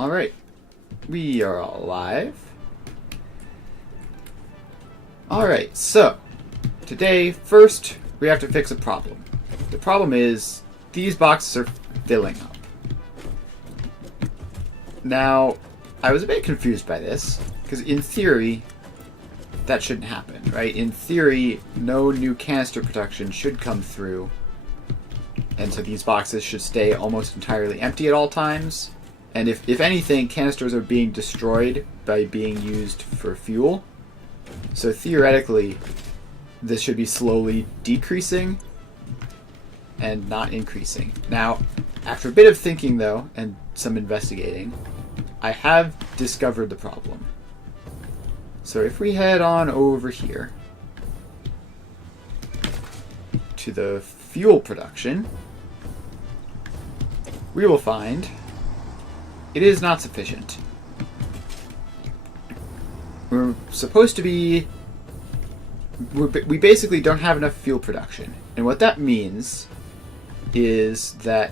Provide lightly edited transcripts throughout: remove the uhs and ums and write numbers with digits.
Alright, we are all live. Alright, so today, first we have to fix a problem. The problem is these boxes are filling up. Now, I was a bit confused by this, because in theory, that shouldn't happen, right? In theory, no new canister production should come through, and so these boxes should stay almost entirely empty at all times. And if anything, canisters are being destroyed by being used for fuel. So theoretically, this should be slowly decreasing and not increasing. Now, after a bit of thinking, though, and some investigating, I have discovered the problem. So if we head on over here to the fuel production, we will find it is not sufficient. We're supposed to be... We basically don't have enough fuel production. And what that means is that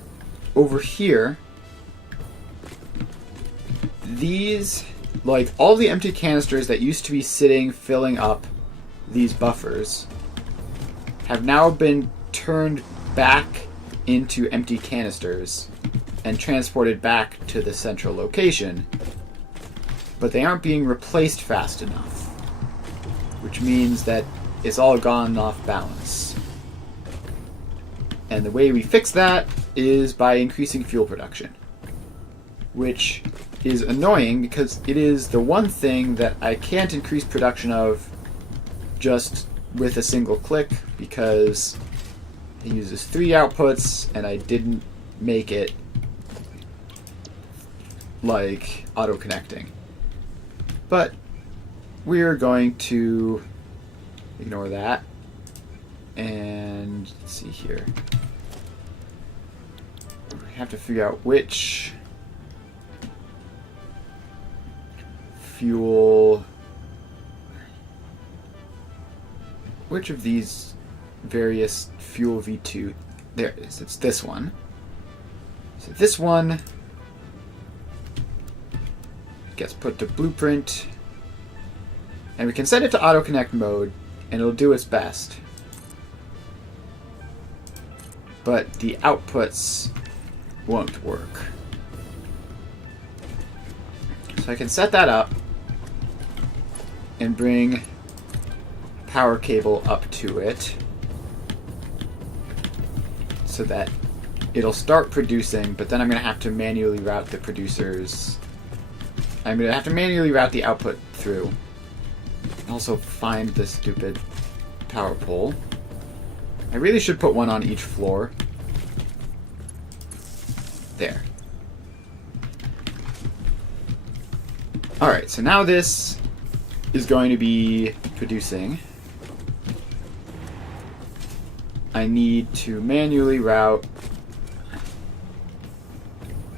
over here, these, like all the empty canisters that used to be sitting filling up these buffers, have now been turned back into empty canisters and transported back to the central location, but they aren't being replaced fast enough, which means that it's all gone off balance. And the way we fix that is by increasing fuel production, which is annoying because it is the one thing that I can't increase production of just with a single click, because it uses 3 outputs and I didn't make it like auto-connecting. But we're going to ignore that and let's see here. We have to figure out which fuel, which of these various fuel V2, there it is, it's this one. So this one gets put to blueprint, and we can set it to auto connect mode and it'll do its best, but the outputs won't work. So I can set that up and bring power cable up to it so that it'll start producing, but then I'm going to have to manually route the producers. I'm going to have to manually route the output through. Also find the stupid power pole. I really should put one on each floor. There. Alright, so now this is going to be producing. I need to manually route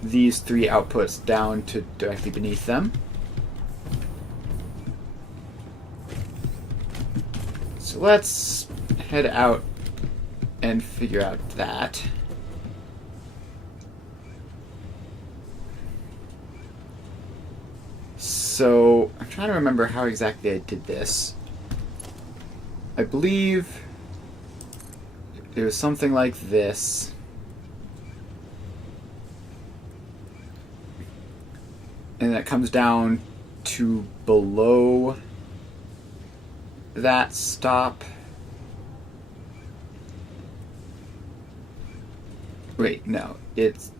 these 3 outputs down to directly beneath them. So let's head out and figure out that. So I'm trying to remember how exactly I did this. I believe it was something like this. And that comes down to below that stop. Wait, no. It's...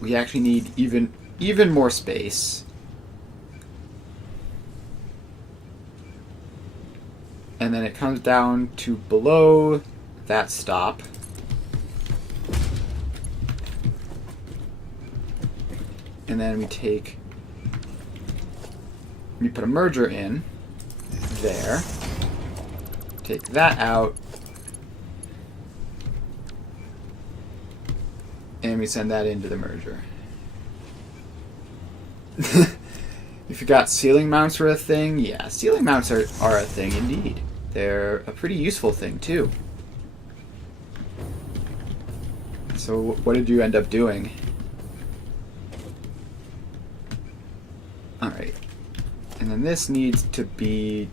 We actually need even more space. And then it comes down to below that stop. And then we put a merger in there, take that out, and we send that into the merger. You forgot ceiling mounts were a thing? Yeah, ceiling mounts are a thing indeed. They're a pretty useful thing too. So what did you end up doing? Alright. And then this needs to be...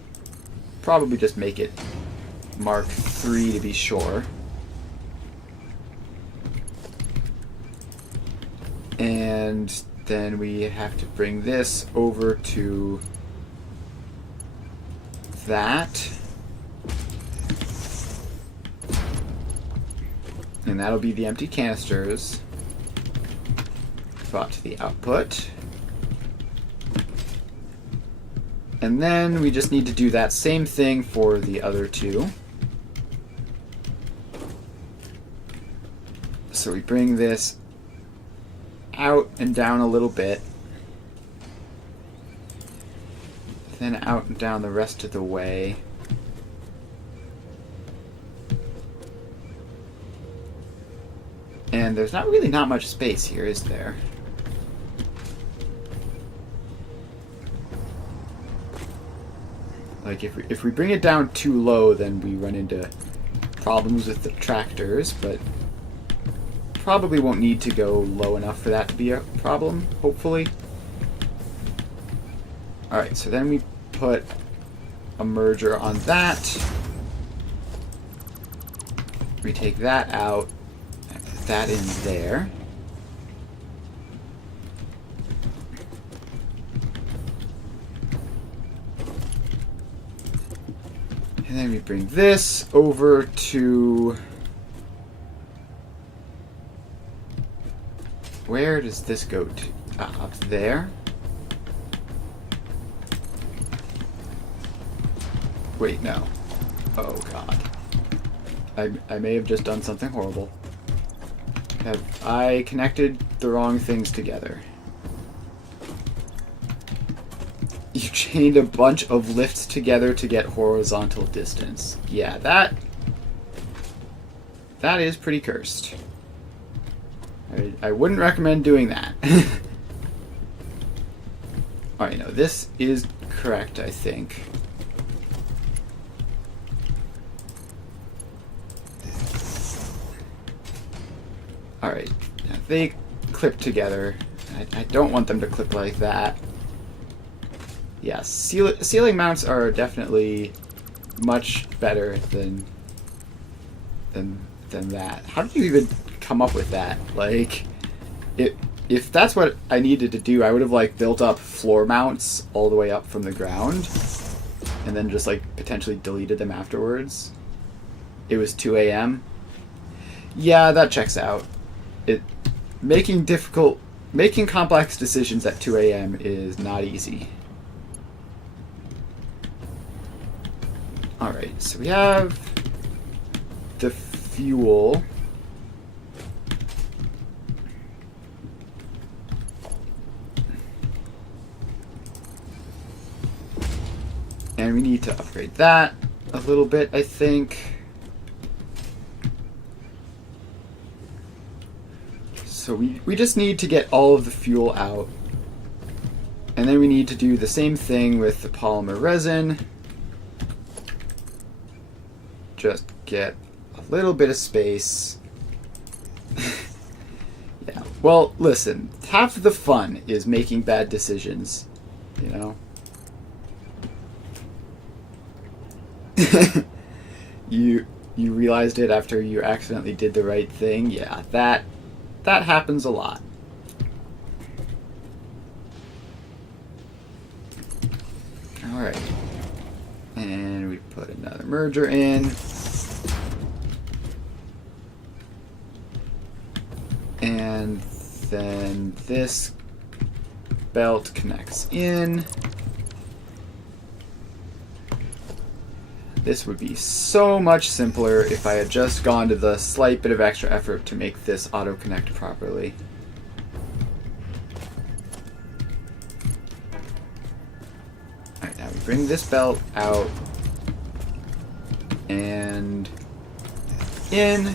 probably just make it Mark 3 to be sure. And then we have to bring this over to that. And that'll be the empty canisters brought to the output. And then we just need to do that same thing for the other two. So we bring this out and down a little bit. Then out and down the rest of the way. And there's not much space here, is there? Like if we bring it down too low, then we run into problems with the tractors, but probably won't need to go low enough for that to be a problem, hopefully. Alright, so then we put a merger on that. We take that out, and put that in there. And then we bring this over to... where does this go to? Up there? Wait, no. Oh, God. I may have just done something horrible. Have I connected the wrong things together? You chained a bunch of lifts together to get horizontal distance. Yeah, that is pretty cursed. I wouldn't recommend doing that. Alright, no, this is correct, I think. Alright, they clip together. I don't want them to clip like that. Yeah, ceiling mounts are definitely much better than that. How did you even come up with that? Like, if that's what I needed to do, I would have like built up floor mounts all the way up from the ground, and then just like potentially deleted them afterwards. It was 2 a.m. Yeah, that checks out. Making complex decisions at 2 a.m. is not easy. Alright, so we have the fuel. And we need to upgrade that a little bit, I think. So we just need to get all of the fuel out. And then we need to do the same thing with the polymer resin. Just get a little bit of space. Yeah, well, listen, half the fun is making bad decisions, you know? You realized it after you accidentally did the right thing? Yeah, that happens a lot. Alright. And we put another merger in. And then this belt connects in. This would be so much simpler if I had just gone to the slight bit of extra effort to make this auto-connect properly. Alright, now we bring this belt out and in.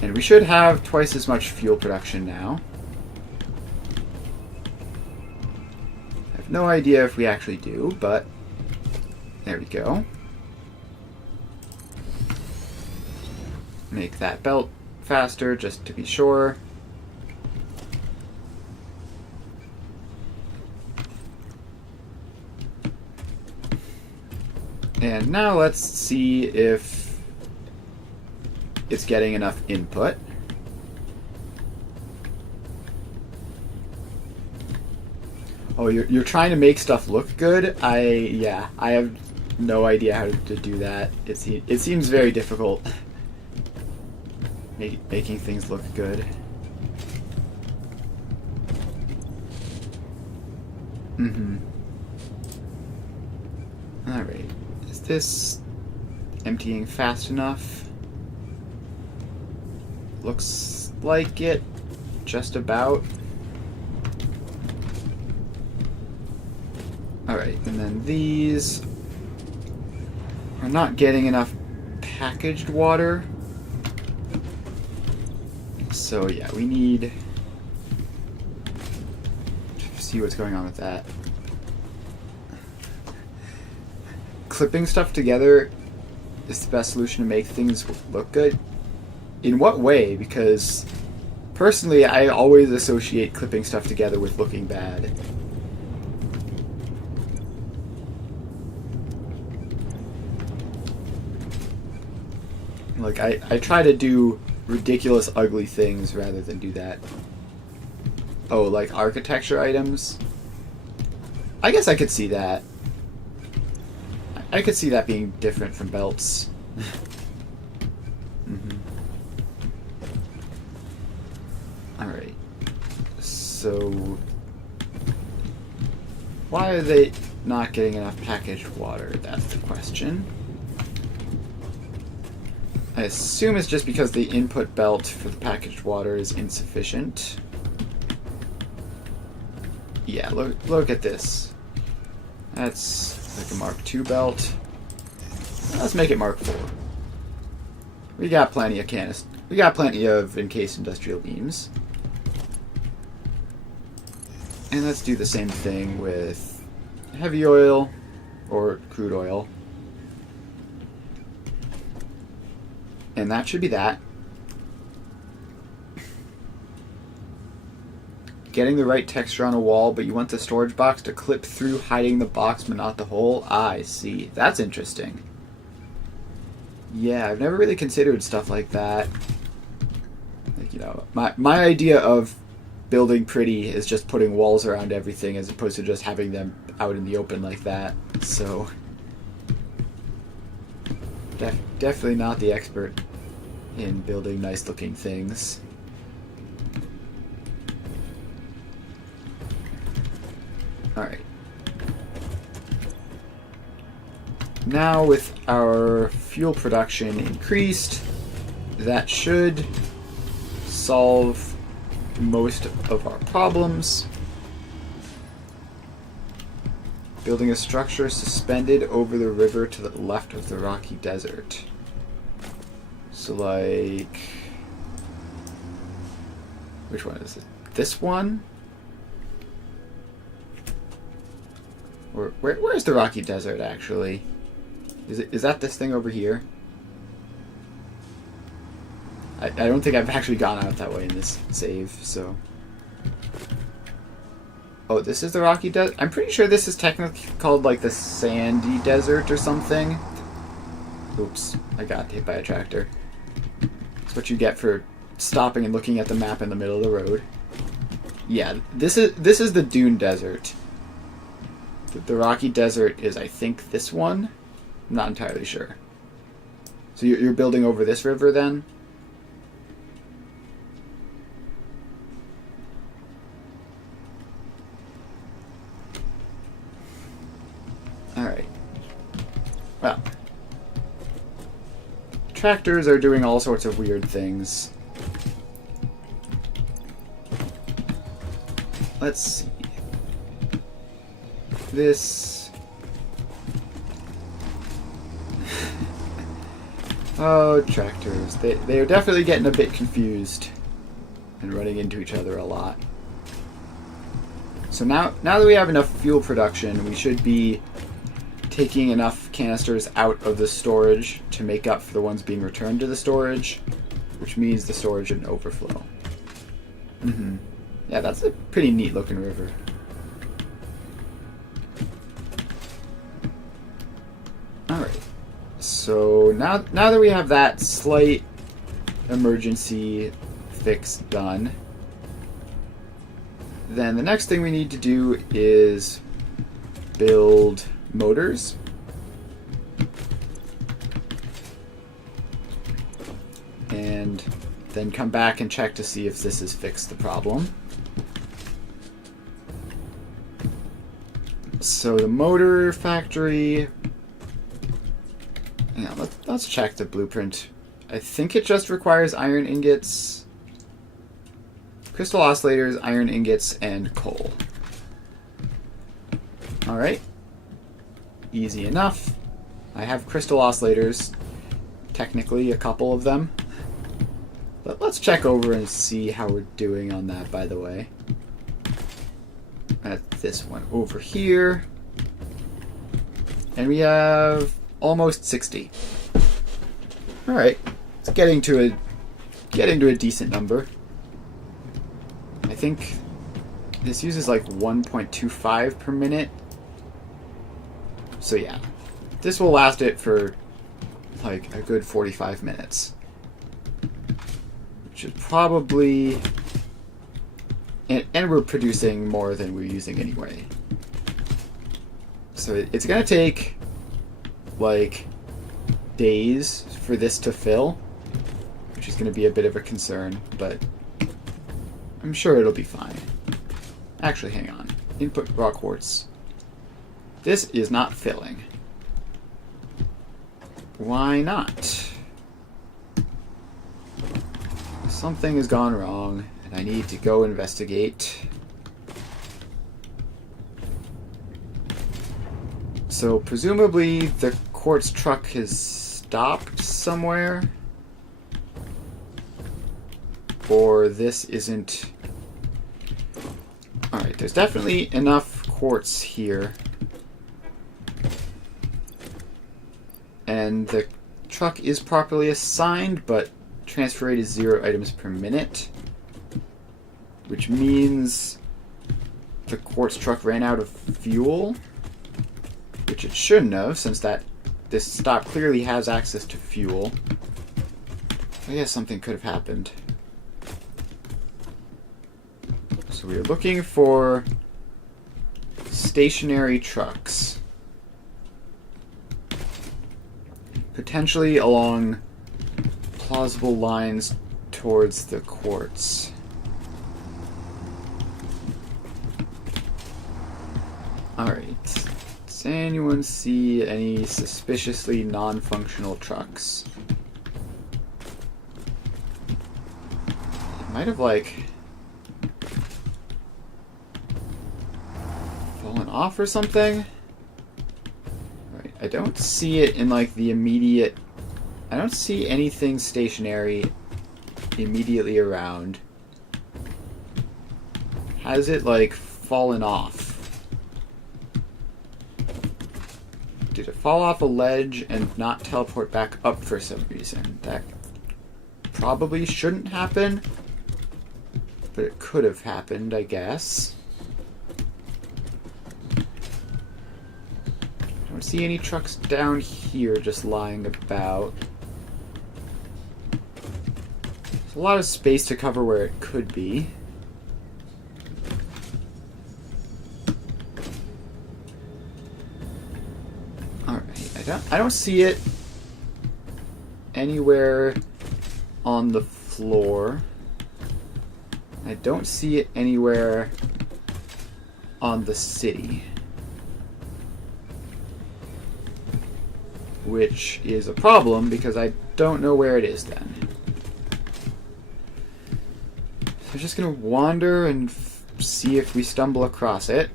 And we should have twice as much fuel production now. I have no idea if we actually do, but there we go. Make that belt faster just to be sure. And now let's see if it's getting enough input. Oh, you're trying to make stuff look good? I have no idea how to do that. It seems very difficult. Making things look good. Alright. Is this emptying fast enough? Looks like it. Just about. Alright, and then these are not getting enough packaged water. So yeah, we need to see what's going on with that. Clipping stuff together is the best solution to make things look good. In what way? Because personally, I always associate clipping stuff together with looking bad. Like, I try to do ridiculous, ugly things rather than do that. Oh, like architecture items? I guess I could see that. I could see that being different from belts. Alright. So, why are they not getting enough packaged water? That's the question. I assume it's just because the input belt for the packaged water is insufficient. Yeah, look at this. That's like a Mark II belt. Let's make it Mark IV. We got plenty of encased industrial beams. And let's do the same thing with heavy oil or crude oil. And that should be that. Getting the right texture on a wall, but you want the storage box to clip through, hiding the box but not the hole. I see. That's interesting. Yeah, I've never really considered stuff like that. Like, you know, my idea of building pretty is just putting walls around everything as opposed to just having them out in the open like that. So definitely not the expert in building nice looking things. Alright. Now with our fuel production increased, that should solve most of our problems. Building a structure suspended over the river to the left of the rocky desert. So, like, which one is it? This one? Or where's the rocky desert actually? Is that this thing over here? I don't think I've actually gone out that way in this save, so. Oh, this is the rocky desert? I'm pretty sure this is technically called like the sandy desert or something. Oops, I got hit by a tractor. That's what you get for stopping and looking at the map in the middle of the road. Yeah, this is the dune desert. The rocky desert is, I think, this one. I'm not entirely sure. So you're building over this river then? Alright. Well. Tractors are doing all sorts of weird things. Let's see. This... Oh, tractors. They are definitely getting a bit confused and running into each other a lot. So now that we have enough fuel production, we should be taking enough canisters out of the storage to make up for the ones being returned to the storage, which means the storage shouldn't overflow. Yeah, that's a pretty neat looking river. Alright. So now that we have that slight emergency fix done, then the next thing we need to do is build motors. And then come back and check to see if this has fixed the problem. So the motor factory... Yeah, let's check the blueprint. I think it just requires iron ingots, crystal oscillators, iron ingots, and coal. Alright. Easy enough. I have crystal oscillators. Technically, a couple of them. But let's check over and see how we're doing on that, by the way. At this one over here. And we have almost 60. Alright. It's getting to a decent number. I think this uses like 1.25 per minute. So yeah. This will last it for like a good 45 minutes. Which is probably... And we're producing more than we're using anyway. So it's going to take like days for this to fill, which is going to be a bit of a concern, but I'm sure it'll be fine. Actually, hang on. Input raw quartz. This is not filling. Why not? Something has gone wrong, and I need to go investigate. So presumably the quartz truck has stopped somewhere. Or this isn't... Alright, there's definitely enough quartz here. And the truck is properly assigned, but transfer rate is 0 items per minute. Which means the quartz truck ran out of fuel. Which it shouldn't have, since this stop clearly has access to fuel. I guess something could have happened. So we're looking for stationary trucks. Potentially along plausible lines towards the quartz. Alright. Does anyone see any suspiciously non-functional trucks? It might have, like, fallen off or something? Right. I don't see it in, like, the immediate... I don't see anything stationary immediately around. Has it, like, fallen off? Did it fall off a ledge and not teleport back up for some reason? That probably shouldn't happen, but it could have happened, I guess. I don't see any trucks down here just lying about. There's a lot of space to cover where it could be. I don't see it anywhere on the floor. I don't see it anywhere on the city. Which is a problem because I don't know where it is then. So I'm just going to wander and see if we stumble across it.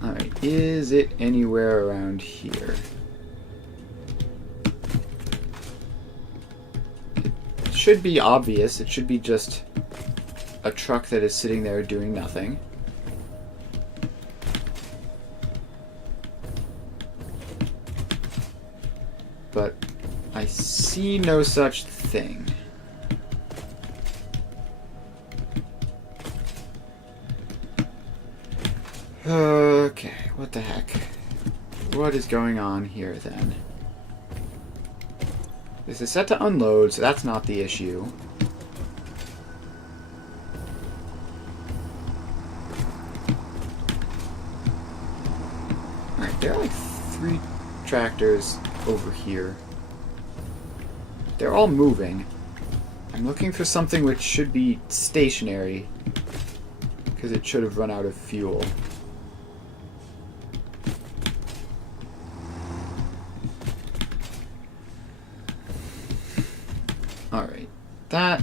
Alright, is it anywhere around here? It should be obvious. It should be just a truck that is sitting there doing nothing. But I see no such thing. Okay, what the heck? What is going on here then? This is set to unload, so that's not the issue. Alright, there are like 3 tractors over here. They're all moving. I'm looking for something which should be stationary, because it should have run out of fuel. Alright, that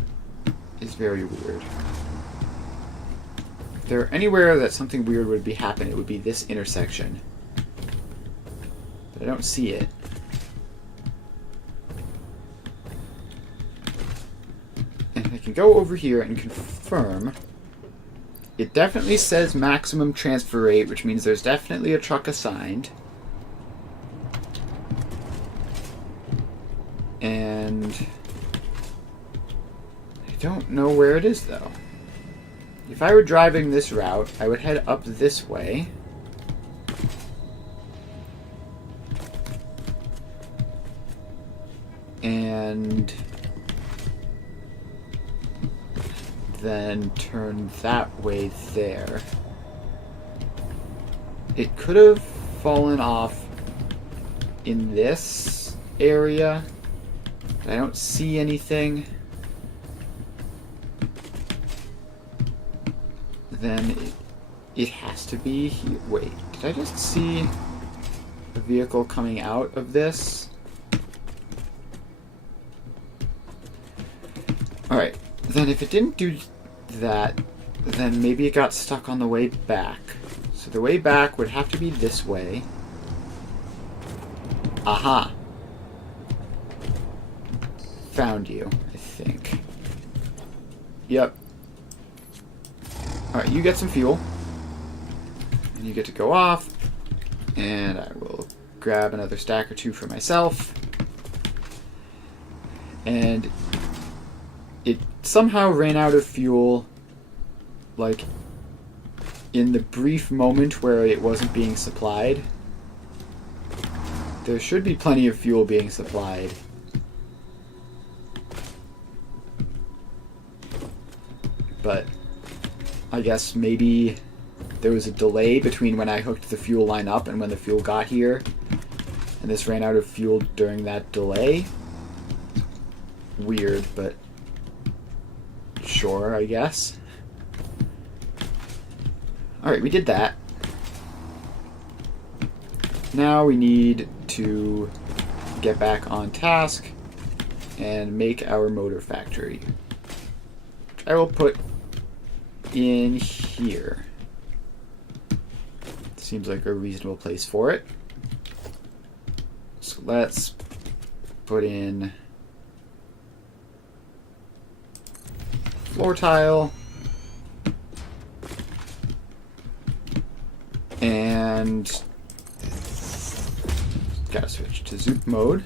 is very weird. If there were anywhere that something weird would be happening, it would be this intersection. But I don't see it. And I can go over here and confirm. It definitely says maximum transfer rate, which means there's definitely a truck assigned. And I don't know where it is, though. If I were driving this route, I would head up this way. And then turn that way there. It could have fallen off in this area. I don't see anything. Then it has to be here. Wait, did I just see a vehicle coming out of this? Alright, then if it didn't do that, then maybe it got stuck on the way back. So the way back would have to be this way. Aha! Found you, I think. Yep. Alright, you get some fuel. And you get to go off. And I will grab another stack or 2 for myself. And it somehow ran out of fuel, like, in the brief moment where it wasn't being supplied. There should be plenty of fuel being supplied. But I guess maybe there was a delay between when I hooked the fuel line up and when the fuel got here. And this ran out of fuel during that delay. Weird, but sure, I guess. Alright, we did that. Now we need to get back on task and make our motor factory. I will put in here. Seems like a reasonable place for it. So let's put in floor tile and gotta switch to zoop mode.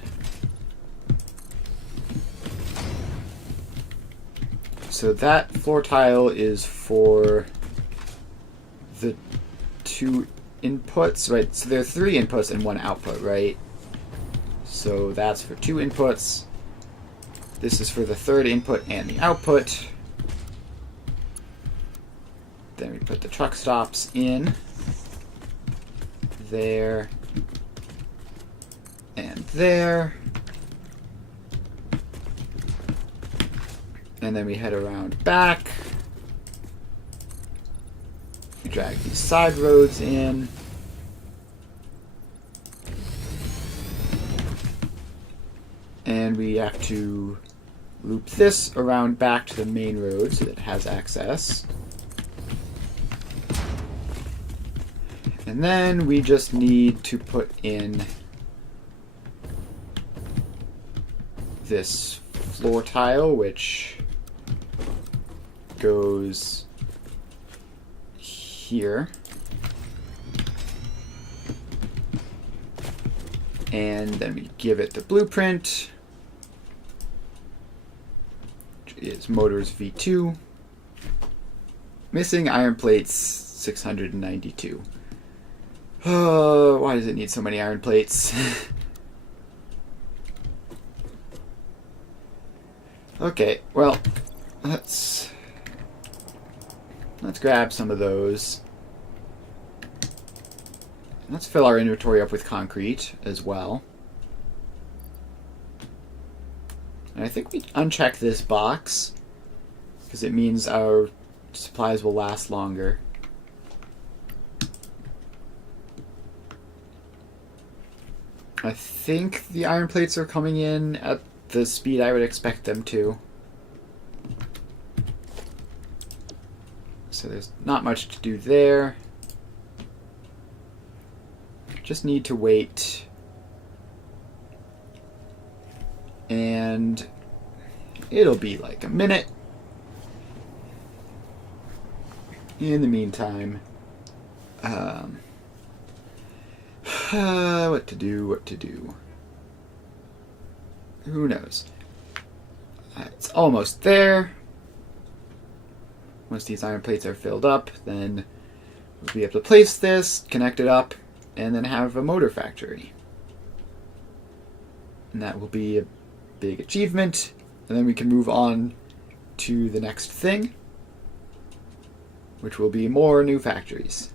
So that floor tile is for the 2 inputs, right? So there are 3 inputs and 1 output, right? So that's for 2 inputs. This is for the 3rd input and the output. Then we put the truck stops in. There. And there. And then we head around back. We drag these side roads in. And we have to loop this around back to the main road so that it has access. And then we just need to put in this floor tile, which goes here. And then we give it the blueprint, which is motors V2. Missing iron plates 692. Why does it need so many iron plates? Okay, well, let's grab some of those. Let's fill our inventory up with concrete as well. And I think we uncheck this box because it means our supplies will last longer. I think the iron plates are coming in at the speed I would expect them to. So there's not much to do there. Just need to wait. And it'll be like a minute. In the meantime, what to do. Who knows? It's almost there. Once these iron plates are filled up, then we'll be able to place this, connect it up, and then have a motor factory. And that will be a big achievement. And then we can move on to the next thing, which will be more new factories.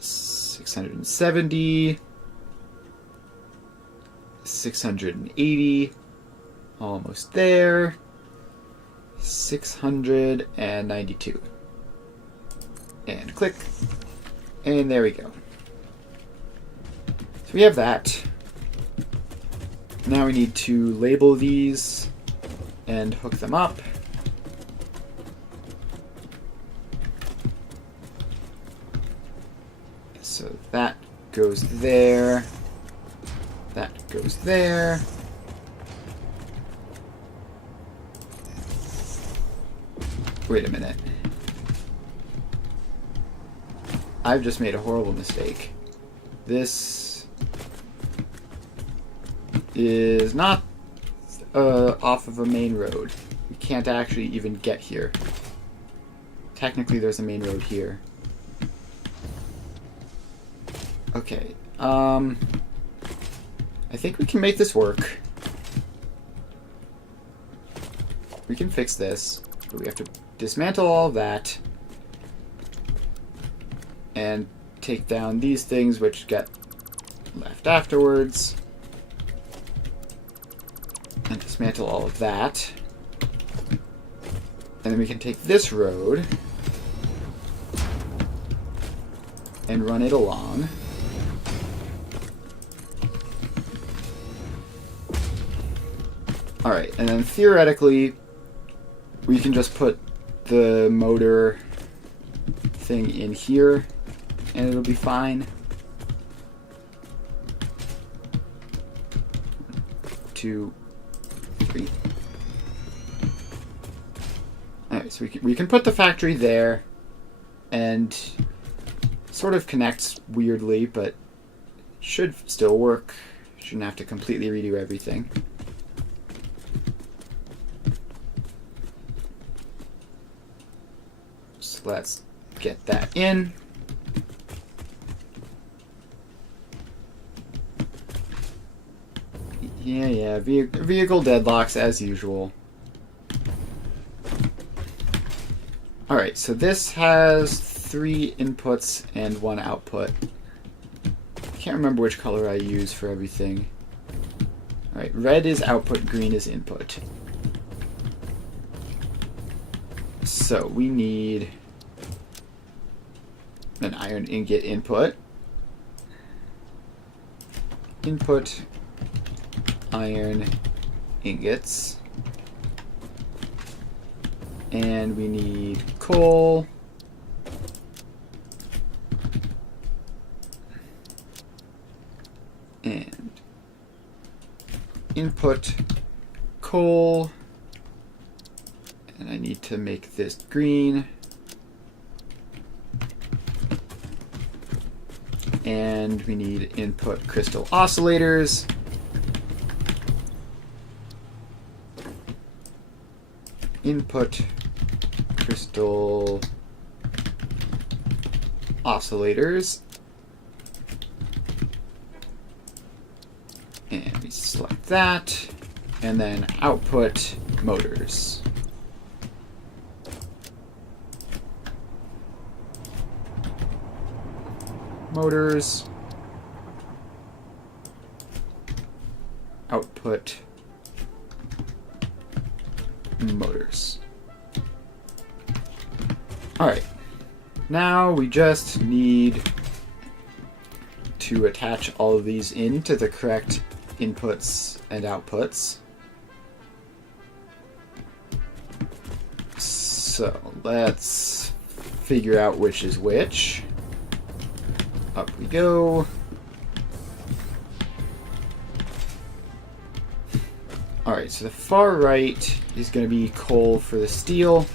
670, 680, almost there, 692. And click, and there we go. So we have that. Now we need to label these and hook them up. So that goes there. That goes there. Wait a minute. I've just made a horrible mistake. This is not off of a main road. We can't actually even get here. Technically, there's a main road here. Okay. I think we can make this work. We can fix this, but we have to dismantle all of that and take down these things which get left afterwards and dismantle all of that. And then we can take this road and run it along. Alright, and then theoretically, we can just put the motor thing in here, and it'll be fine. 2, 3. Alright, so we can put the factory there, and sort of connects weirdly, but should still work. Shouldn't have to completely redo everything. Let's get that in. Yeah, vehicle deadlocks as usual. Alright, so this has 3 inputs and 1 output. I can't remember which color I use for everything. Alright, red is output, green is input. So we need an iron ingot input. Input iron ingots. And we need coal. And input coal. And I need to make this green. And we need input crystal oscillators. Input crystal oscillators. And we select that. And then output motors. Motors. Output motors. Alright. Now we just need to attach all of these into the correct inputs and outputs. So let's figure out which is which. Up we go. Alright, so the far right is going to be coal for the steel.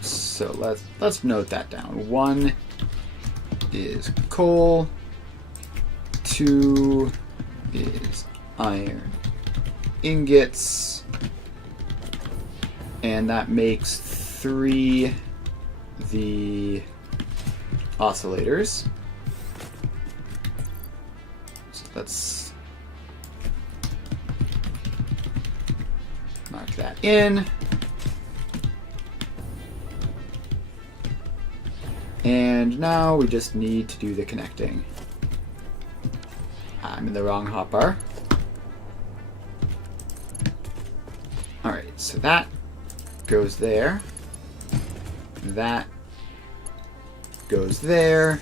So let's note that down. 1 is coal, 2 is iron ingots, and that makes 3 the oscillators. So let's mark that in. And now we just need to do the connecting. I'm in the wrong hotbar. Alright, so that goes there. That goes there.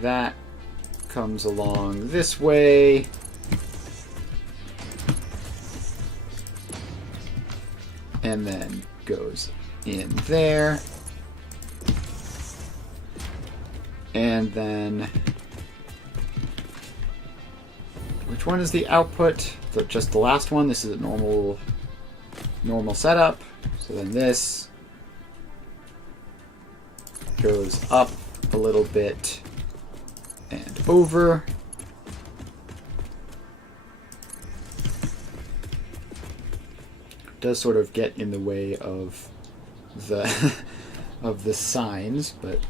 That comes along this way. And then goes in there. And then, which one is the output? Just the last one. This is a normal setup. So then this goes up a little bit and over. It does sort of get in the way of the of the signs, but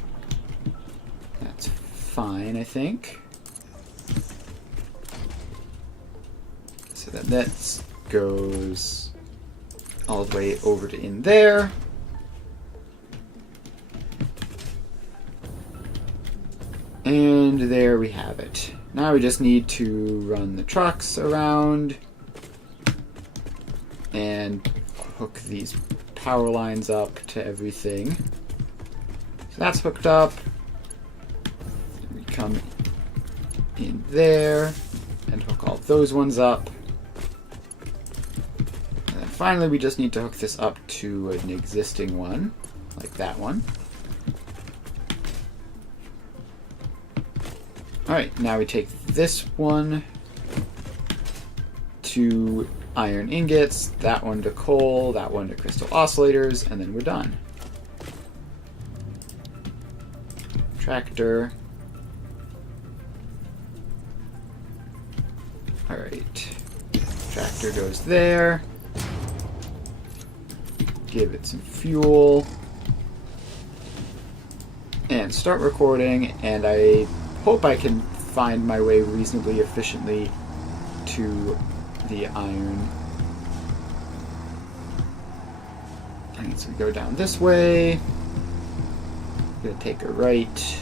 that's fine, I think. So then that goes all the way over to in there. And there we have it. Now we just need to run the trucks around and hook these power lines up to everything. So that's hooked up. We come in there and hook all those ones up. And then finally we just need to hook this up to an existing one, like that one. Alright, now we take this one to iron ingots, that one to coal, that one to crystal oscillators, and then we're done. Tractor. Alright. Tractor goes there. Give it some fuel. And start recording, and I hope I can find my way reasonably efficiently to the iron. And so we go down this way. I'm gonna take a right.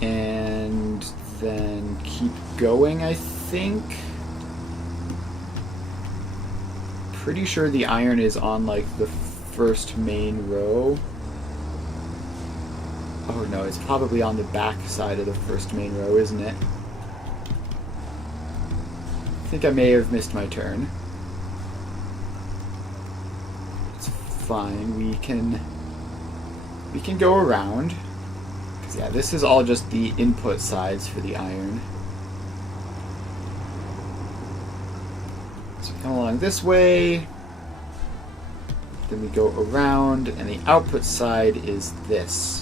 And then keep going, I think. Pretty sure the iron is on like the first main row. Oh no, it's probably on the back side of the first main row, isn't it? I think I may have missed my turn. It's fine, we can go around. 'Cause yeah, this is all just the input sides for the iron. So we come along this way. Then we go around, and the output side is this.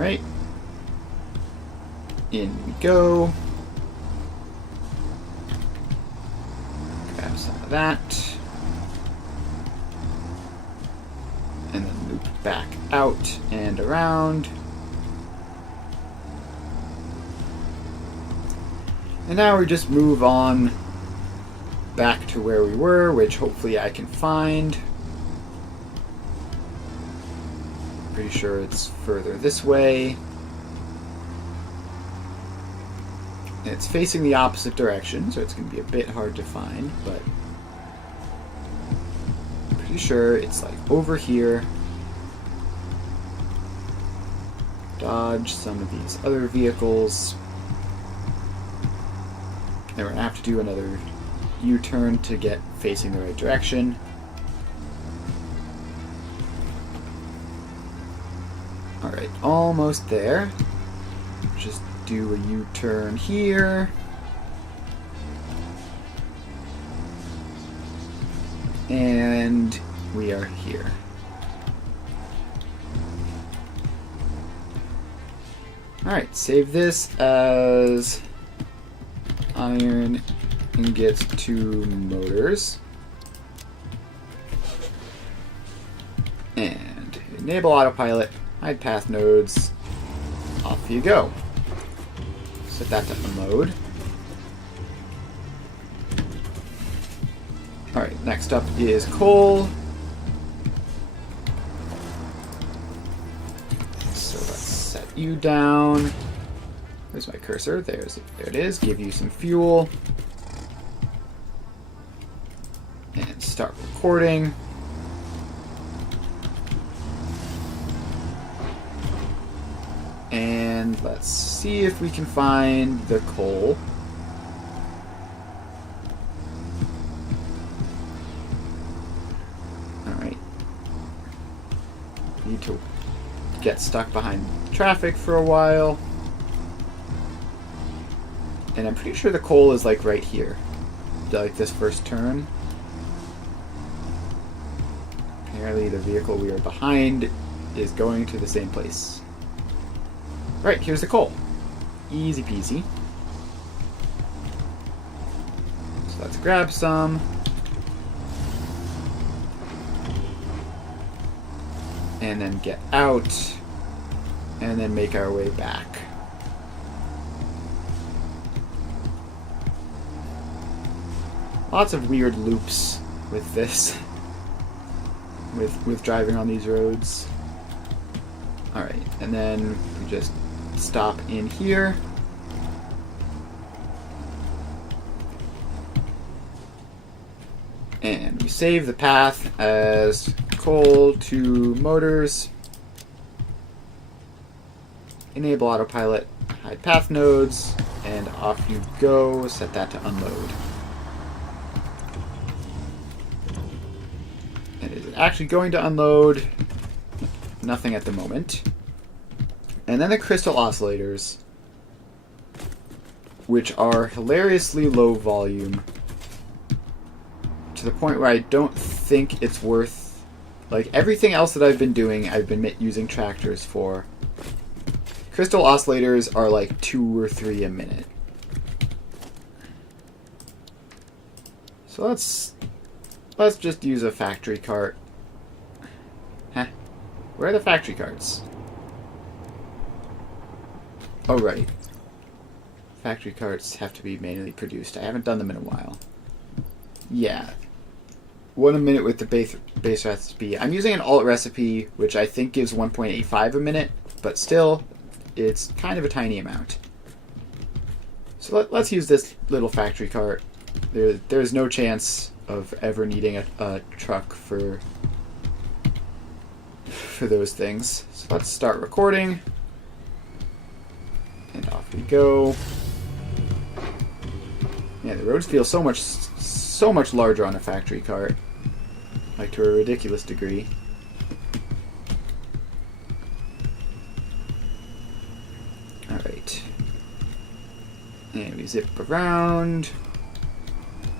Alright. In we go. Grab some of that. And then loop back out and around. And now we just move on back to where we were, which hopefully I can find. Pretty sure it's further this way. And it's facing the opposite direction, so it's going to be a bit hard to find, but pretty sure it's like over here. Dodge some of these other vehicles. And we're going to have to do another U-turn to get facing the right direction. Alright, almost there. Just do a U-turn here. And we are here. Alright, save this as iron ingots to motors. And enable autopilot, hide path nodes, off you go. Set that to unload. Alright, next up is coal. So let's set you down. Where's my cursor? There it is. Give you some fuel. And start recording. And let's see if we can find the coal. Alright. Need to get stuck behind traffic for a while. And I'm pretty sure the coal is like right here. Like this first turn. Apparently the vehicle we are behind is going to the same place. Right, here's the coal. Easy peasy. So let's grab some. And then get out. And then make our way back. Lots of weird loops with this. With driving on these roads. Alright, and then we just stop in here. And we save the path as coal to motors. Enable autopilot, hide path nodes, and off you go. Set that to unload. And is it actually going to unload? Nothing at the moment. And then the crystal oscillators, which are hilariously low volume to the point where I don't think it's worth, like everything else that I've been doing, I've been using tractors for. Crystal oscillators are like 2 or 3 a minute. So let's just use a factory cart. Huh? Where are the factory carts? Oh, right. Factory carts have to be manually produced. I haven't done them in a while. Yeah. 1 a minute with the base recipe. I'm using an alt recipe, which I think gives 1.85 a minute, but still, it's kind of a tiny amount. So let's use this little factory cart. There's no chance of ever needing a truck for those things. So let's start recording. And off we go. Yeah, the roads feel so much larger on a factory cart. Like to a ridiculous degree. Alright. And we zip around.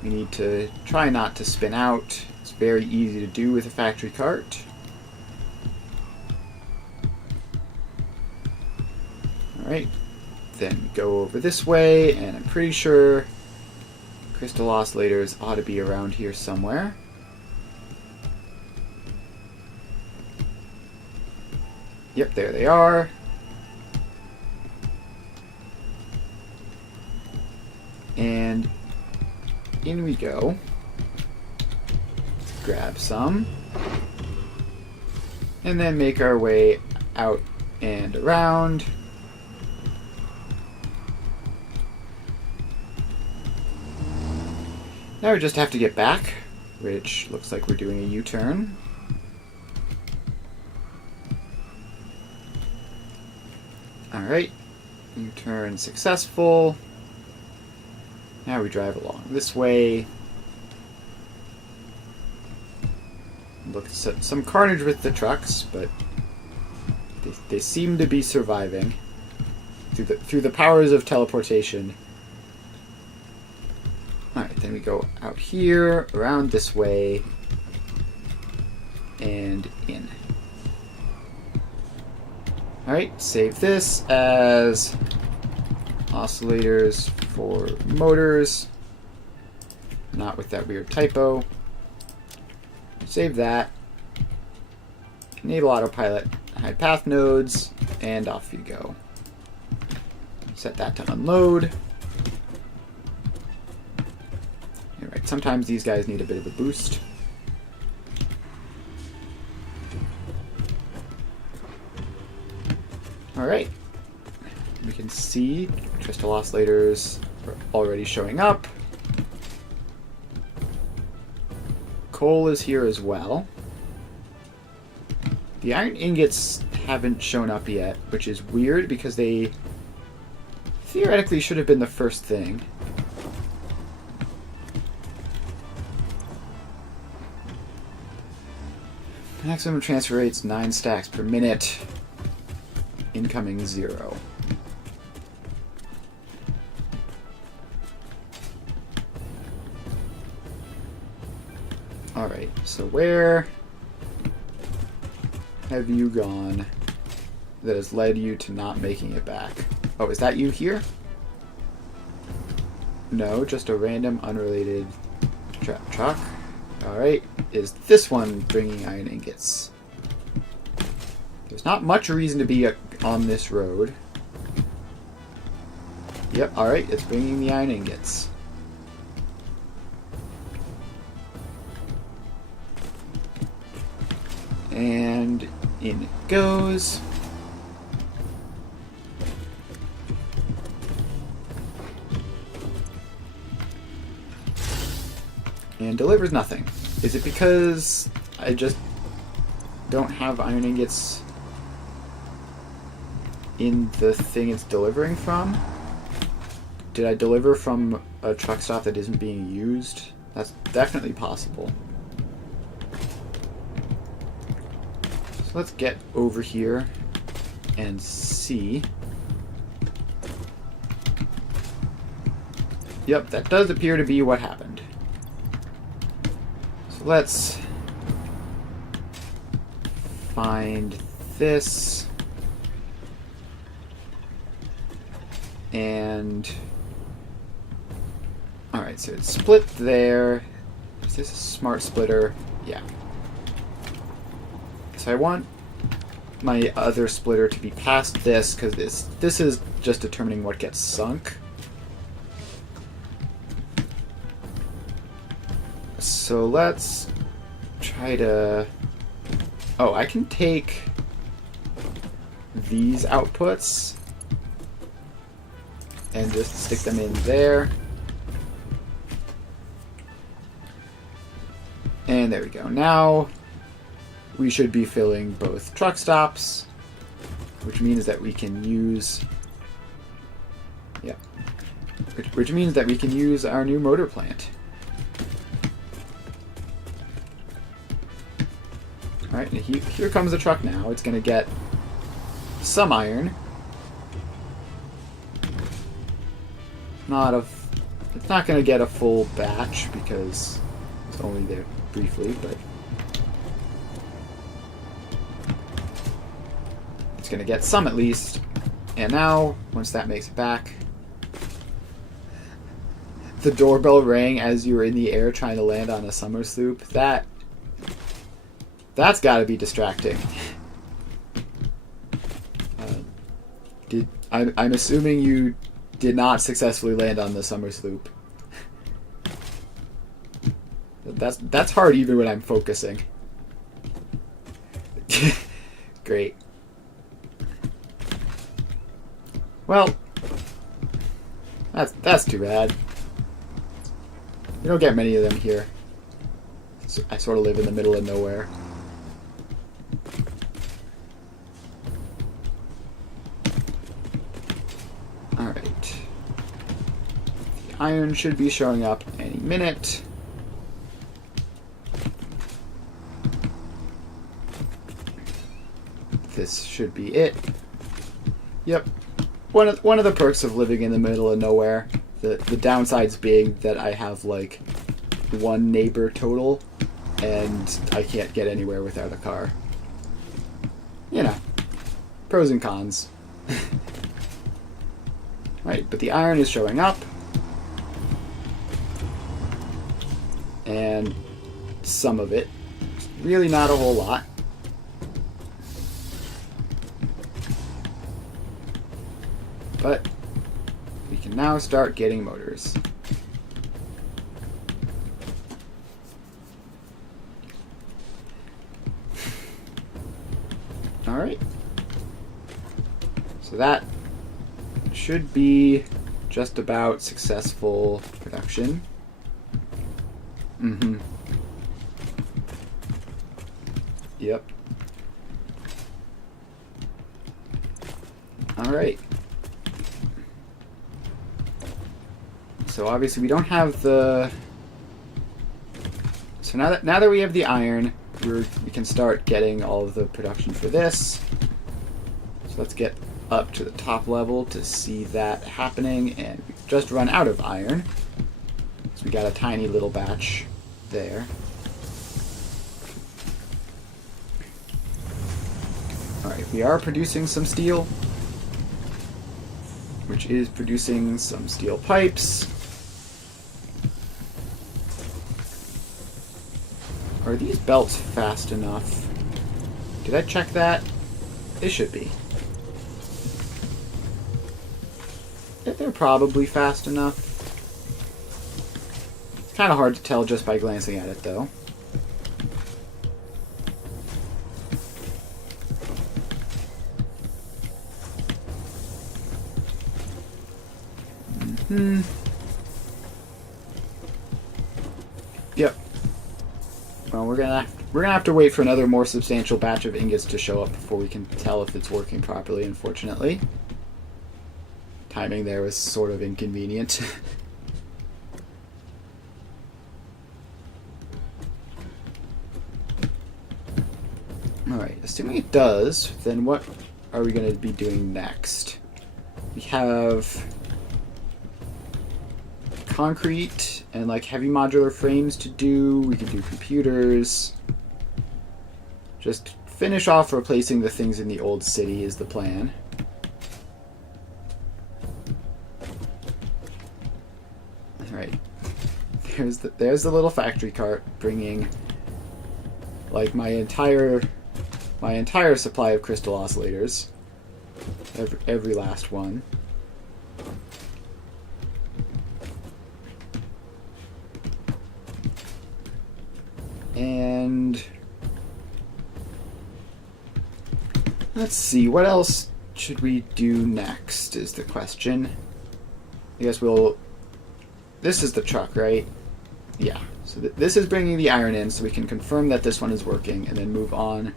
We need to try not to spin out. It's very easy to do with a factory cart. Alright. Then go over this way, and I'm pretty sure crystal oscillators ought to be around here somewhere. Yep, there they are. And in we go. Grab some. And then make our way out and around. Now we just have to get back, which looks like we're doing a U-turn. Alright, U-turn successful. Now we drive along this way. Look at some carnage with the trucks, but they seem to be surviving through the powers of teleportation. Alright, then we go out here, around this way, and in. Alright, save this as oscillators for motors. Not with that weird typo. Save that. Enable autopilot, hide path nodes, and off you go. Set that to unload. Alright, sometimes these guys need a bit of a boost. Alright. We can see crystal oscillators are already showing up. Coal is here as well. The iron ingots haven't shown up yet, which is weird because they theoretically should have been the first thing. Maximum transfer rate's 9 stacks per minute. Incoming 0. Alright, so where have you gone that has led you to not making it back? Oh, is that you here? No, just a random unrelated truck. Alright, is this one bringing iron ingots? There's not much reason to be on this road. Yep, alright, it's bringing the iron ingots. And in it goes. And delivers nothing. Is it because I just don't have iron ingots in the thing it's delivering from? Did I deliver from a truck stop that isn't being used? That's definitely possible. So let's get over here and see. Yep, that does appear to be what happened. So let's find this. And alright, so it's split there. Is this a smart splitter? Yeah. So I want my other splitter to be past this, because this is just determining what gets sunk. So let's try to... Oh, I can take these outputs and just stick them in there. And there we go. Now we should be filling both truck stops, which means that we can use... Yeah. Which means that we can use our new motor plant. Alright, here comes the truck now. It's going to get some iron. It's not going to get a full batch because it's only there briefly, but it's going to get some at least. And now, once that makes it back, the doorbell rang as you were in the air trying to land on a summer sloop. That's got to be distracting. I'm assuming you did not successfully land on the summer sloop. That's hard even when I'm focusing. Great. Well, that's too bad. You don't get many of them here. So I sort of live in the middle of nowhere. Alright. The iron should be showing up any minute. This should be it. Yep. One of the perks of living in the middle of nowhere. The downside's being that I have like one neighbor total, and I can't get anywhere without a car. You know, pros and cons. Right, but the iron is showing up, and some of it. Really not a whole lot. But we can now start getting motors. Alright. So that should be just about successful production. Mm-hmm. Yep. Alright. So obviously we don't have the... So now that we have the iron, we can start getting all of the production for this. So let's get up to the top level to see that happening, and we've just run out of iron. So we got a tiny little batch there. Alright, we are producing some steel, which is producing some steel pipes. Are these belts fast enough? Did I check that? They should be. They're probably fast enough. It's kind of hard to tell just by glancing at it, though. Yep. Well, we're gonna have to wait for another more substantial batch of ingots to show up before we can tell if it's working properly, unfortunately. Timing there was sort of inconvenient. Alright, assuming it does, then what are we going to be doing next? We have concrete and like heavy modular frames to do. We can do computers. Just finish off replacing the things in the old city is the plan. Alright. There's the little factory cart bringing like my entire supply of crystal oscillators. Every last one. And let's see, what else should we do next is the question. I guess this is the truck, right? Yeah. So this is bringing the iron in, so we can confirm that this one is working, and then move on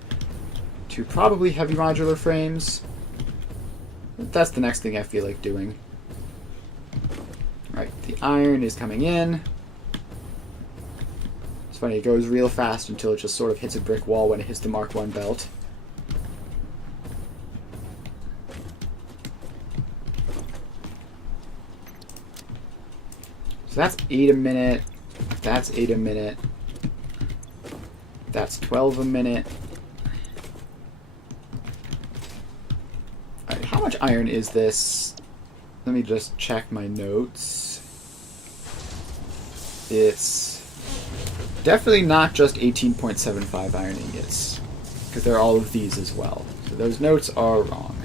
to probably heavy modular frames. That's the next thing I feel like doing. Right, the iron is coming in. It's funny, it goes real fast until it just sort of hits a brick wall when it hits the Mark I belt. So that's 8 a minute. That's 8 a minute. That's 12 a minute. Alright, how much iron is this? Let me just check my notes. It's definitely not just 18.75 iron ingots, because there are all of these as well. So those notes are wrong.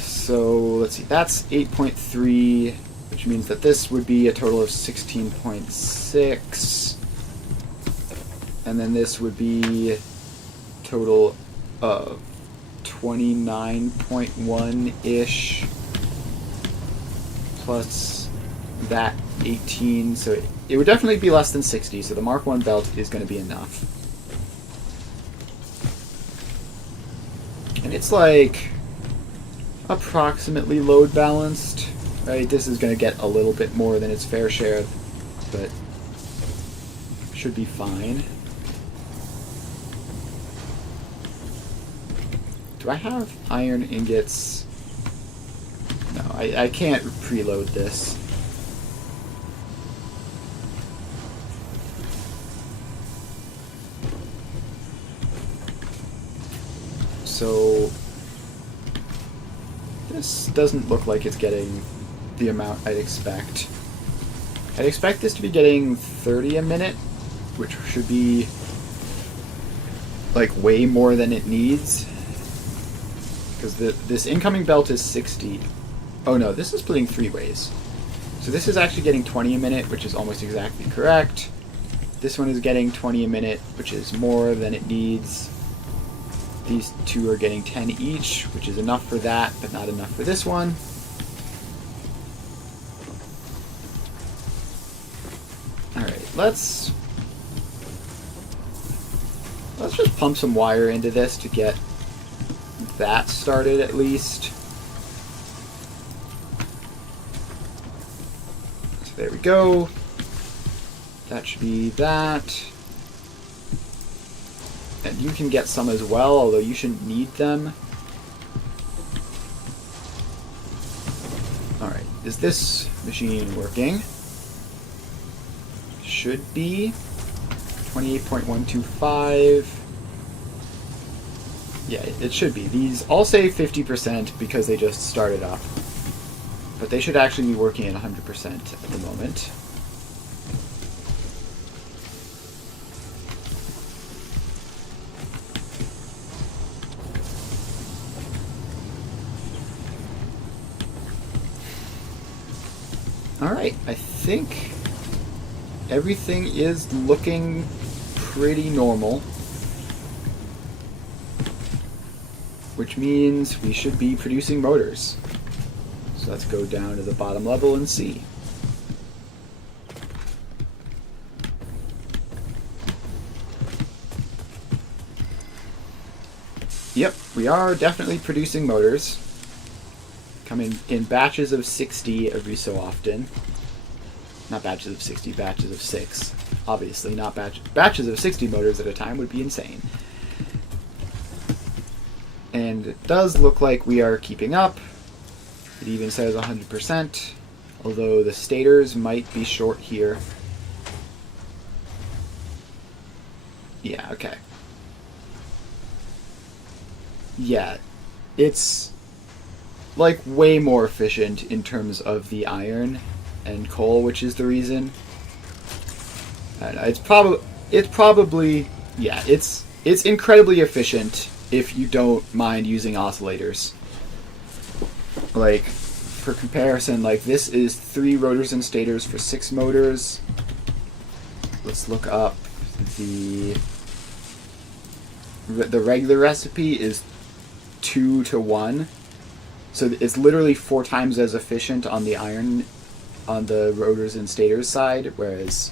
So let's see, that's 8.3, which means that this would be a total of 16.6. And then this would be a total of 29.1-ish plus that 18. So it would definitely be less than 60. So the Mark 1 belt is going to be enough. And it's like approximately load balanced, right? This is going to get a little bit more than its fair share, but should be fine. Do I have iron ingots? No, I can't preload this. So this doesn't look like it's getting the amount I'd expect. I'd expect this to be getting 30 a minute, which should be like way more than it needs. Because this incoming belt is 60. Oh no, this is splitting 3 ways. So this is actually getting 20 a minute, which is almost exactly correct. This one is getting 20 a minute, which is more than it needs. These two are getting 10 each, which is enough for that, but not enough for this one. Alright, let's just pump some wire into this to get that started at least. So there we go. That should be that. And you can get some as well, although you shouldn't need them. Alright, is this machine working? Should be. 28.125. Yeah, it should be. These all say 50% because they just started up. But they should actually be working at 100% at the moment. Alright, I think everything is looking pretty normal. Which means we should be producing motors. So let's go down to the bottom level and see. Yep, we are definitely producing motors. Coming in batches of 60 every so often. Not batches of 60, batches of 6. Obviously, not batches of 60 motors at a time would be insane. And it does look like we are keeping up. It even says 100%, although the stators might be short here. Yeah, okay. Yeah, it's like way more efficient in terms of the iron and coal, which is the reason. It's probably yeah, it's incredibly efficient if you don't mind using oscillators. Like, for comparison, like this is 3 rotors and stators for 6 motors. Let's look up the regular recipe is 2 to 1. So it's literally 4 times as efficient on the iron, on the rotors and stators side, whereas,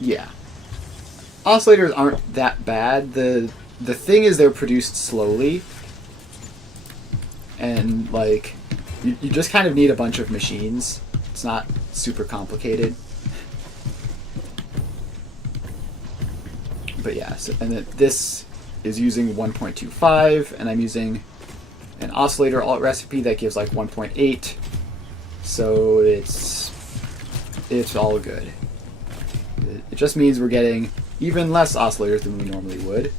yeah. Oscillators aren't that bad. The thing is they're produced slowly, and like you just kind of need a bunch of machines. It's not super complicated. But yeah, so, and this is using 1.25, and I'm using an oscillator alt recipe that gives like 1.8, so it's all good. It just means we're getting even less oscillators than we normally would.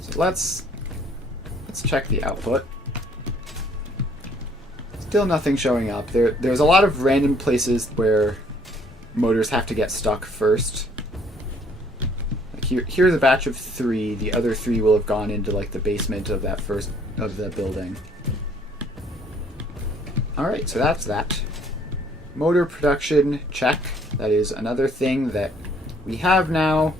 So let's check the output. Still nothing showing up. There's a lot of random places where motors have to get stuck first. Like here's a batch of 3. The other 3 will have gone into like the basement of that first of the building. Alright, so that's that. Motor production, check. That is another thing that we have now,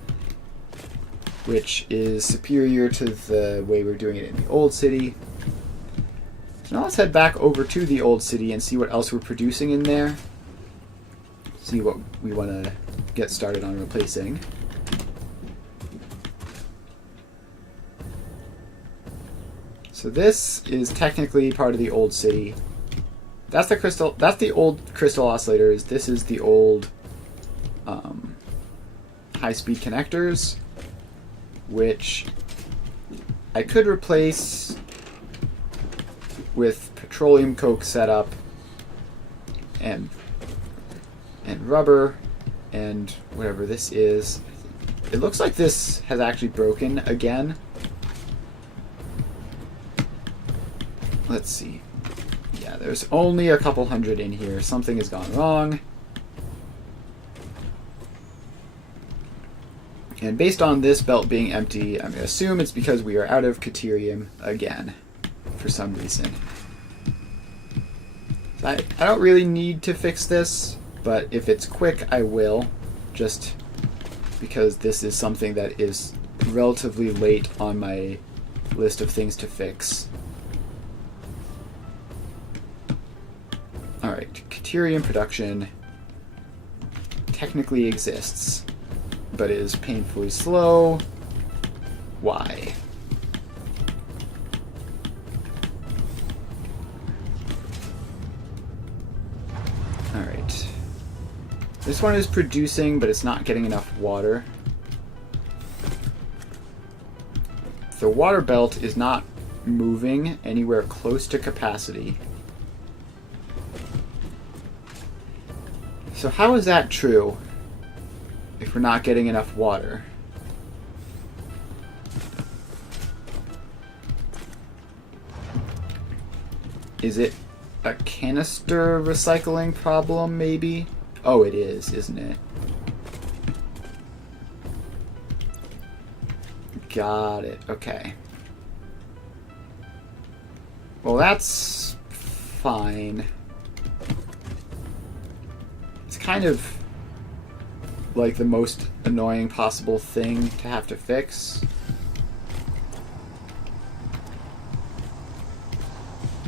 which is superior to the way we're doing it in the old city. So now let's head back over to the old city and see what else we're producing in there. See what we want to get started on replacing. So this is technically part of the old city. That's the crystal. That's the old crystal oscillators. This is the old high-speed connectors, which I could replace with petroleum coke setup and rubber and whatever this is. It looks like this has actually broken again. Let's see. Yeah, there's only a couple hundred in here. Something has gone wrong. And based on this belt being empty, I'm going to assume it's because we are out of Caterium again, for some reason. So I don't really need to fix this, but if it's quick, I will, just because this is something that is relatively late on my list of things to fix. Alright, Caterium production technically exists, but is painfully slow. Why? Alright. This one is producing, but it's not getting enough water. The water belt is not moving anywhere close to capacity. So how is that true if we're not getting enough water? Is it a canister recycling problem, maybe? Oh, it is, isn't it? Got it. Okay. Well, that's fine. It's kind of like the most annoying possible thing to have to fix.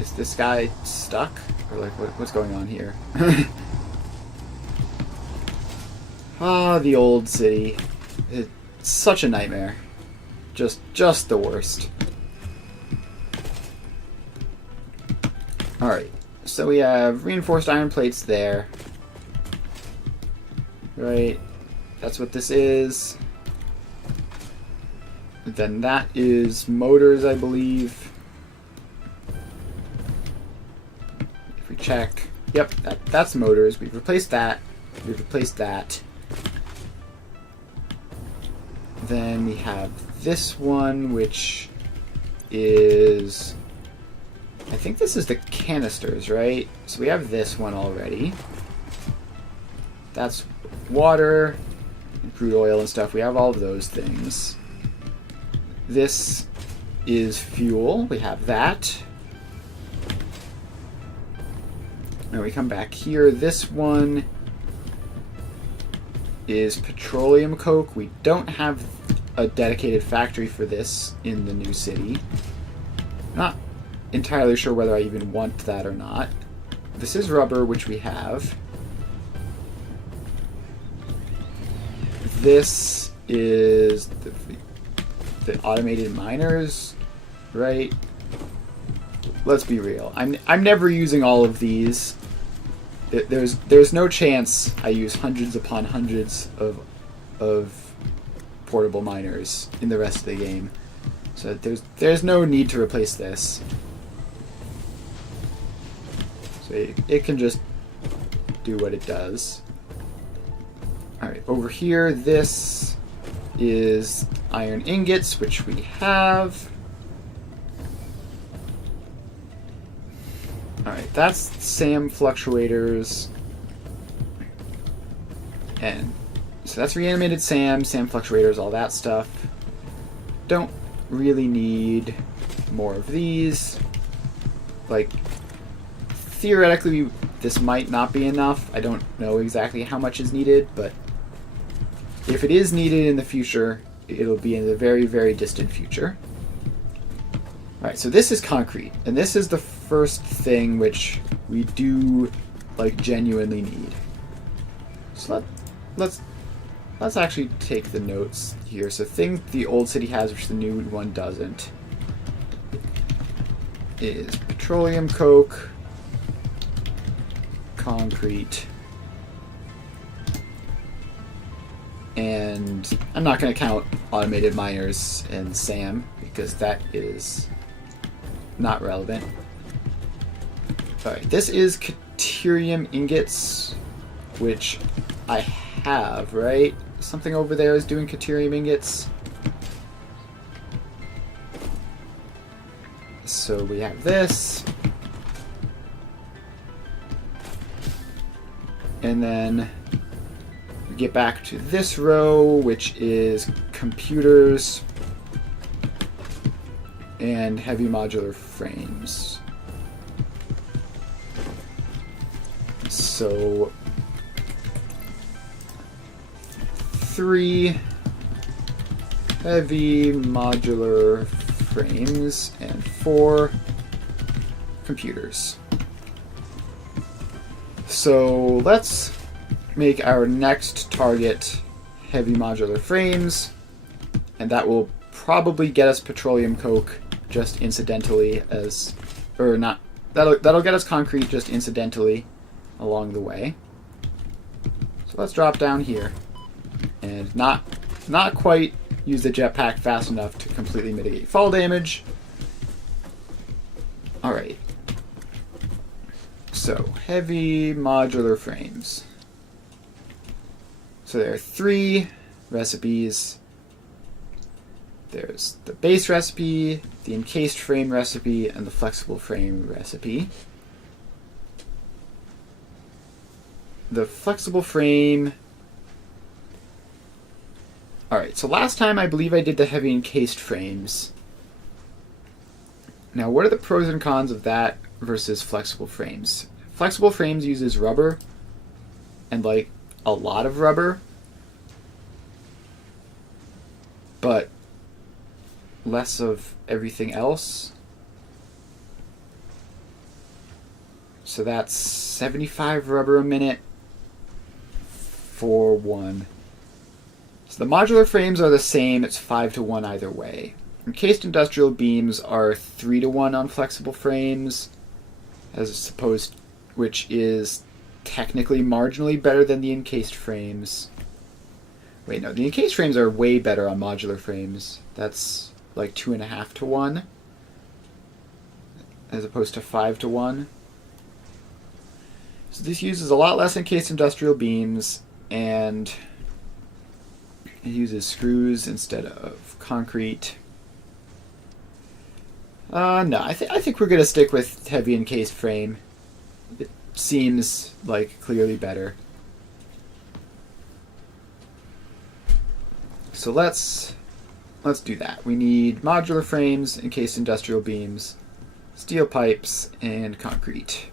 Is this guy stuck? Or like, what's going on here? Ah, the old city. It's such a nightmare. Just the worst. Alright, so we have reinforced iron plates there. Right, that's what this is. Then that is motors, I believe. If we check, yep, that's motors. We've replaced that. We've replaced that. Then we have this one, which is... I think this is the canisters, right? So we have this one already. That's water and crude oil and stuff. We have all of those things. This is fuel. We have that. And we come back here. This one is petroleum coke. We don't have a dedicated factory for this in the new city. Not entirely sure whether I even want that or not. This is rubber, which we have. This is the automated miners, right? Let's be real. I'm never using all of these. There's no chance I use hundreds upon hundreds of portable miners in the rest of the game. So there's no need to replace this. So it can just do what it does. Alright, over here, this is iron ingots, which we have. Alright, that's SAM fluctuators. And so that's reanimated SAM fluctuators, all that stuff. Don't really need more of these. Like, theoretically, this might not be enough. I don't know exactly how much is needed, but if it is needed in the future, it'll be in the very, very distant future. Alright, so this is concrete, and this is the first thing which we do, like, genuinely need. So let's actually take the notes here. So thing the old city has, which the new one doesn't, is petroleum coke, concrete, and I'm not going to count automated miners and SAM because that is not relevant. Alright, this is Caterium ingots, which I have, right? Something over there is doing Caterium ingots. So we have this. And then we get back to this row, which is computers and heavy modular frames. So 3 heavy modular frames and 4 computers. So let's make our next target heavy modular frames, and that will probably get us petroleum coke just incidentally that'll get us concrete just incidentally along the way. So let's drop down here and not quite use the jetpack fast enough to completely mitigate fall damage. Alright. So, heavy modular frames. So there are 3 recipes. There's the base recipe, the encased frame recipe, and the flexible frame recipe. The flexible frame... Alright, so last time I believe I did the heavy encased frames. Now, what are the pros and cons of that versus flexible frames? Flexible frames uses rubber, and like a lot of rubber, but less of everything else. So that's 75 rubber a minute for 1. So the modular frames are the same, it's 5-to-1 either way. Encased industrial beams are 3-to-1 on flexible frames, as opposed, which is technically marginally better than the encased frames. Wait, no, the encased frames are way better on modular frames. That's like 2.5-to-1, as opposed to 5-to-1. So this uses a lot less encased industrial beams, and it uses screws instead of concrete. No, I think we're going to stick with heavy encased frame. It seems like clearly better. So let's do that. We need modular frames, encased industrial beams, steel pipes, and concrete.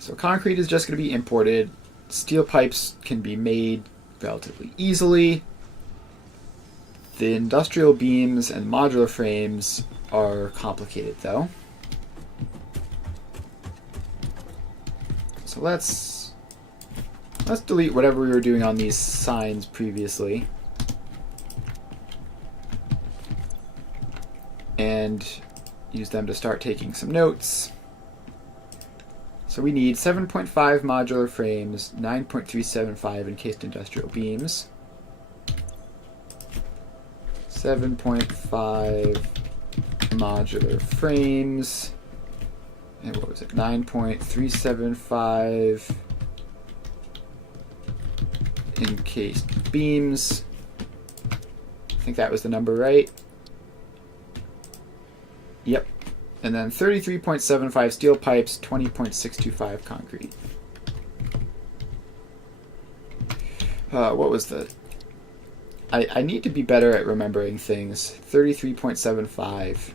So concrete is just going to be imported. Steel pipes can be made relatively easily. The industrial beams and modular frames are complicated, though. So let's delete whatever we were doing on these signs previously, and use them to start taking some notes. So we need 7.5 modular frames, 9.375 encased industrial beams, 7.5 modular frames, And what was it? 9.375 encased beams. I think that was the number, right? Yep. And then 33.75 steel pipes, 20.625 concrete. What was the... I need to be better at remembering things. 33.75.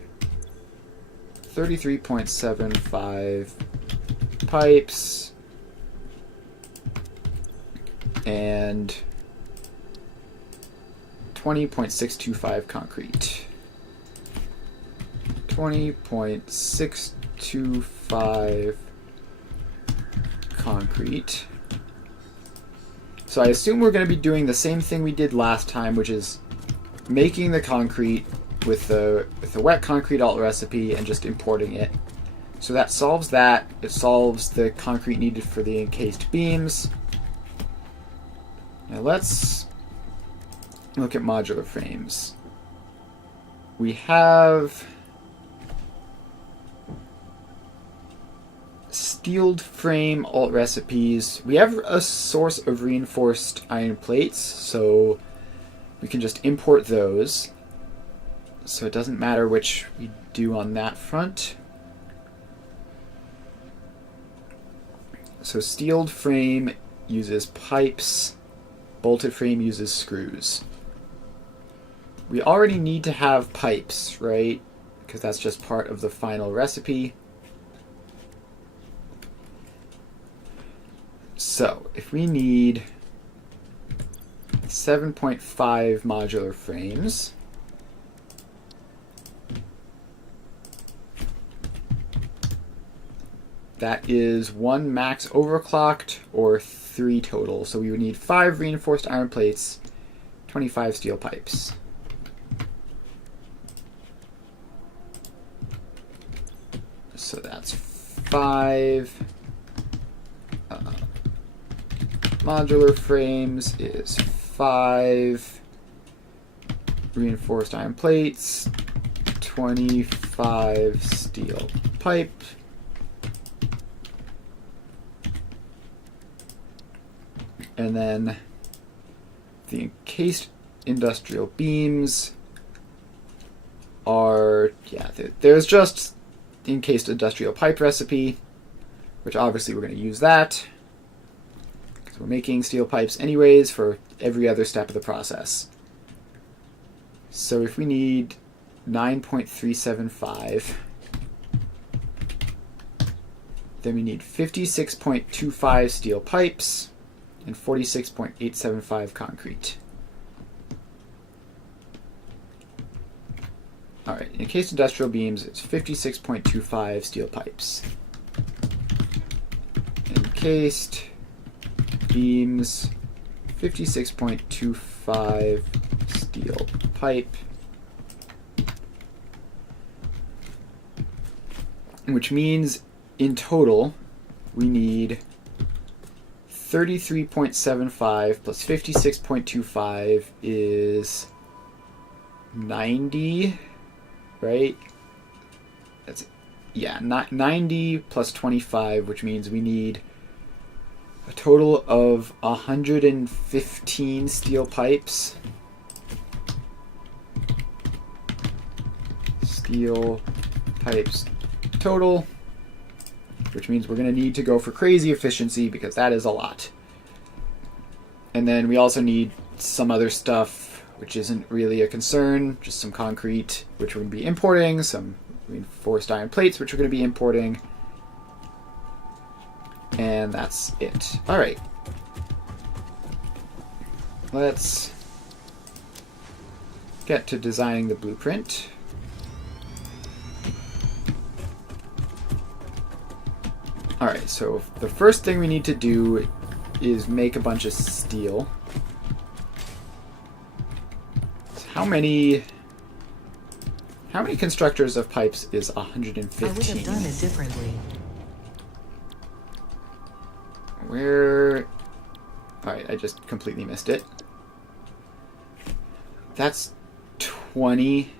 33.75 pipes. And 20.625 concrete. 20.625 concrete. So I assume we're going to be doing the same thing we did last time, which is making the concrete with the wet concrete alt recipe and just importing it. So that solves that. It solves the concrete needed for the encased beams. Now let's look at modular frames. We have steeled frame alt recipes. We have a source of reinforced iron plates, so we can just import those. So it doesn't matter which we do on that front. So steeled frame uses pipes, bolted frame uses screws. We already need to have pipes, right? Because that's just part of the final recipe. So if we need 7.5 modular frames, that is 1 max overclocked or 3 total. So we would need 5 reinforced iron plates, 25 steel pipes. So that's 5 modular frames is 5 reinforced iron plates, 25 steel pipe, and then the encased industrial beams are, there's just the encased industrial pipe recipe, which obviously we're going to use that. We're making steel pipes anyways for every other step of the process. So if we need 9.375, then we need 56.25 steel pipes and 46.875 concrete. Alright, encased industrial beams, it's 56.25 steel pipes. Encased beams, 56.25 steel pipe, which means in total we need 33.75 plus 56.25 is 90, right? That's, 90 plus 25, which means we need a total of 115 steel pipes. Steel pipes total, which means we're going to need to go for crazy efficiency because that is a lot. And then we also need some other stuff which isn't really a concern, just some concrete, which we're going to be importing, some reinforced iron plates, which we're going to be importing. And that's it. All right. Let's get to designing the blueprint. All right, so the first thing we need to do is make a bunch of steel. So how many constructors of pipes is 115? I would have done it differently. Where... Alright, I just completely missed it. That's 20.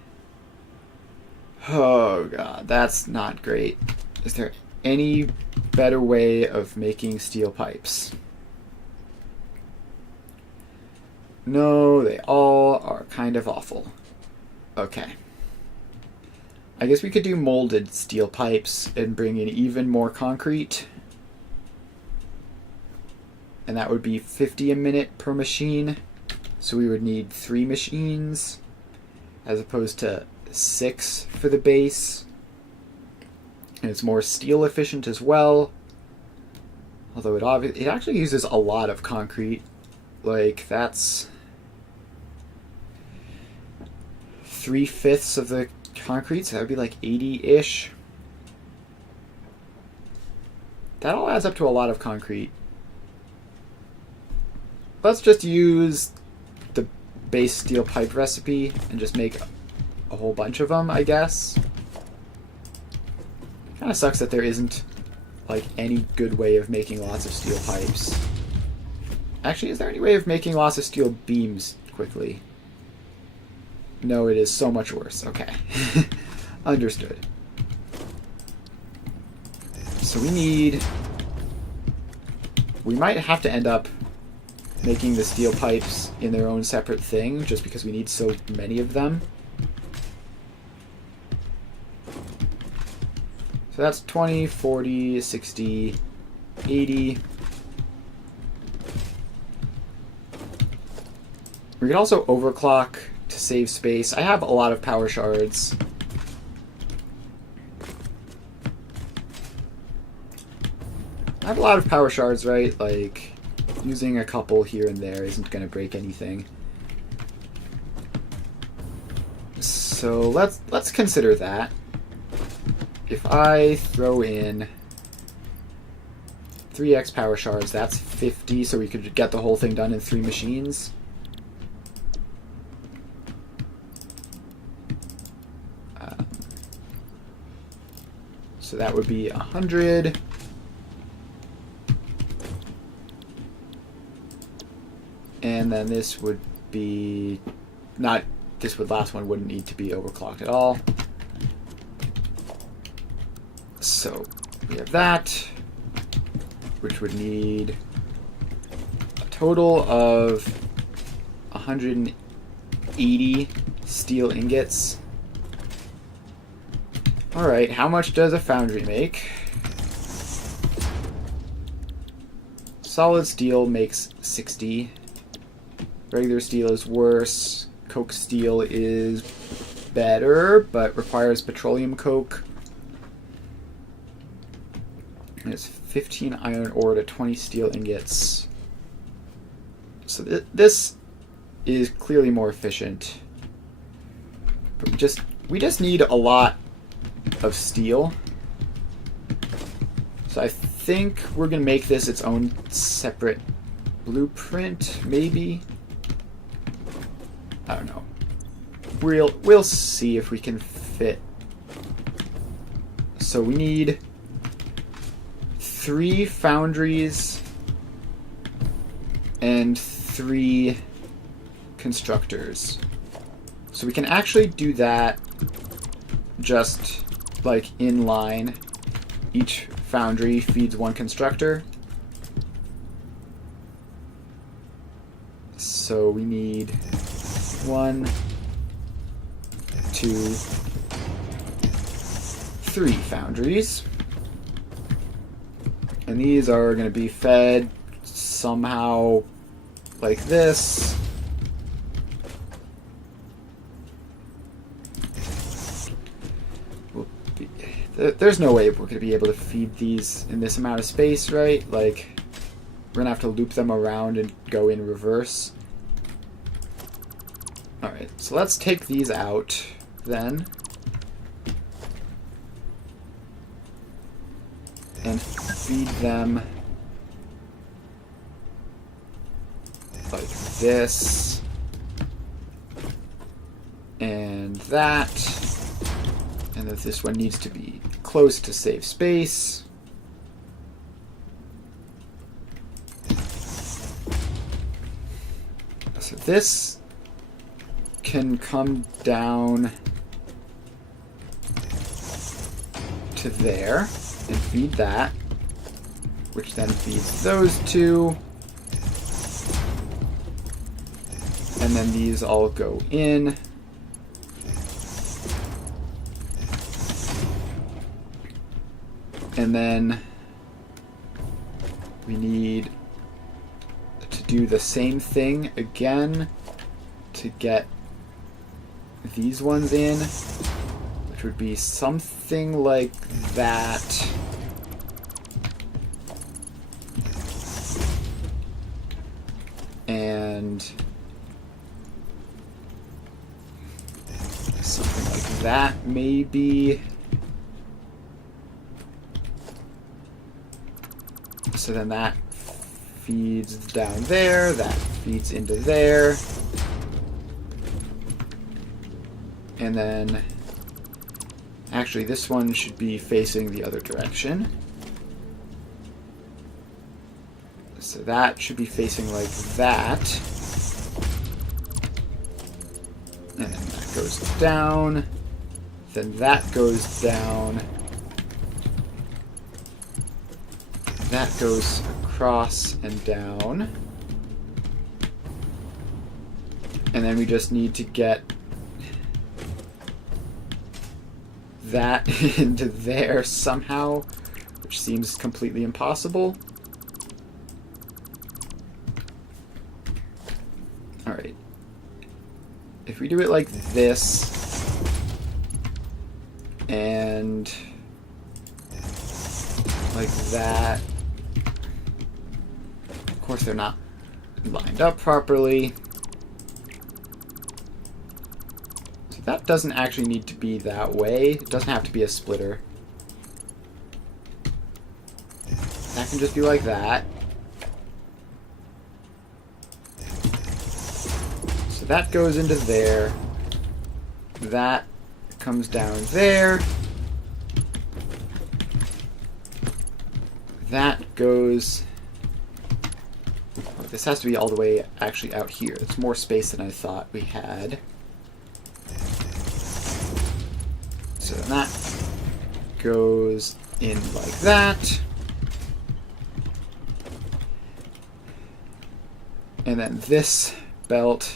Oh god, that's not great. Is there any better way of making steel pipes? No, they all are kind of awful. Okay. I guess we could do molded steel pipes and bring in even more concrete. And that would be 50 a minute per machine. So we would need 3 machines as opposed to 6 for the base. And it's more steel efficient as well. Although it actually uses a lot of concrete. Like, that's 3/5 of the concrete, so that would be like 80-ish. That all adds up to a lot of concrete. Let's just use the base steel pipe recipe and just make a whole bunch of them, I guess. Kind of sucks that there isn't like any good way of making lots of steel pipes. Actually, is there any way of making lots of steel beams quickly? No, it is so much worse. Okay. Understood. So we might have to end up making the steel pipes in their own separate thing just because we need so many of them. So that's 20, 40, 60, 80. We can also overclock to save space. I have a lot of power shards. I have a lot of power shards, right? Like, using a couple here and there isn't going to break anything. So let's consider that. If I throw in 3x power shards, that's 50, so we could get the whole thing done in 3 machines. So that would be 100. And then this would be this last one wouldn't need to be overclocked at all. So we have that, which would need a total of 180 steel ingots. Alright, how much does a foundry make? Solid steel makes 60. Regular steel is worse. Coke steel is better, but requires petroleum coke. And it's 15 iron ore to 20 steel ingots. So this is clearly more efficient. But we just need a lot of steel. So I think we're going to make this its own separate blueprint, maybe? I don't know. We'll see if we can fit. So we need 3 foundries and 3 constructors. So we can actually do that just like in line. Each foundry feeds 1 constructor. So we need 1, 2, 3 foundries. And these are going to be fed somehow like this. There's no way we're going to be able to feed these in this amount of space, right? Like, we're going to have to loop them around and go in reverse. Alright, so let's take these out then. And feed them like this. And that. And that this one needs to be close to save space. So this can come down to there. and feed that, which then feeds those two. And then these all go in. And then we need to do the same thing again to get these ones in, which would be something like that. And something like that, maybe. So then that feeds down there, that feeds into there. And then, actually this one should be facing the other direction. So that should be facing like that. And then that goes down. Then that goes down. That goes across and down. And then we just need to get that into there somehow, which seems completely impossible. Alright. If we do it like this, and like that, of course they're not lined up properly. So that doesn't actually need to be that way. It doesn't have to be a splitter. That can just be like that. So that goes into there. That comes down there. That goes... Oh, this has to be all the way actually out here. It's more space than I thought we had. So then that goes in like that. And then this belt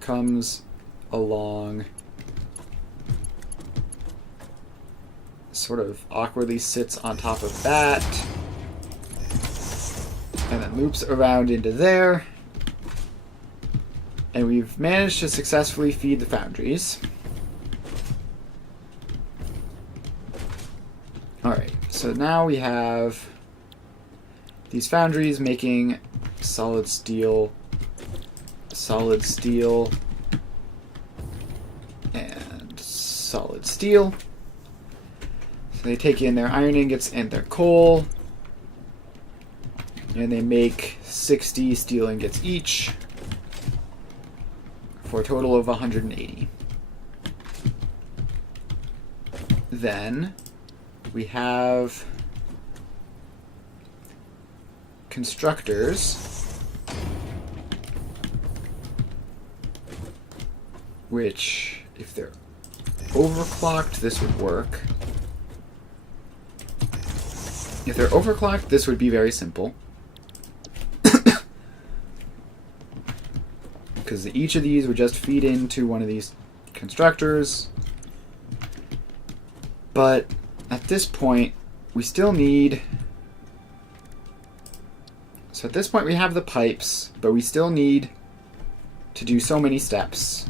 comes along, sort of awkwardly sits on top of that, and then loops around into there. And we've managed to successfully feed the foundries. Alright, so now we have these foundries making solid steel, and solid steel. So they take in their iron ingots and their coal, and they make 60 steel ingots each, for a total of 180. Then we have constructors, which, if they're overclocked, this would work. If they're overclocked, this would be very simple. Because each of these would just feed into one of these constructors. But at this point, we still need... So at this point we have the pipes, but we still need to do so many steps.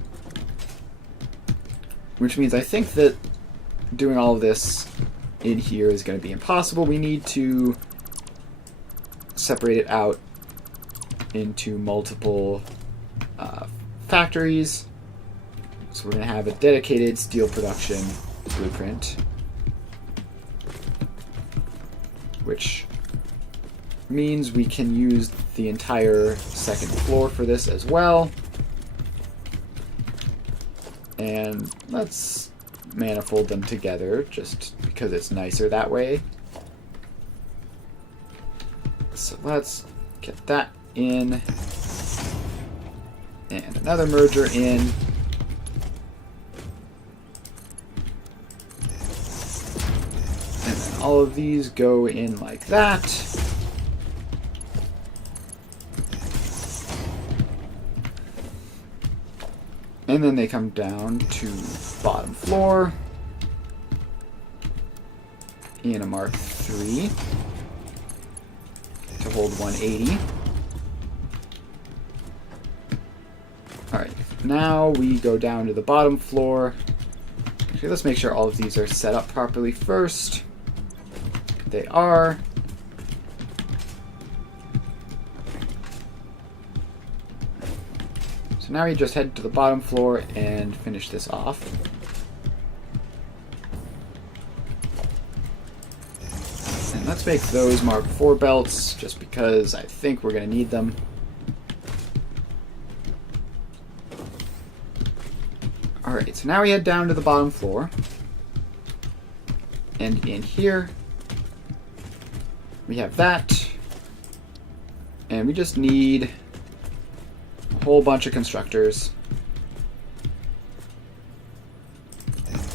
Which means I think that doing all of this in here is going to be impossible. We need to separate it out into multiple factories. So we're going to have a dedicated steel production blueprint, which means we can use the entire second floor for this as well. And let's manifold them together just because it's nicer that way. So let's get that in. And another merger in. all of these go in like that. And then they come down to bottom floor in a Mark III to hold 180. Alright, now we go down to the bottom floor. Actually, let's make sure all of these are set up properly first. They are. So now we just head to the bottom floor and finish this off. And let's make those Mark IV belts, just because I think we're going to need them. Alright, so now we head down to the bottom floor. And in here, we have that. And we just need a whole bunch of constructors.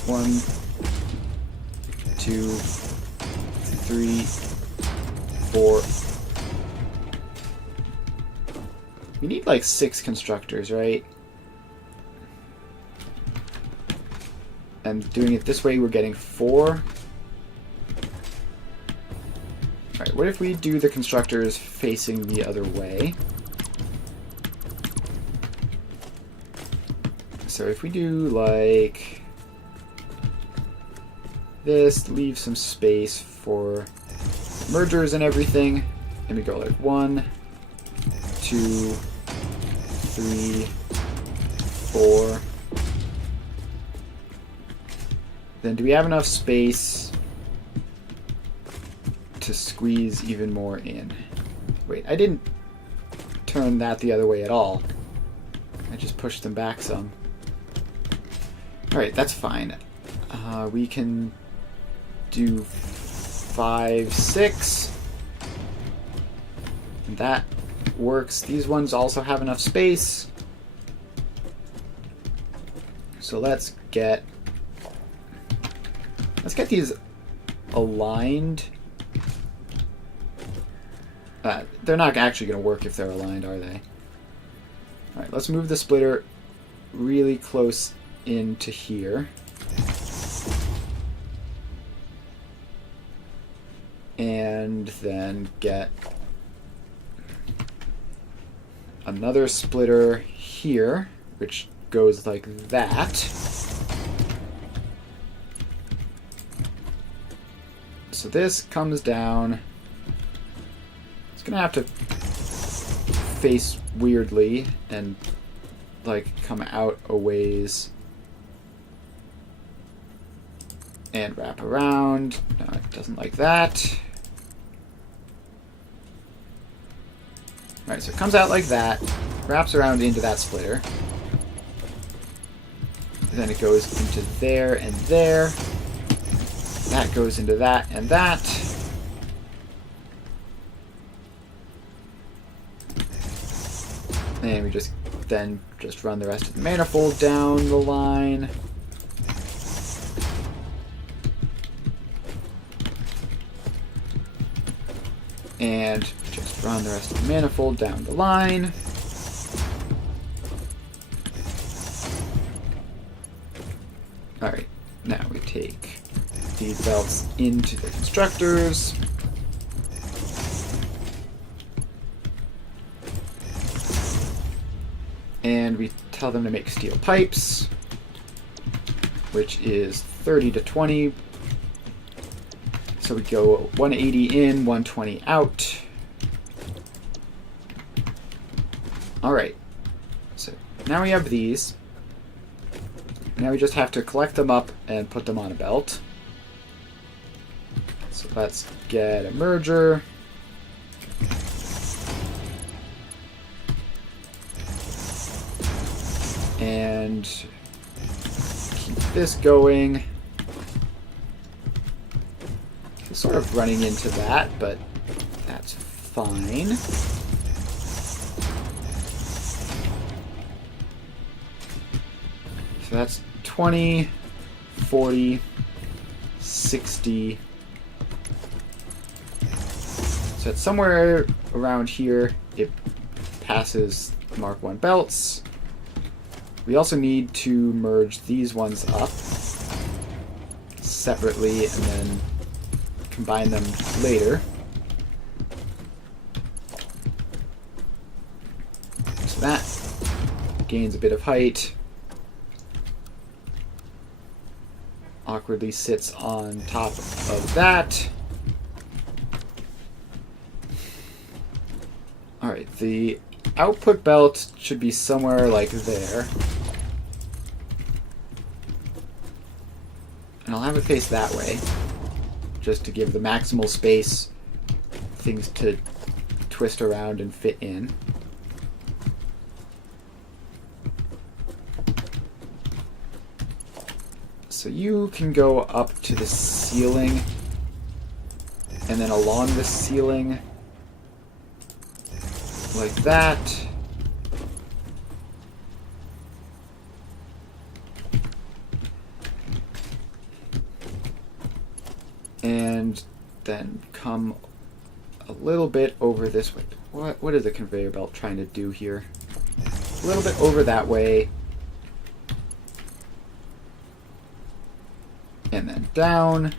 1, 2, 3, 4. We need like 6 constructors, right? And doing it this way, we're getting 4. Alright, what if we do the constructors facing the other way? So if we do like this, leave some space for mergers and everything, and we go like 1, 2, 3, 4. Then do we have enough space to squeeze even more in? Wait, I didn't turn that the other way at all. I just pushed them back some. Alright, that's fine. We can do 5, 6. And that works. These ones also have enough space. So let's get these aligned. They're not actually going to work if they're aligned, are they? Alright, let's move the splitter really close into here. And then get another splitter here, which goes like that. So this comes down. It's gonna have to face weirdly and like come out a ways and wrap around. No, it doesn't like that. Alright, so it comes out like that, wraps around into that splitter. Then it goes into there and there. That goes into that and that. And we just run the rest of the manifold down the line. And just run the rest of the manifold down the line. Alright, now we take these belts into the constructors. And we tell them to make steel pipes, which is 30 to 20. So we go 180 in, 120 out. Alright, so now we have these. Now we just have to collect them up and put them on a belt. So let's get a merger. And keep this going. It's sort of running into that, but that's fine. So that's 20, 40, 60, So it's somewhere around here. It passes Mark 1 belts. We also need to merge these ones up separately and then combine them later. So that gains a bit of height. Awkwardly sits on top of that. Alright, the output belt should be somewhere like there. And I'll have it face that way, just to give the maximal space things to twist around and fit in. So you can go up to the ceiling, and then along the ceiling, like that. And then come a little bit over this way. What is the conveyor belt trying to do here? A little bit over that way. And then down.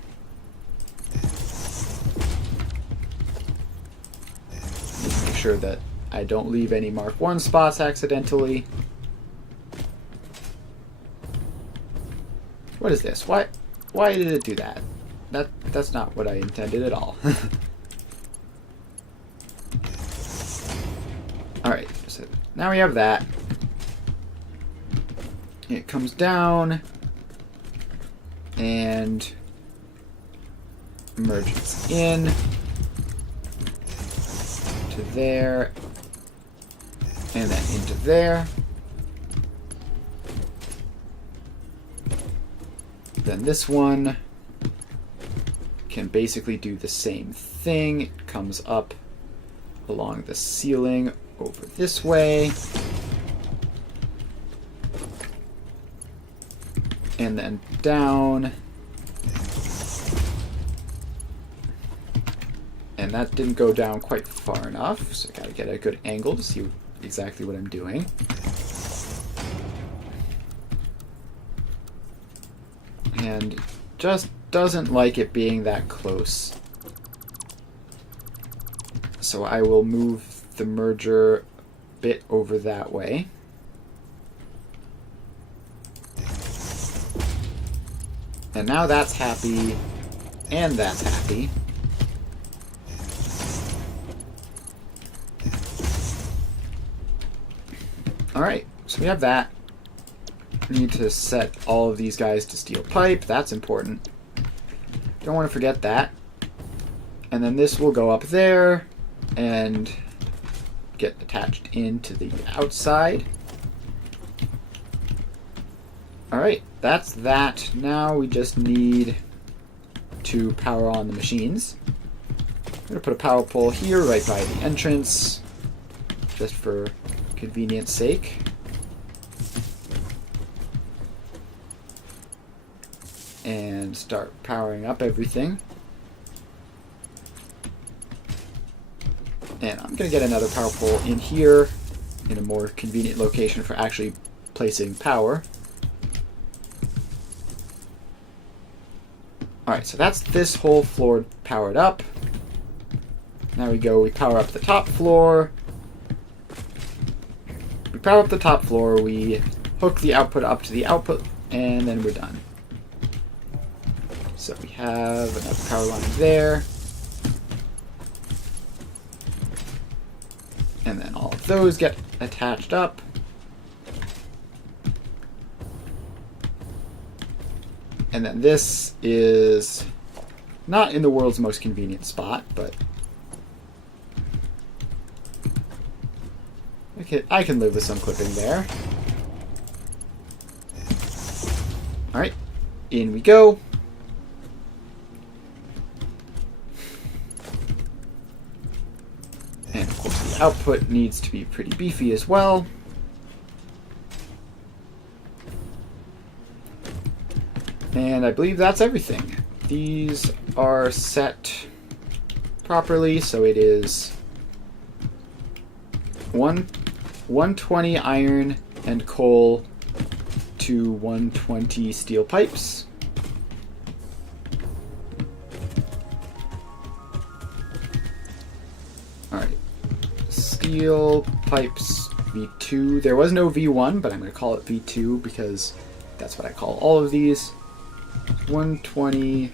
Make sure that I don't leave any Mark 1 spots accidentally. What is this? Why did it do that? That's not what I intended at all. Alright, so now we have that. It comes down and merges in to there and then into there. Then this one can basically do the same thing. It comes up along the ceiling over this way. And then down. And that didn't go down quite far enough, so I gotta get a good angle to see exactly what I'm doing. And just doesn't like it being that close. So I will move the merger a bit over that way. And now that's happy, and that's happy. Alright, so we have that. We need to set all of these guys to steel pipe. That's important. Don't want to forget that. And then this will go up there and get attached into the outside. Alright, that's that. Now we just need to power on the machines. I'm going to put a power pole here right by the entrance, just for convenience sake. And start powering up everything. And I'm going to get another power pole in here in a more convenient location for actually placing power. Alright, so that's this whole floor powered up. Now we power up the top floor. We power up the top floor, we hook the output up to the output, and then we're done. So we have another power line there. And then all of those get attached up. And then this is not in the world's most convenient spot, but I can live with some clipping there. Alright, in we go. And of course the output needs to be pretty beefy as well. And I believe that's everything. These are set properly. So it is 120 iron and coal to 120 steel pipes. Alright. Steel pipes V2. There was no V1, but I'm going to call it V2 because that's what I call all of these. 120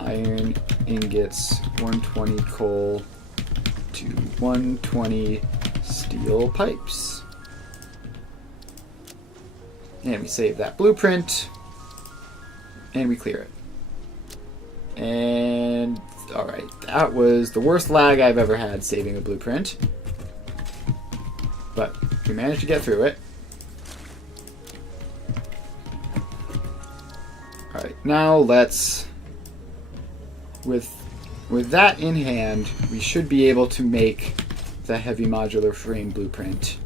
iron ingots, 120 coal to 120 steel pipes. And we save that blueprint. And we clear it. And alright, that was the worst lag I've ever had saving a blueprint. But we managed to get through it. Alright, now let's... With that in hand, we should be able to make the heavy modular frame blueprint.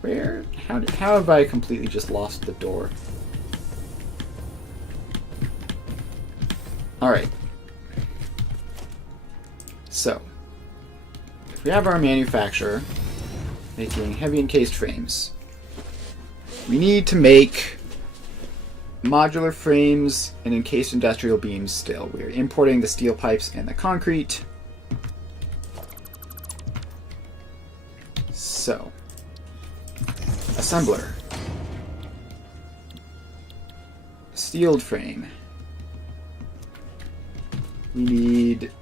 Where? How have I completely just lost the door? Alright. So, if we have our manufacturer making heavy encased frames, we need to make modular frames and encased industrial beams still. We're importing the steel pipes and the concrete. So, assembler. Steeled frame. We need,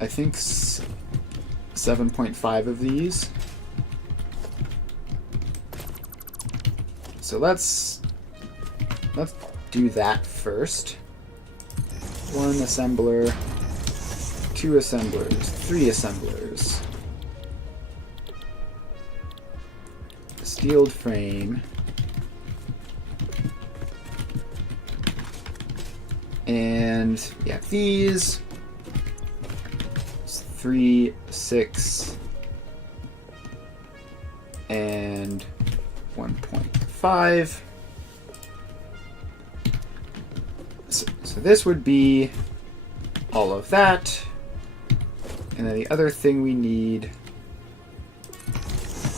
I think, 7.5 of these. So let's do that first. 1 assembler, 2 assemblers, 3 assemblers. Steeled frame. And we have these. 3, 6, and 1.5. So this would be all of that. And then the other thing we need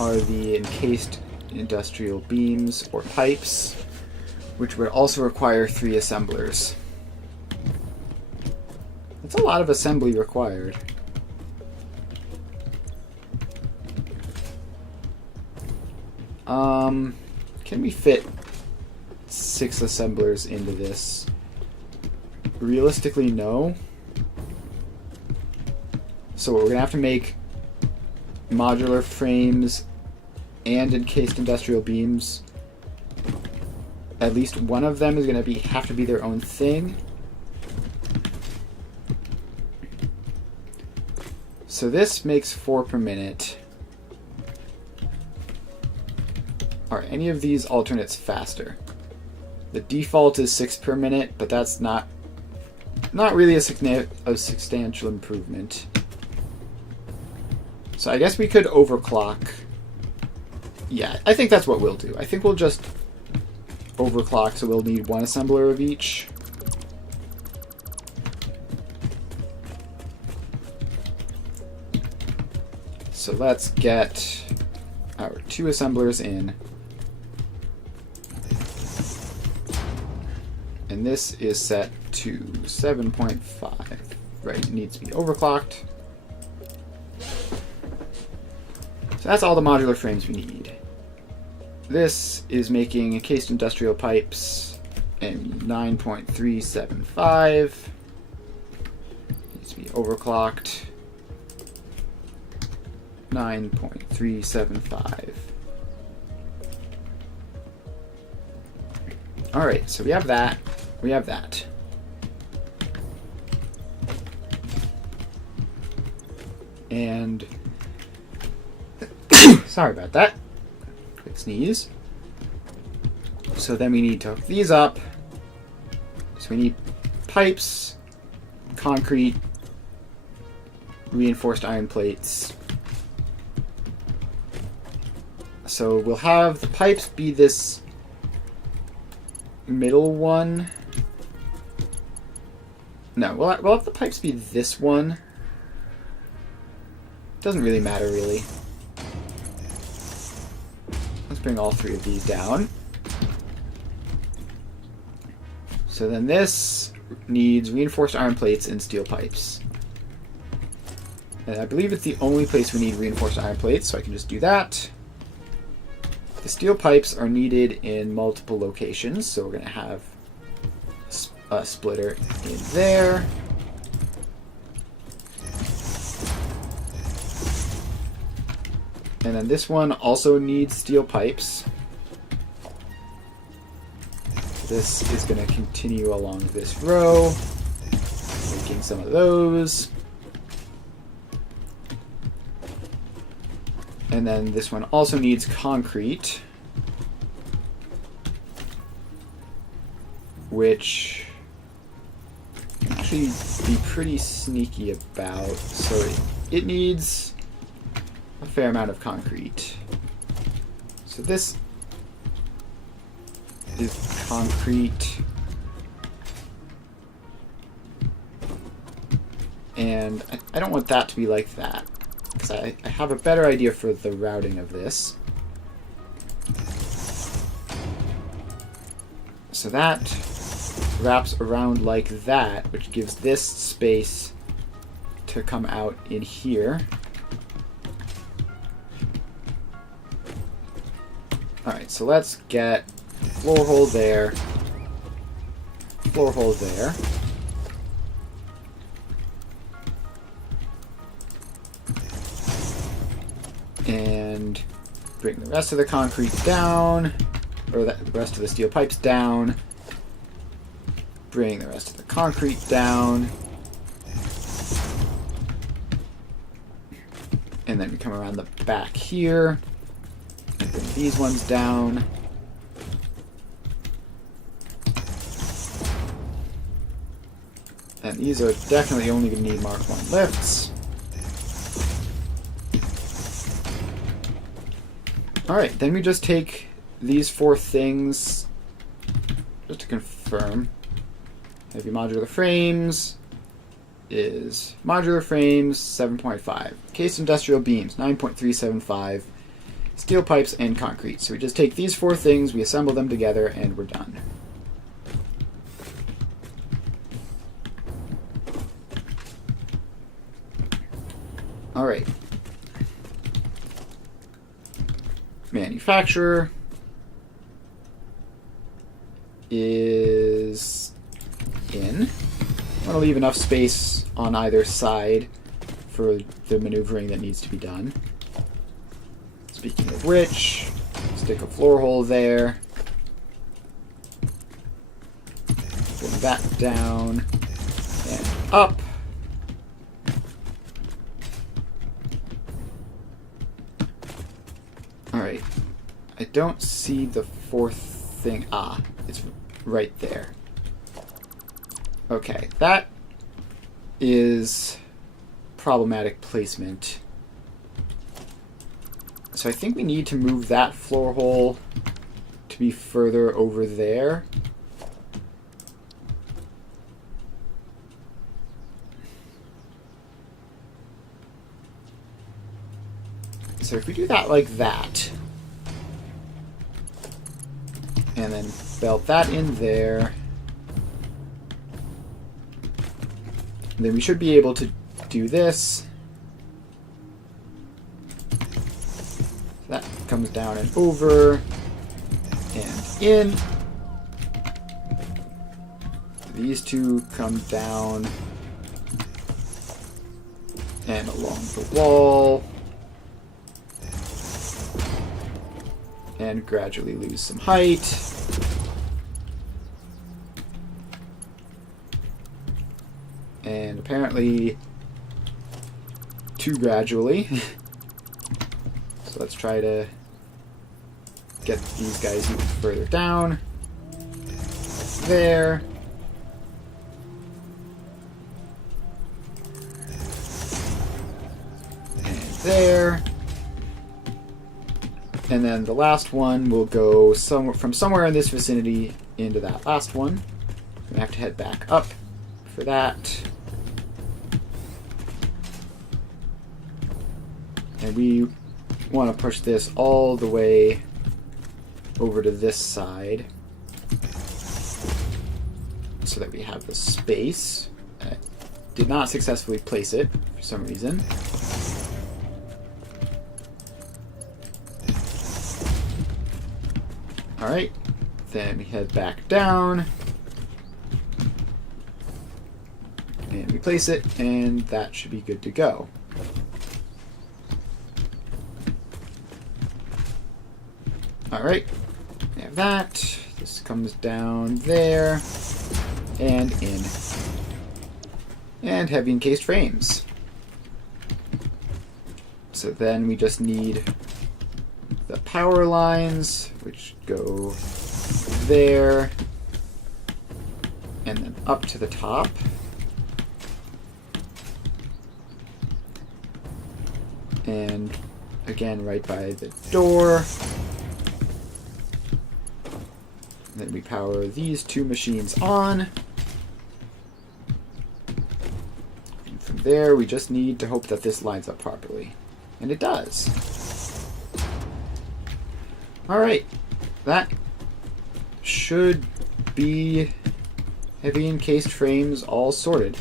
are the encased industrial beams or pipes, which would also require 3 assemblers. That's a lot of assembly required. Can we fit 6 assemblers into this? Realistically, no. So we're gonna have to make modular frames and encased industrial beams. At least one of them is gonna have to be their own thing. So this makes 4 per minute. Are any of these alternates faster? The default is 6 per minute, but that's not really a substantial improvement. So I guess we could overclock. Yeah, I think that's what we'll do. I think we'll just overclock, so we'll need 1 assembler of each. So let's get our 2 assemblers in. And this is set to 7.5. Right, it needs to be overclocked. So that's all the modular frames we need. This is making encased industrial pipes and 9.375. Needs to be overclocked. 9.375. Alright, so we have that. We have that. And sorry about that. Quick sneeze. So then we need to hook these up. So we need pipes, concrete, reinforced iron plates. So we'll have the pipes be this middle one... No, we'll have the pipes be this one. Doesn't really matter, really. Let's bring all three of these down. So then this needs reinforced iron plates and steel pipes. And I believe it's the only place we need reinforced iron plates, so I can just do that. The steel pipes are needed in multiple locations, so we're going to have a splitter in there. And then this one also needs steel pipes. This is going to continue along this row, making some of those. And then this one also needs concrete, which can actually be pretty sneaky about. So it needs a fair amount of concrete. So this is concrete. And I don't want that to be like that, because I have a better idea for the routing of this. So that wraps around like that, which gives this space to come out in here. Alright, so let's get floor hole there, floor hole there. And bring the rest of the concrete down, or the rest of the steel pipes down. Bring the rest of the concrete down. And then we come around the back here and bring these ones down. And these are definitely only going to need Mark 1 lifts. Alright, then we just take these four things, just to confirm. Heavy modular frames is modular frames 7.5. Case industrial beams 9.375. Steel pipes and concrete. So we just take these four things, we assemble them together, and we're done. Alright. Manufacturer is in. I want to leave enough space on either side for the maneuvering that needs to be done. Speaking of which, stick a floor hole there. Bring that down and up. Alright, I don't see the fourth thing. Ah, it's right there. Okay, that is problematic placement. So I think we need to move that floor hole to be further over there. So if we do that like that, and then belt that in there, then we should be able to do this. That comes down and over and in. These two come down and along the wall. And gradually lose some height. And apparently too gradually. So let's try to get these guys even further down. There. And there. And then the last one will go from somewhere in this vicinity into that last one. We have to head back up for that. And we want to push this all the way over to this side so that we have the space. I did not successfully place it for some reason. Alright, then we head back down and we place it, and that should be good to go. Alright, we have that. This comes down there and in. And heavy encased frames. So then we just need the power lines, which go there and then up to the top. And again, right by the door. And then we power these two machines on. And from there, we just need to hope that this lines up properly. And it does. Alright, that should be heavy encased frames all sorted.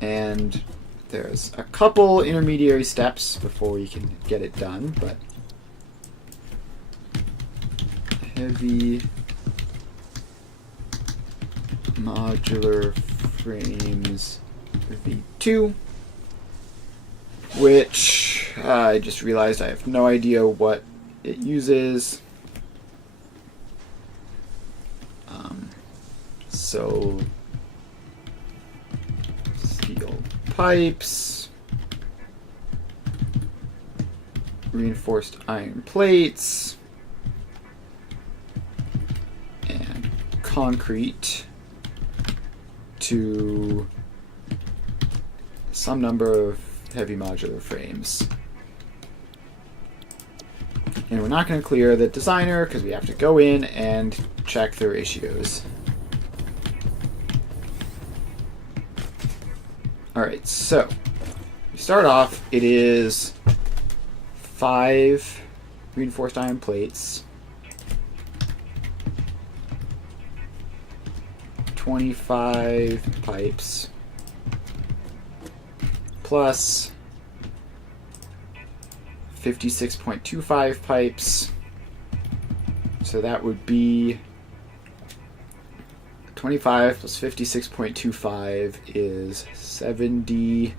And there's a couple intermediary steps before we can get it done, but heavy modular frames V2, which I just realized I have no idea what it uses. So steel pipes, reinforced iron plates, and concrete to some number of heavy modular frames. And we're not going to clear the designer because we have to go in and check the ratios. Alright, so we start off, it is 5 reinforced iron plates, 25 pipes, plus 56.25 pipes, so that would be 25 plus 56.25 is 70.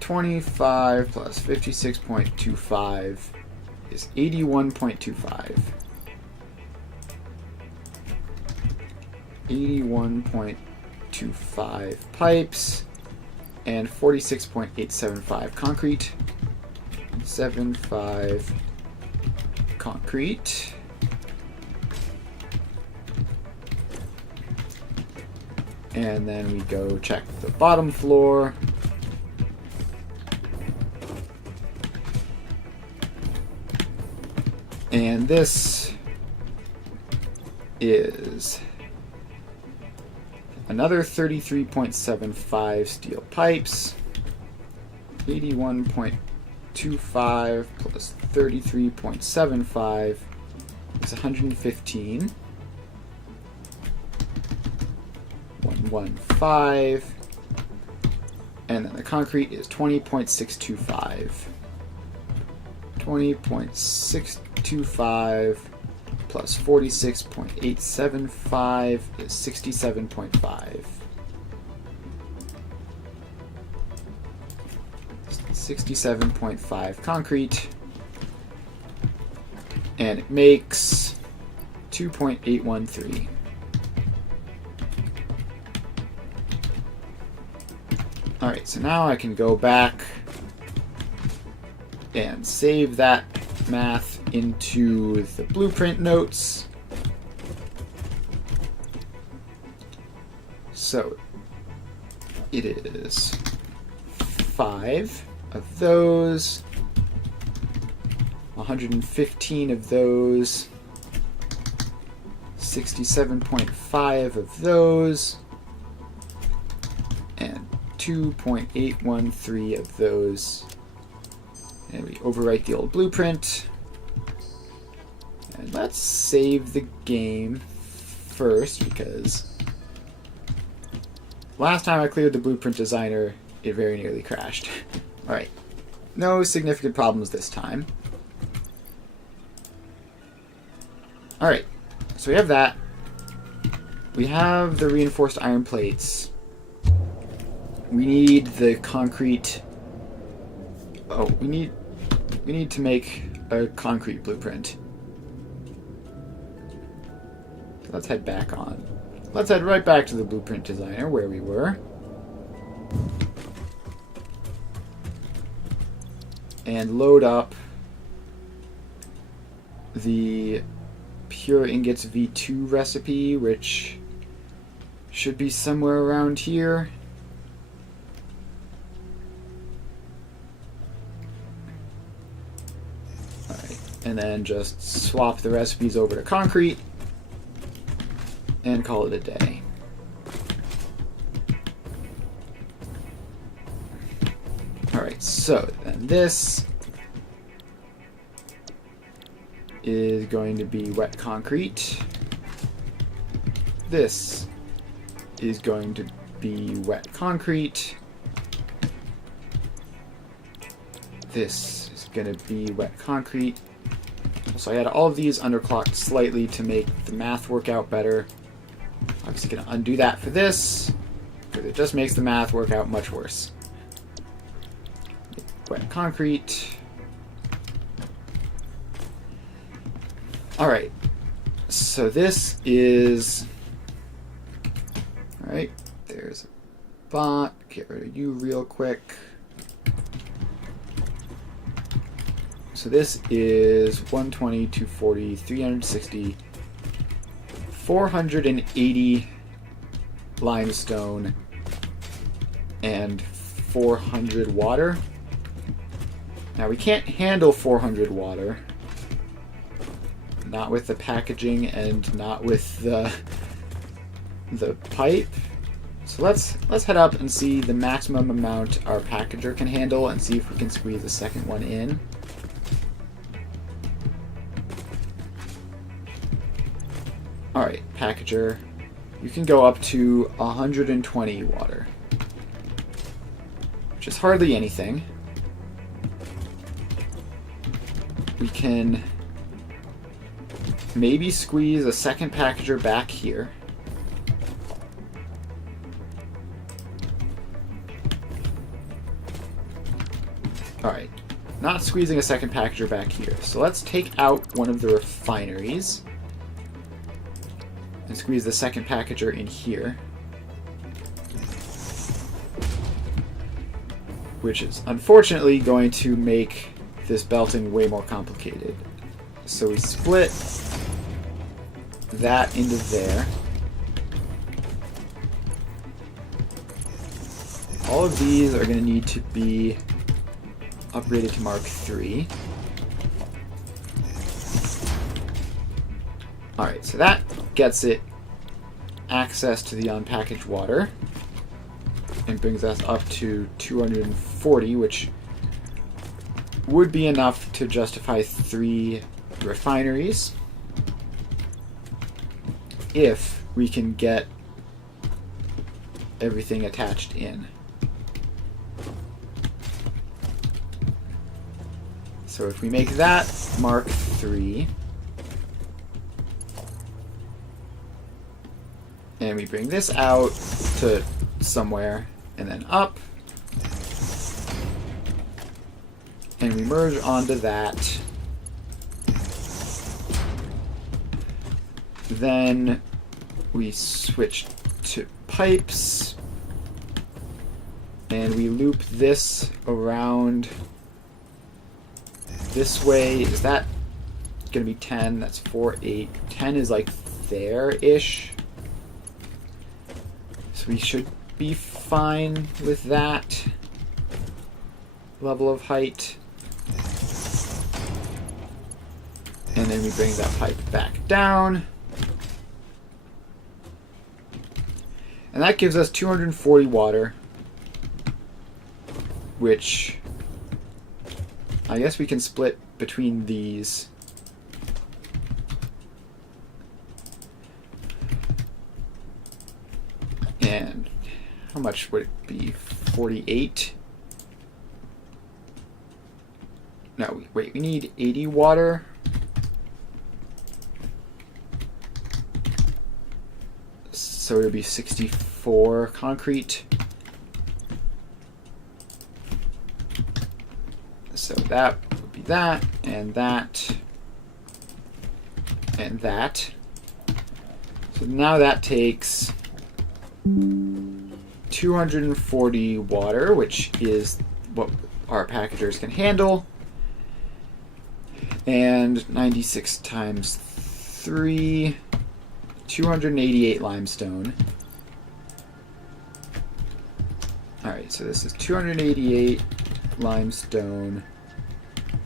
25 plus 56.25 is 81.25. 81.25 pipes and 46.875 concrete. 75 concrete. And then we go check the bottom floor. And this is another 33.75 steel pipes. 81.25 plus 33.75 is 115. 115, and then the concrete is 20.625. 20.625 plus 46.875 is 67.5. 67.5 concrete, and it makes 2.813. Alright, so now I can go back and save that math into the blueprint notes. So it is 5 of those, 115 of those, 67.5 of those, and 2.813 of those. And we overwrite the old blueprint. And let's save the game first, because last time I cleared the blueprint designer, it very nearly crashed. Alright, no significant problems this time. Alright, so we have that. We have the reinforced iron plates. We need the concrete. Oh, we need to make a concrete blueprint. Let's head back on. Let's head right back to the blueprint designer where we were. And load up the pure ingots V2 recipe, which should be somewhere around here. Alright, and then just swap the recipes over to concrete and call it a day. Alright, so then this is going to be wet concrete. This is going to be wet concrete. This is going to be wet concrete. So I had all of these underclocked slightly to make the math work out better. Obviously going to undo that for this, because it just makes the math work out much worse. Wet concrete. Alright, so this is... Alright, there's a bot. Get rid of you real quick. So this is 120, 240, 360, 480 limestone, and 400 water. Now we can't handle 400 water. Not with the packaging and not with the pipe. So let's head up and see the maximum amount our packager can handle and see if we can squeeze a second one in. Alright, packager. You can go up to 120 water, which is hardly anything. We can maybe squeeze a second packager back here. Alright, not squeezing a second packager back here. So let's take out one of the refineries and squeeze the second packager in here, which is unfortunately going to make this belting way more complicated. So we split that into there. All of these are going to need to be upgraded to Mark III. Alright, so that gets it access to the unpackaged water and brings us up to 240, which would be enough to justify 3 refineries if we can get everything attached in. So if we make that Mark III, and we bring this out to somewhere, and then up, and we merge onto that, then we switch to pipes, and we loop this around this way. Is that going to be 10? That's 4, 8. 10 is like there-ish. So we should be fine with that level of height. And then we bring that pipe back down. And that gives us 240 water, which I guess we can split between these. And how much would it be? 48? No, wait, we need 80 water. So it'll be 64 concrete. So that would be that, and that, and that. So now that takes 240 water, which is what our packagers can handle. And 96 times 3, 288 limestone. Alright, so this is 288 limestone,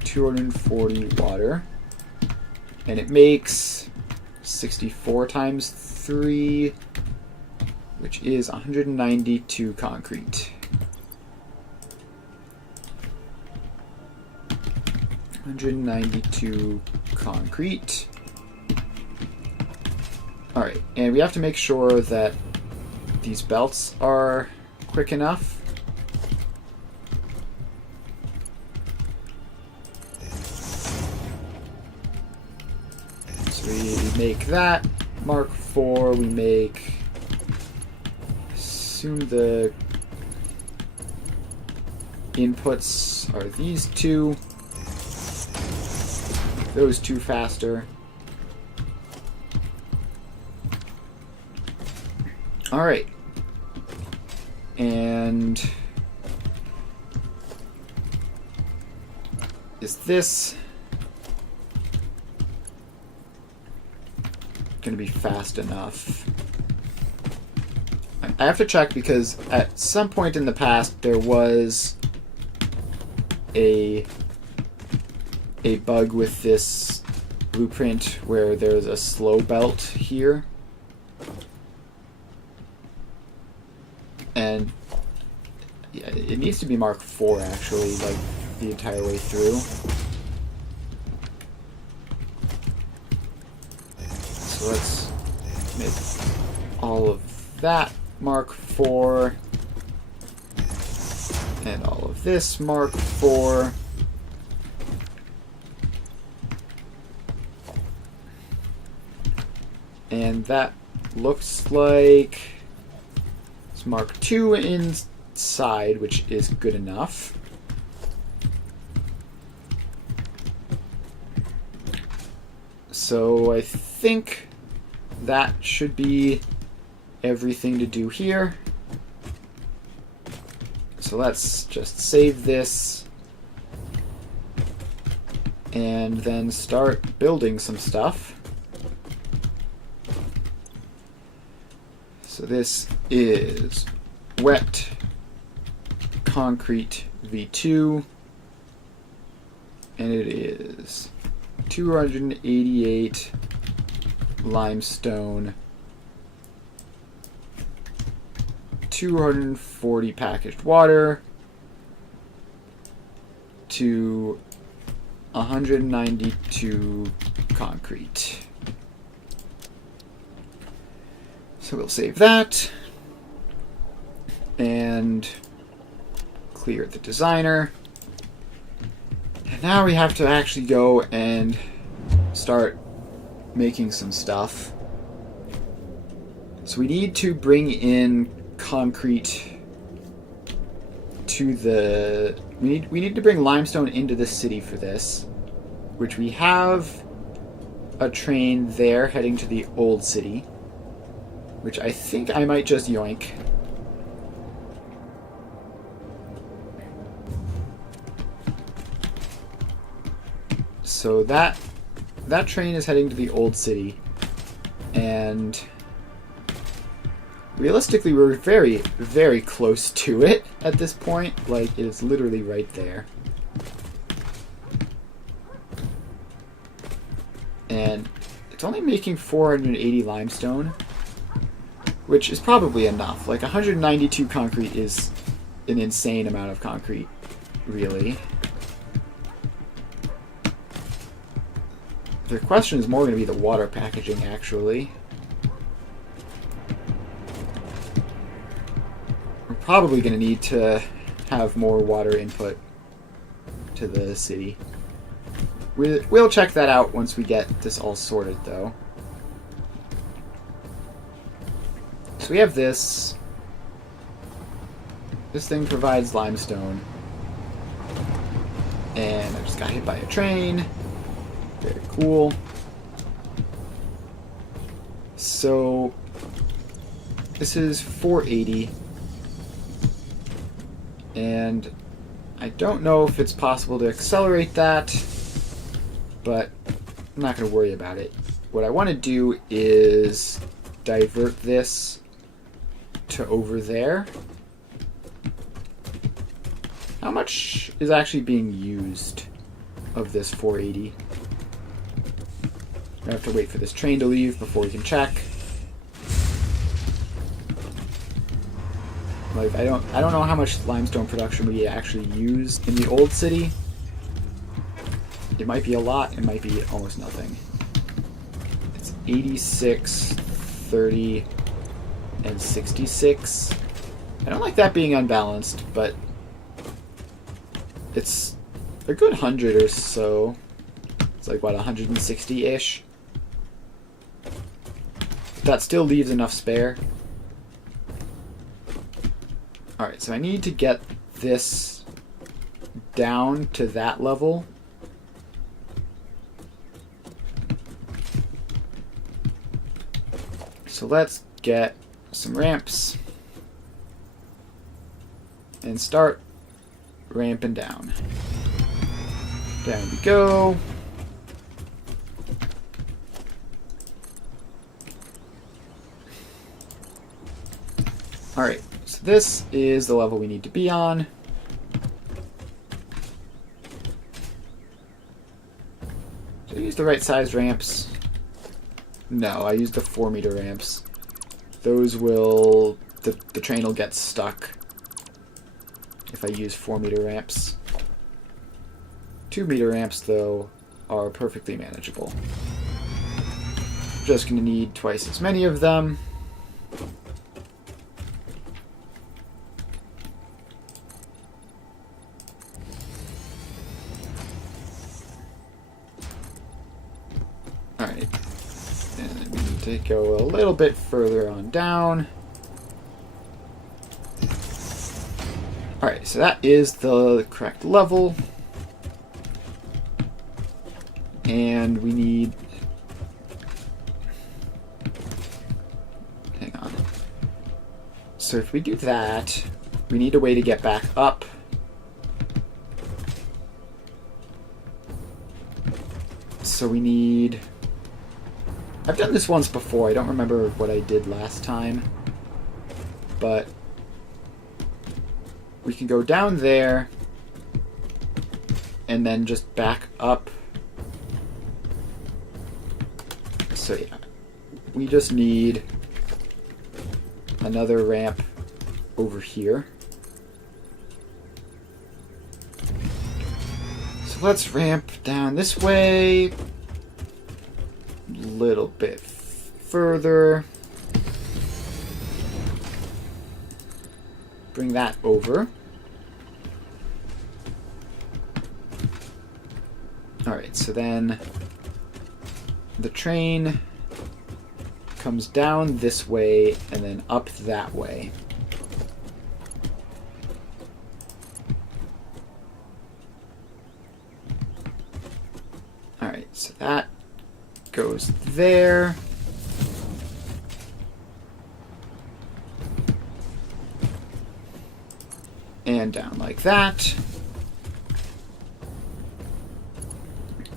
240 water. And it makes 64 times 3, which is 192 concrete. 192 concrete. Alright, and we have to make sure that these belts are quick enough. So we make that. Mark 4, we make... assume the inputs are these two. Those two faster. Alright. And is this going to be fast enough? I have to check because at some point in the past there was a bug with this blueprint where there's a slow belt here. And yeah, it needs to be Mark 4 actually, like the entire way through. So let's make all of that Mark 4 and all of this Mark 4. And that looks like it's Mark 2 inside, which is good enough. So I think that should be everything to do here. So let's just save this and then start building some stuff. So this is wet concrete V2, and it is 288 limestone, 240 packaged water to 192 concrete. So we'll save that and clear the designer. And now we have to actually go and start making some stuff. So we need to bring in concrete to the... We need to bring limestone into the city for this, which we have a train there heading to the old city, which I think I might just yoink. So that train is heading to the old city, and realistically we're very, very close to it at this point. Like, it is literally right there. And it's only making 480 limestone, which is probably enough. Like 192 concrete is an insane amount of concrete, really. The question is more going to be the water packaging, actually. We're probably going to need to have more water input to the city. We'll check that out once we get this all sorted, though. So we have this. This thing provides limestone. And I just got hit by a train. Very cool. So this is 480. And I don't know if it's possible to accelerate that, but I'm not going to worry about it. What I want to do is divert this to over there. How much is actually being used of this 480? I have to wait for this train to leave before we can check. Like I don't know how much limestone production we actually used in the old city. It might be a lot, it might be almost nothing. It's 86, 30, and 66. I don't like that being unbalanced, but it's a good 100 or so. It's like, what, 160-ish? That still leaves enough spare. Alright, so I need to get this down to that level. So let's get some ramps and start ramping down. Down we go. Alright, so this is the level we need to be on. Did I use the right size ramps? No, I used the 4-meter ramps. Those will... The train will get stuck if I use 4-meter ramps. 2-meter ramps, though, are perfectly manageable. Just going to need twice as many of them. Alright. And we need to go a little bit further on down. Alright, so that is the correct level. And we need... Hang on. So if we do that, we need a way to get back up. So we need... I've done this once before. I don't remember what I did last time. But we can go down there and then just back up. So yeah, we just need another ramp over here. So let's ramp down this way a little bit further. Bring that over. Alright, so then the train comes down this way and then up that way. Alright, so that goes there. And down like that.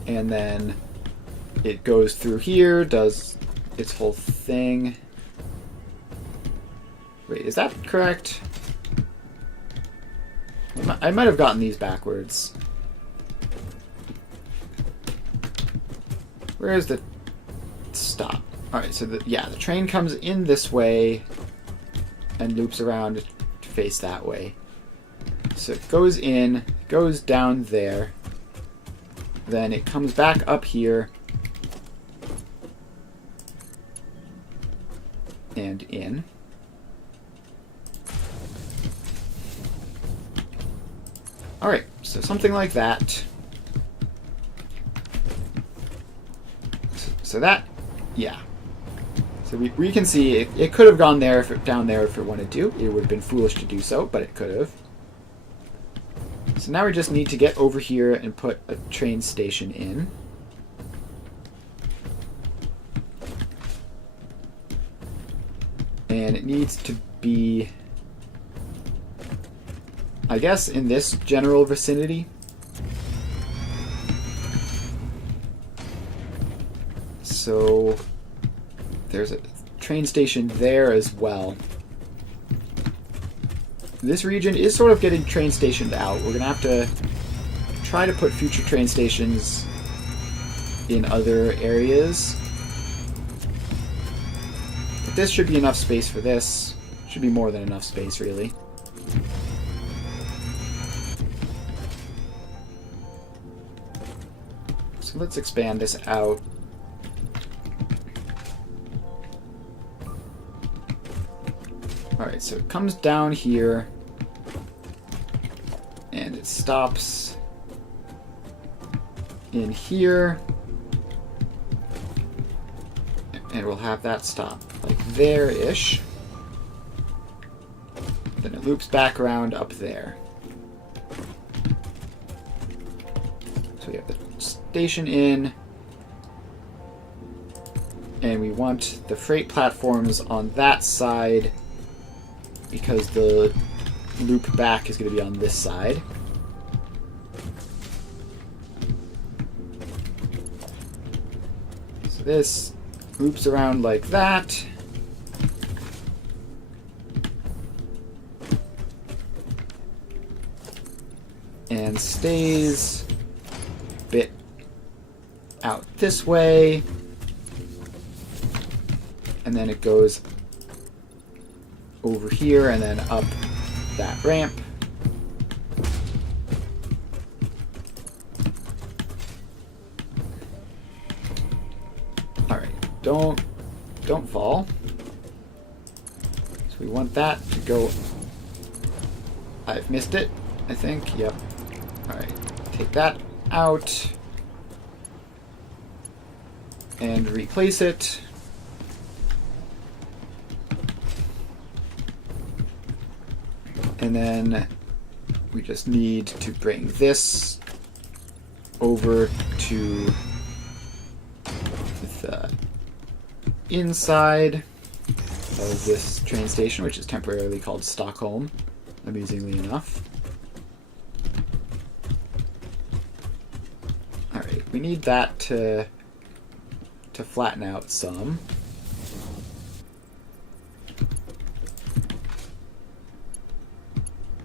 And then it goes through here, does its whole thing. Wait, is that correct? I might have gotten these backwards. Where is the stop? Alright, so the train comes in this way and loops around to face that way. So it goes in, goes down there, then it comes back up here and in. Alright, so something like that. So that, yeah. So we can see it could have gone there down there if it wanted to. It would have been foolish to do so, but it could have. So now we just need to get over here and put a train station in. And it needs to be, I guess, in this general vicinity. So there's a train station there as well. This region is sort of getting train stationed out. We're going to have to try to put future train stations in other areas. But this should be enough space for this. Should be more than enough space, really. So let's expand this out. Alright, so it comes down here, and it stops in here, and we'll have that stop like there-ish. Then it loops back around up there. So we have the station in, and we want the freight platforms on that side, because the loop back is going to be on this side. So this loops around like that. And stays a bit out this way. And then it goes over here and then up that ramp. Alright, don't fall. So we want that to go. I've missed it, I think. Yep. Alright, take that out and replace it. And then we just need to bring this over to the inside of this train station, which is temporarily called Stockholm, amusingly enough. Alright, we need that to flatten out some.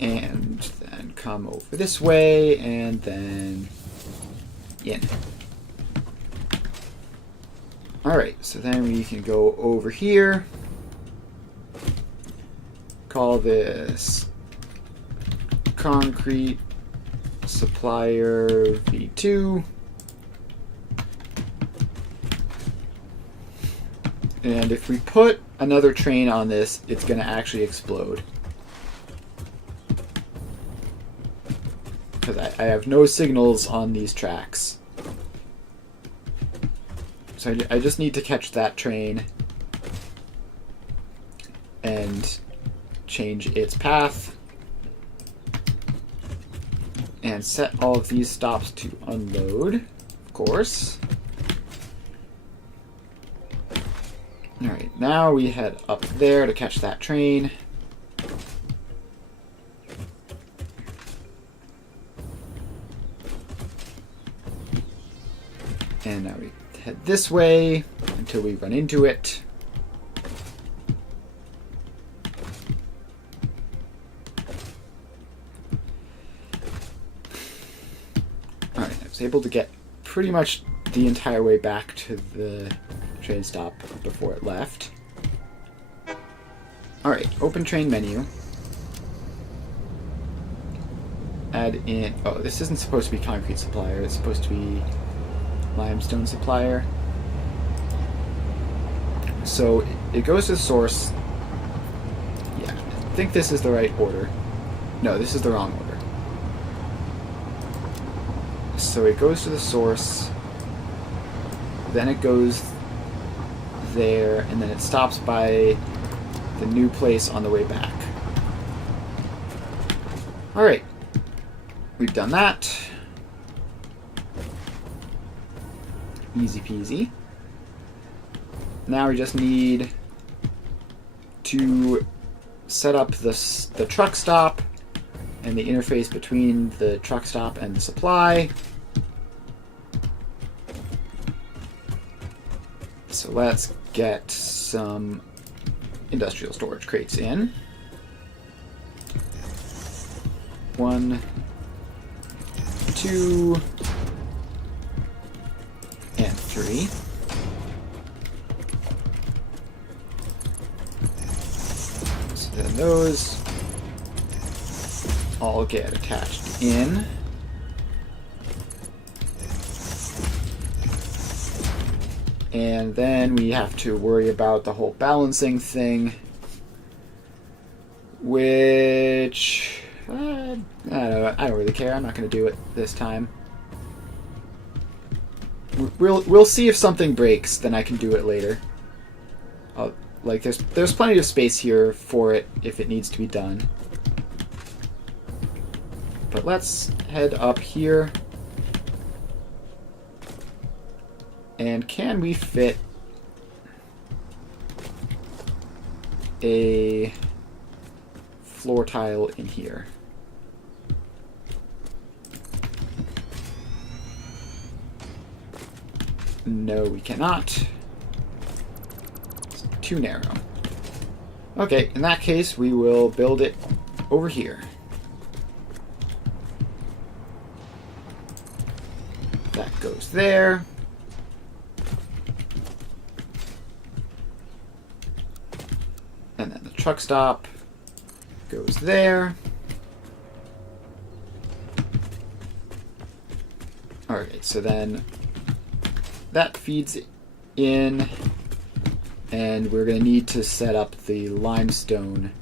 And then come over this way, and then in. Alright, so then we can go over here. Call this Concrete Supplier V2. And if we put another train on this, it's going to actually explode. Because I have no signals on these tracks. So I just need to catch that train and change its path and set all of these stops to unload, of course. Alright, now we head up there to catch that train. And now we head this way until we run into it. Alright, I was able to get pretty much the entire way back to the train stop before it left. Alright, open train menu. Add in... Oh, this isn't supposed to be concrete supplier. It's supposed to be limestone supplier. So it goes to the source. Yeah, I think this is the right order. No, this is the wrong order. So it goes to the source, then it goes there, and then it stops by the new place on the way back. Alright, we've done that. Easy peasy. Now we just need to set up the truck stop and the interface between the truck stop and the supply. So let's get some industrial storage crates in. 1, 2, and 3. So then those all get attached in. And then we have to worry about the whole balancing thing, which I don't know, I don't really care. I'm not going to do it this time. We'll see if something breaks, then I can do it later. Like there's plenty of space here for it if it needs to be done. But let's head up here. And can we fit a floor tile in here? No, we cannot. It's too narrow. Okay, in that case, we will build it over here. That goes there. And then the truck stop goes there. Alright, so then that feeds in, and we're going to need to set up the limestone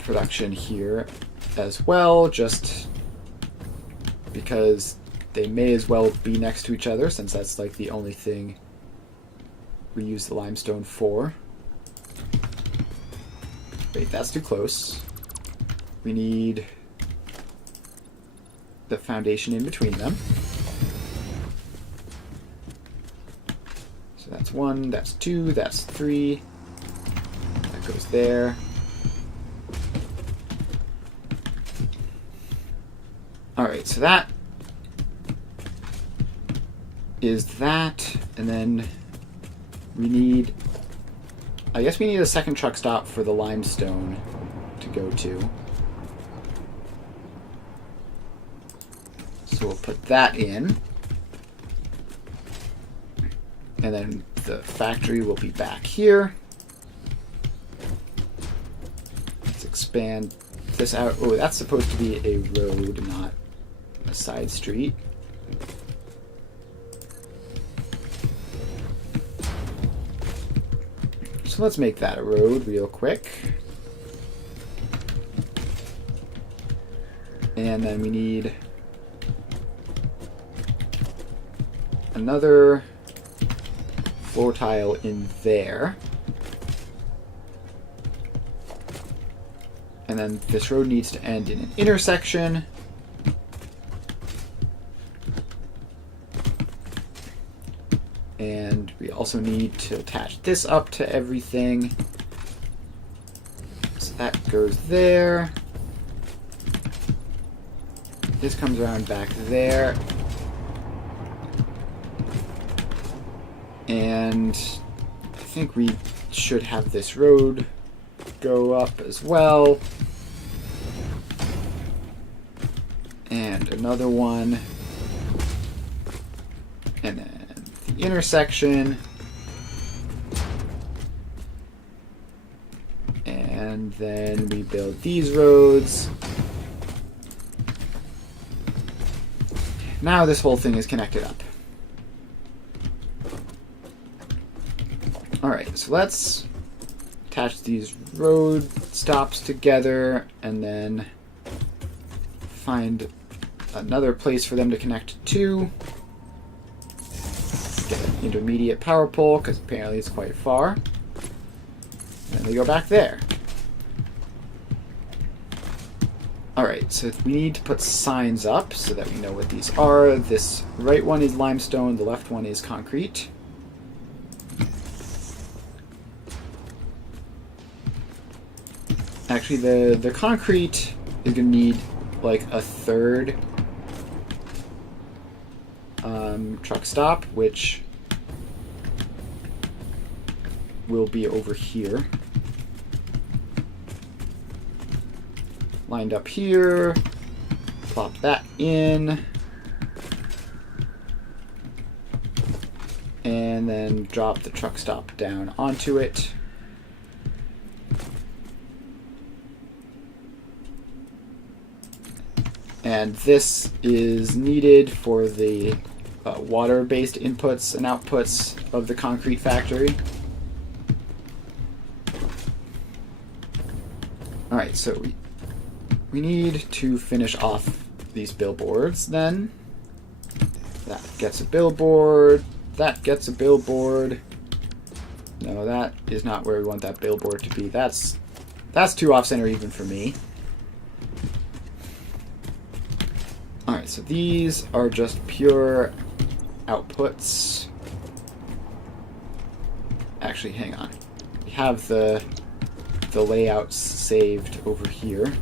production here as well, just because they may as well be next to each other, since that's like the only thing we use the limestone for. Wait, that's too close. We need the foundation in between them. So that's 1, that's 2, that's 3. That goes there. Alright, so that is that, and then we need... I guess we need a second truck stop for the limestone to go to. So we'll put that in. And then the factory will be back here. Let's expand this out. Oh, that's supposed to be a road, not a side street. So let's make that a road real quick. And then we need another floor tile in there. And then this road needs to end in an intersection. And we also need to attach this up to everything. So that goes there. This comes around back there. And I think we should have this road go up as well. And another one the intersection. And then we build these roads. Now this whole thing is connected up. Alright, so let's attach these road stops together and then find another place for them to connect to. Get an intermediate power pole, because apparently it's quite far. And we go back there. Alright, so we need to put signs up so that we know what these are. This right one is limestone, the left one is concrete. Actually, the concrete is going to need like a third truck stop, which will be over here. Lined up here. Plop that in. And then drop the truck stop down onto it. And this is needed for the water-based inputs and outputs of the concrete factory. Alright, so we need to finish off these billboards then. That gets a billboard. That gets a billboard. No, that is not where we want that billboard to be. That's too off-center even for me. Alright, so these are just pure outputs. Actually, hang on. We have the layouts saved over here.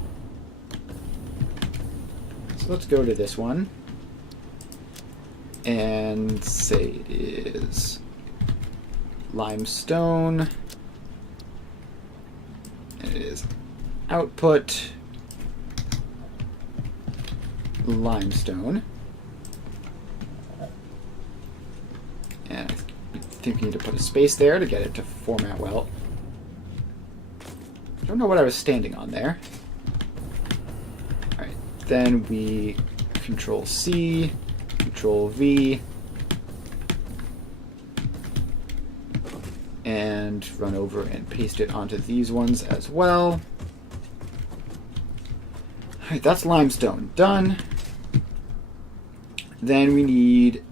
So let's go to this one and say it is limestone. And it is output limestone. And I think we need to put a space there to get it to format well. I don't know what I was standing on there. Alright, then we Control C, Control V, and run over and paste it onto these ones as well. Alright, that's limestone done. Then we need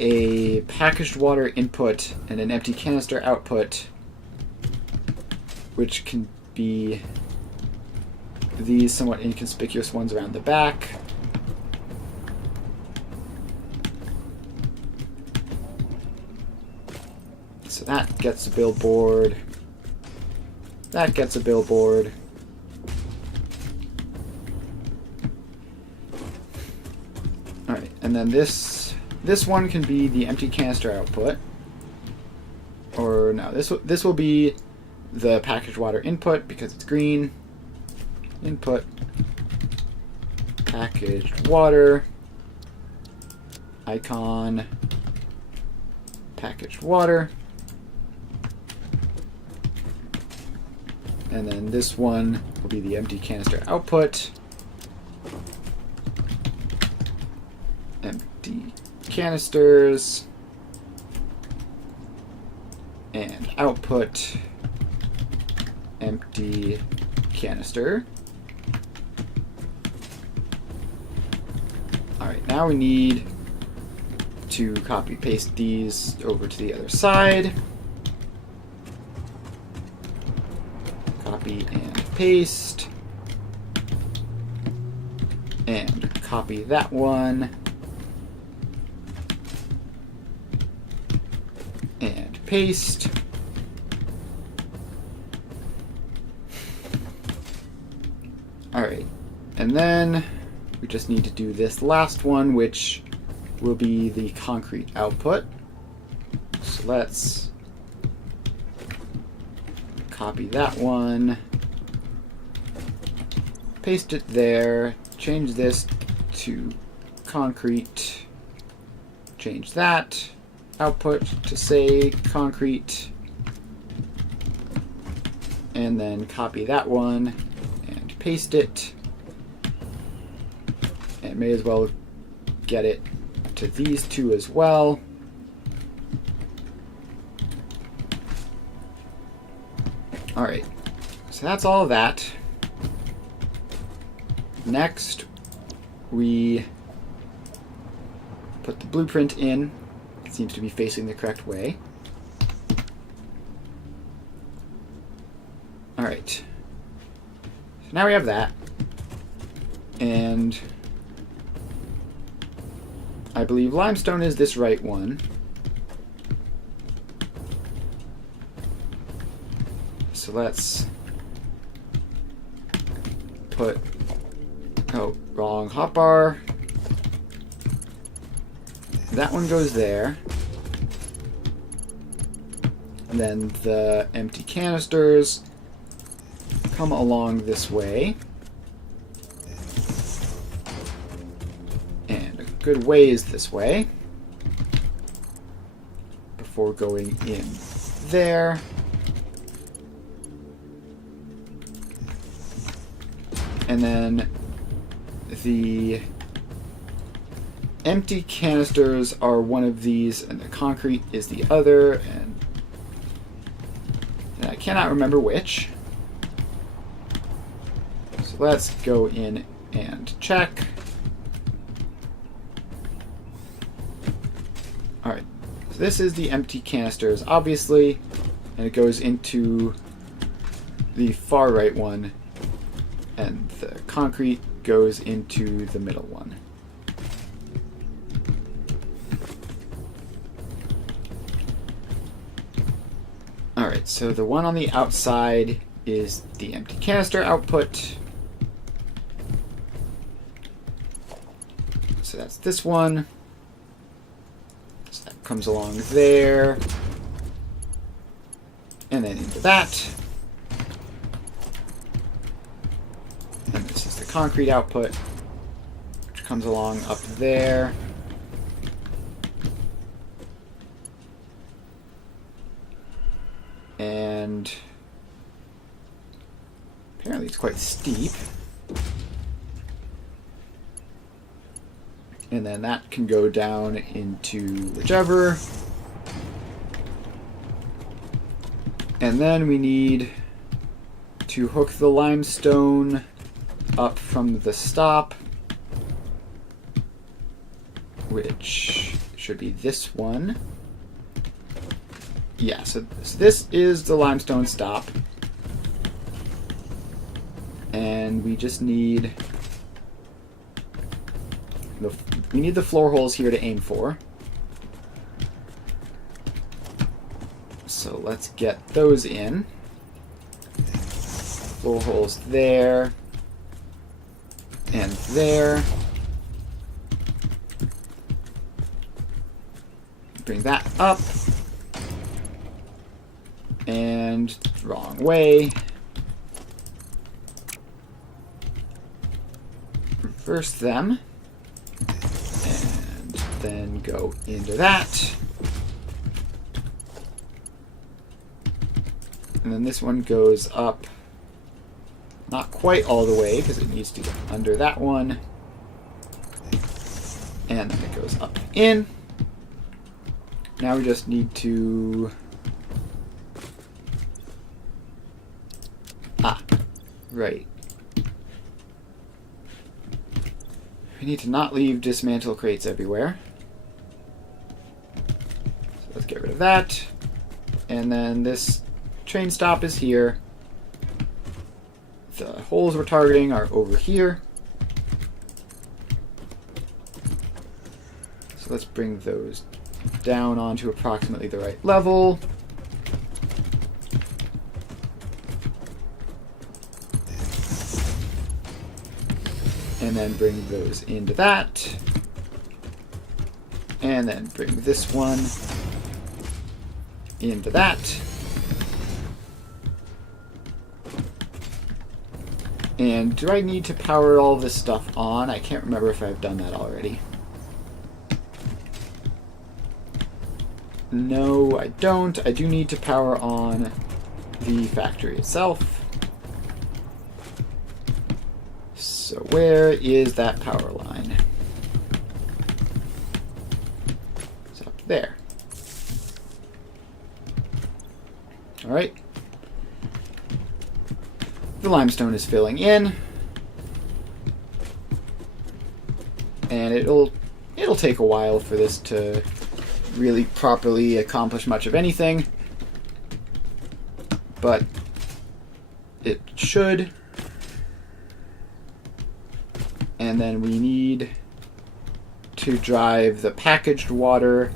a packaged water input and an empty canister output, which can be these somewhat inconspicuous ones around the back. So that gets a billboard. That gets a billboard. Alright, and then this one can be the empty canister output. Or no, this will be the packaged water input because it's green. Input packaged water icon packaged water. And then this one will be the empty canister output. Empty canisters. And output empty canister. Alright, now we need to copy paste these over to the other side. Copy and paste. And copy that one. And paste. Alright, and then we just need to do this last one, which will be the concrete output. So let's copy that one, paste it there, change this to concrete, change that, output to say concrete, and then copy that one and paste it. And may as well get it to these two as well. Alright, so that's all of that. Next, we put the blueprint in. It seems to be facing the correct way. Alright, so now we have that. And I believe limestone is this right one. So let's put, oh, wrong hotbar. That one goes there. And then the empty canisters come along this way. And a good ways this way. Before going in there. And then the empty canisters are one of these, and the concrete is the other, and I cannot remember which. So let's go in and check. Alright, so this is the empty canisters, obviously, and it goes into the far right one. And the concrete goes into the middle one. Alright, so the one on the outside is the empty canister output. So that's this one. So that comes along there. And then into that. And this is the concrete output, which comes along up there. And apparently it's quite steep. And then that can go down into whichever. And then we need to hook the limestone up from the stop, which should be this one. Yeah, so this is the limestone stop. And we just need the floor holes here to aim for. So let's get those in. Floor holes there. And there. Bring that up. And wrong way. Reverse them. And then go into that. And then this one goes up. Not quite all the way, because it needs to get under that one. And then it goes up and in. Now we just need to... right. We need to not leave dismantle crates everywhere. So let's get rid of that. And then this train stop is here. The holes we're targeting are over here. So let's bring those down onto approximately the right level. And then bring those into that. And then bring this one into that. And do I need to power all this stuff on? I can't remember if I've done that already. No, I don't. I do need to power on the factory itself. So where is that power line? It's up there. Alright. The limestone is filling in. And it'll take a while for this to really properly accomplish much of anything. But it should. And then we need to drive the packaged water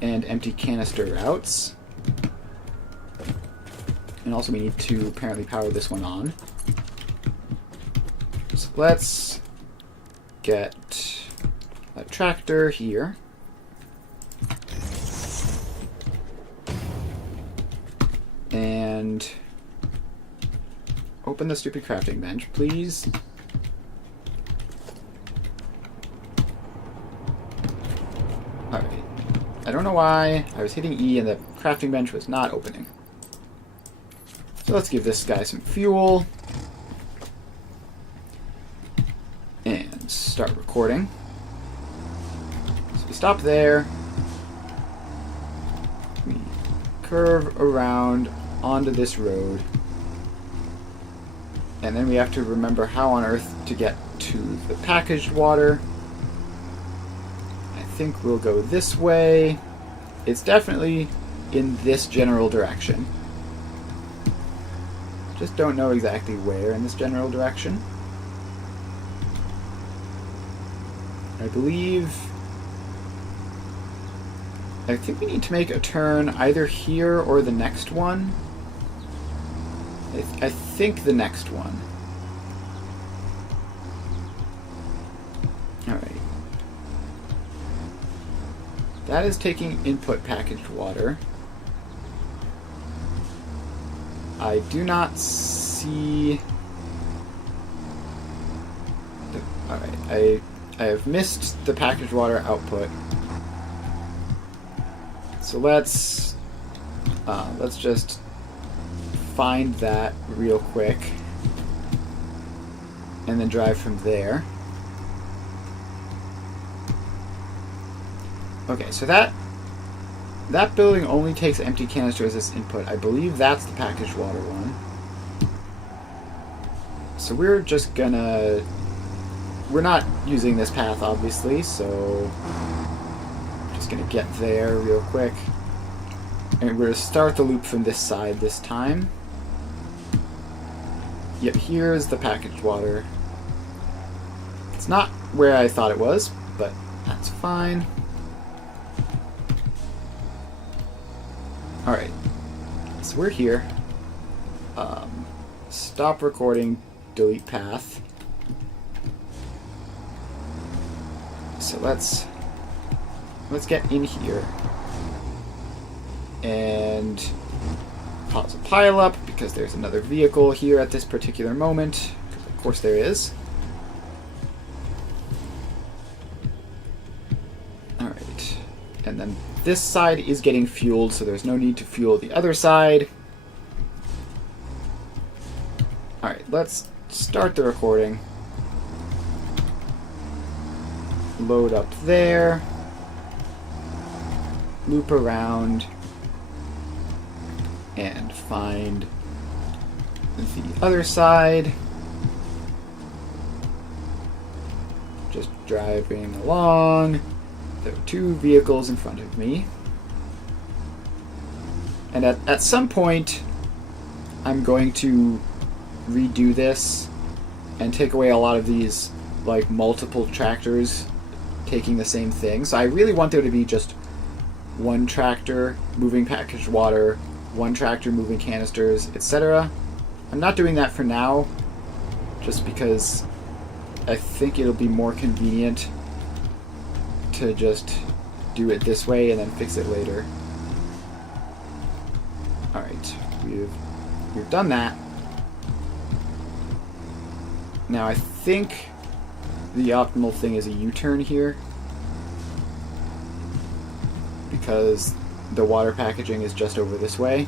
and empty canister routes. And also we need to apparently power this one on. So let's get a tractor here. And open the stupid crafting bench, please. Alright. I don't know why I was hitting E and the crafting bench was not opening. So let's give this guy some fuel. And start recording. So we stop there. We curve around onto this road. And then we have to remember how on earth to get to the packaged water. I think we'll go this way. It's definitely in this general direction. Just don't know exactly where in this general direction. I think we need to make a turn either here or the next one. I think the next one. Alright. That is taking input packaged water. I do not see... Alright, I have missed the packaged water output. So let's just find that real quick and then drive from there. Okay, so that building only takes empty canisters as input. I believe that's the packaged water one. So we're just gonna... We're not using this path, obviously, so... Just gonna get there real quick. And we're gonna start the loop from this side this time. Yep, here's the packaged water. It's not where I thought it was, but that's fine. Alright, so we're here. Stop recording, delete path. So let's get in here and cause a pileup because there's another vehicle here at this particular moment. Of course there is. Alright, and then this side is getting fueled, so there's no need to fuel the other side. Alright, let's start the recording. Load up there. Loop around. And find the other side. Just driving along. There are two vehicles in front of me. And at some point, I'm going to redo this and take away a lot of these, like, multiple tractors taking the same thing. So I really want there to be just one tractor moving packaged water, one tractor moving canisters, etc. I'm not doing that for now, just because I think it'll be more convenient to just do it this way and then fix it later. Alright, we've done that. Now I think the optimal thing is a U-turn here, because the water packaging is just over this way.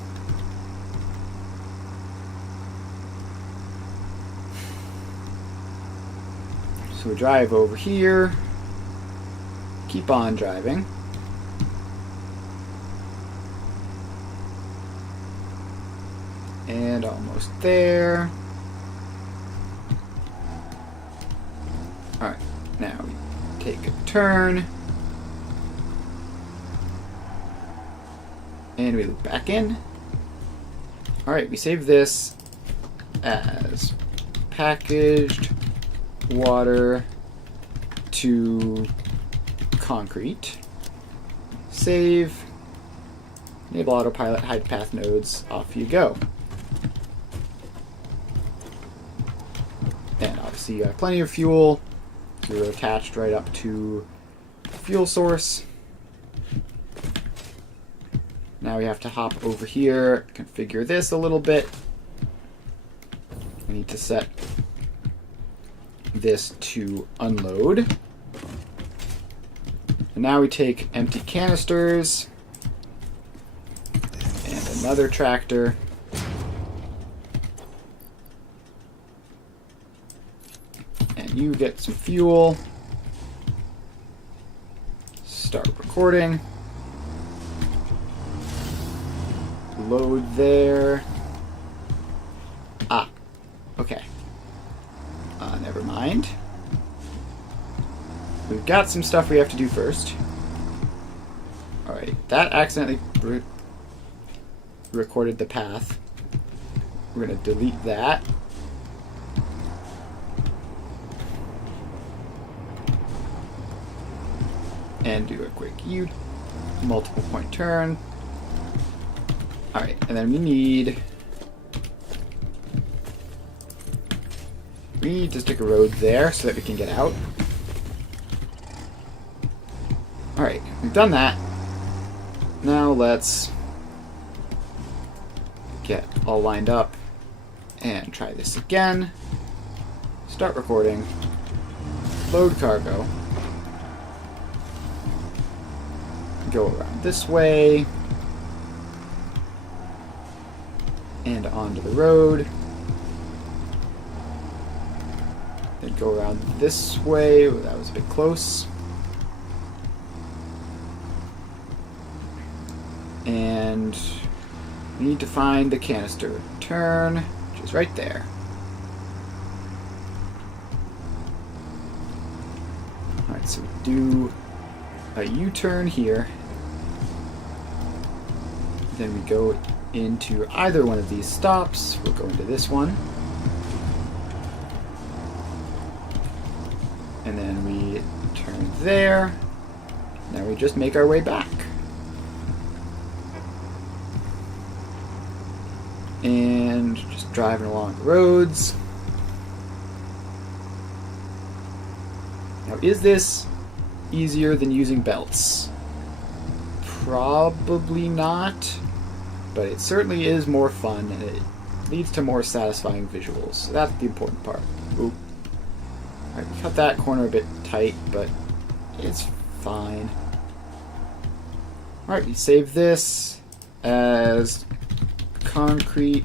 So we drive over here, keep on driving. And almost there. Alright, now we take a turn. And we loop back in. Alright, we save this as packaged water to concrete. Save. Enable autopilot, hide path nodes, off you go. And obviously you have plenty of fuel. You're attached right up to the fuel source. Now we have to hop over here, configure this a little bit. We need to set this to unload. And now we take empty canisters and another tractor. And you get some fuel. Start recording. Load there. Ah, okay. Never mind. We've got some stuff we have to do first. Alright, that accidentally recorded the path. We're going to delete that. And do a quick multiple point turn. Alright, and then we need to stick a road there so that we can get out. Alright, we've done that. Now let's get all lined up and try this again. Start recording. Load cargo. Go around this way. And onto the road. Then go around this way. Oh, that was a bit close. And we need to find the canister. Turn, which is right there. Alright, so we do a U-turn here. Then we go into either one of these stops. We'll go into this one. And then we turn there. Now we just make our way back. And just driving along the roads. Now, is this easier than using belts? Probably not. But it certainly is more fun, and it leads to more satisfying visuals. So that's the important part. Oop. Alright, we cut that corner a bit tight, but it's fine. Alright, we save this as concrete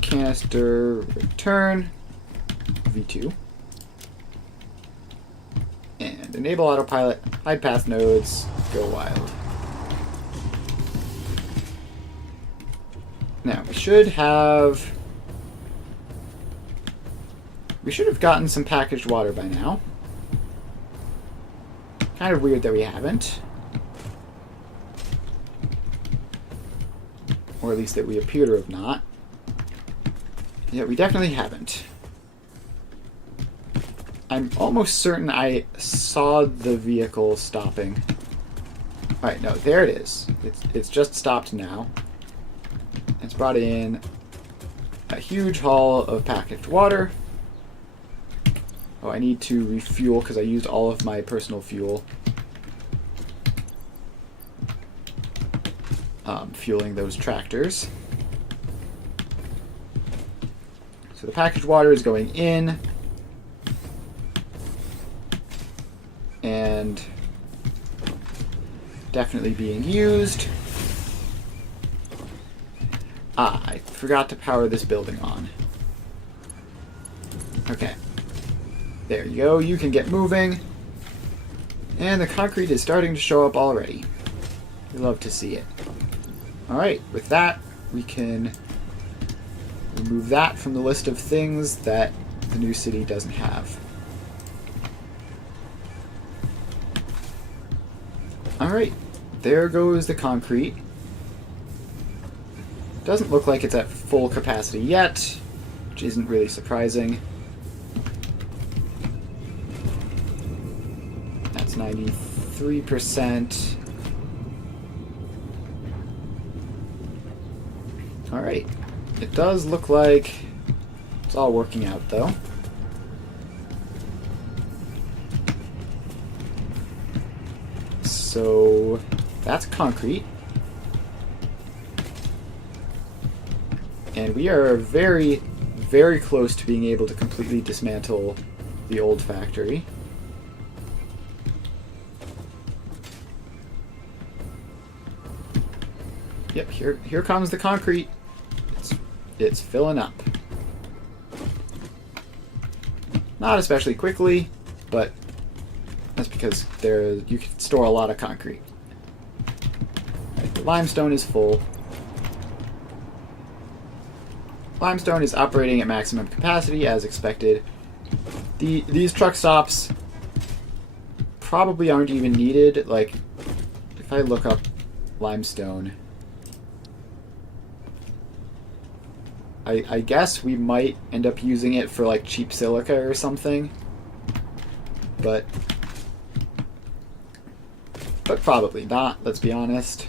canister return v2. And enable autopilot, hide path nodes, go wild. Now, we should have gotten some packaged water by now. Kind of weird that we haven't. Or at least that we appear to have not. Yeah, we definitely haven't. I'm almost certain I saw the vehicle stopping. Alright, no, there it is. It's just stopped now. It's brought in a huge haul of packaged water. Oh, I need to refuel because I used all of my personal fuel. Fueling those tractors. So the packaged water is going in. And definitely being used. Ah, I forgot to power this building on. Okay. There you go. You can get moving. And the concrete is starting to show up already. We love to see it. Alright, with that, we can remove that from the list of things that the new city doesn't have. Alright, there goes the concrete. Doesn't look like it's at full capacity yet, which isn't really surprising. That's 93%. Alright, it does look like it's all working out though. So that's concrete. And we are very, very close to being able to completely dismantle the old factory. Yep, here comes the concrete. It's filling up. Not especially quickly, but that's because you can store a lot of concrete. Right, the limestone is full. Limestone is operating at maximum capacity as expected. These truck stops probably aren't even needed. Like, if I look up limestone, I guess we might end up using it for like cheap silica or something, but probably not, let's be honest.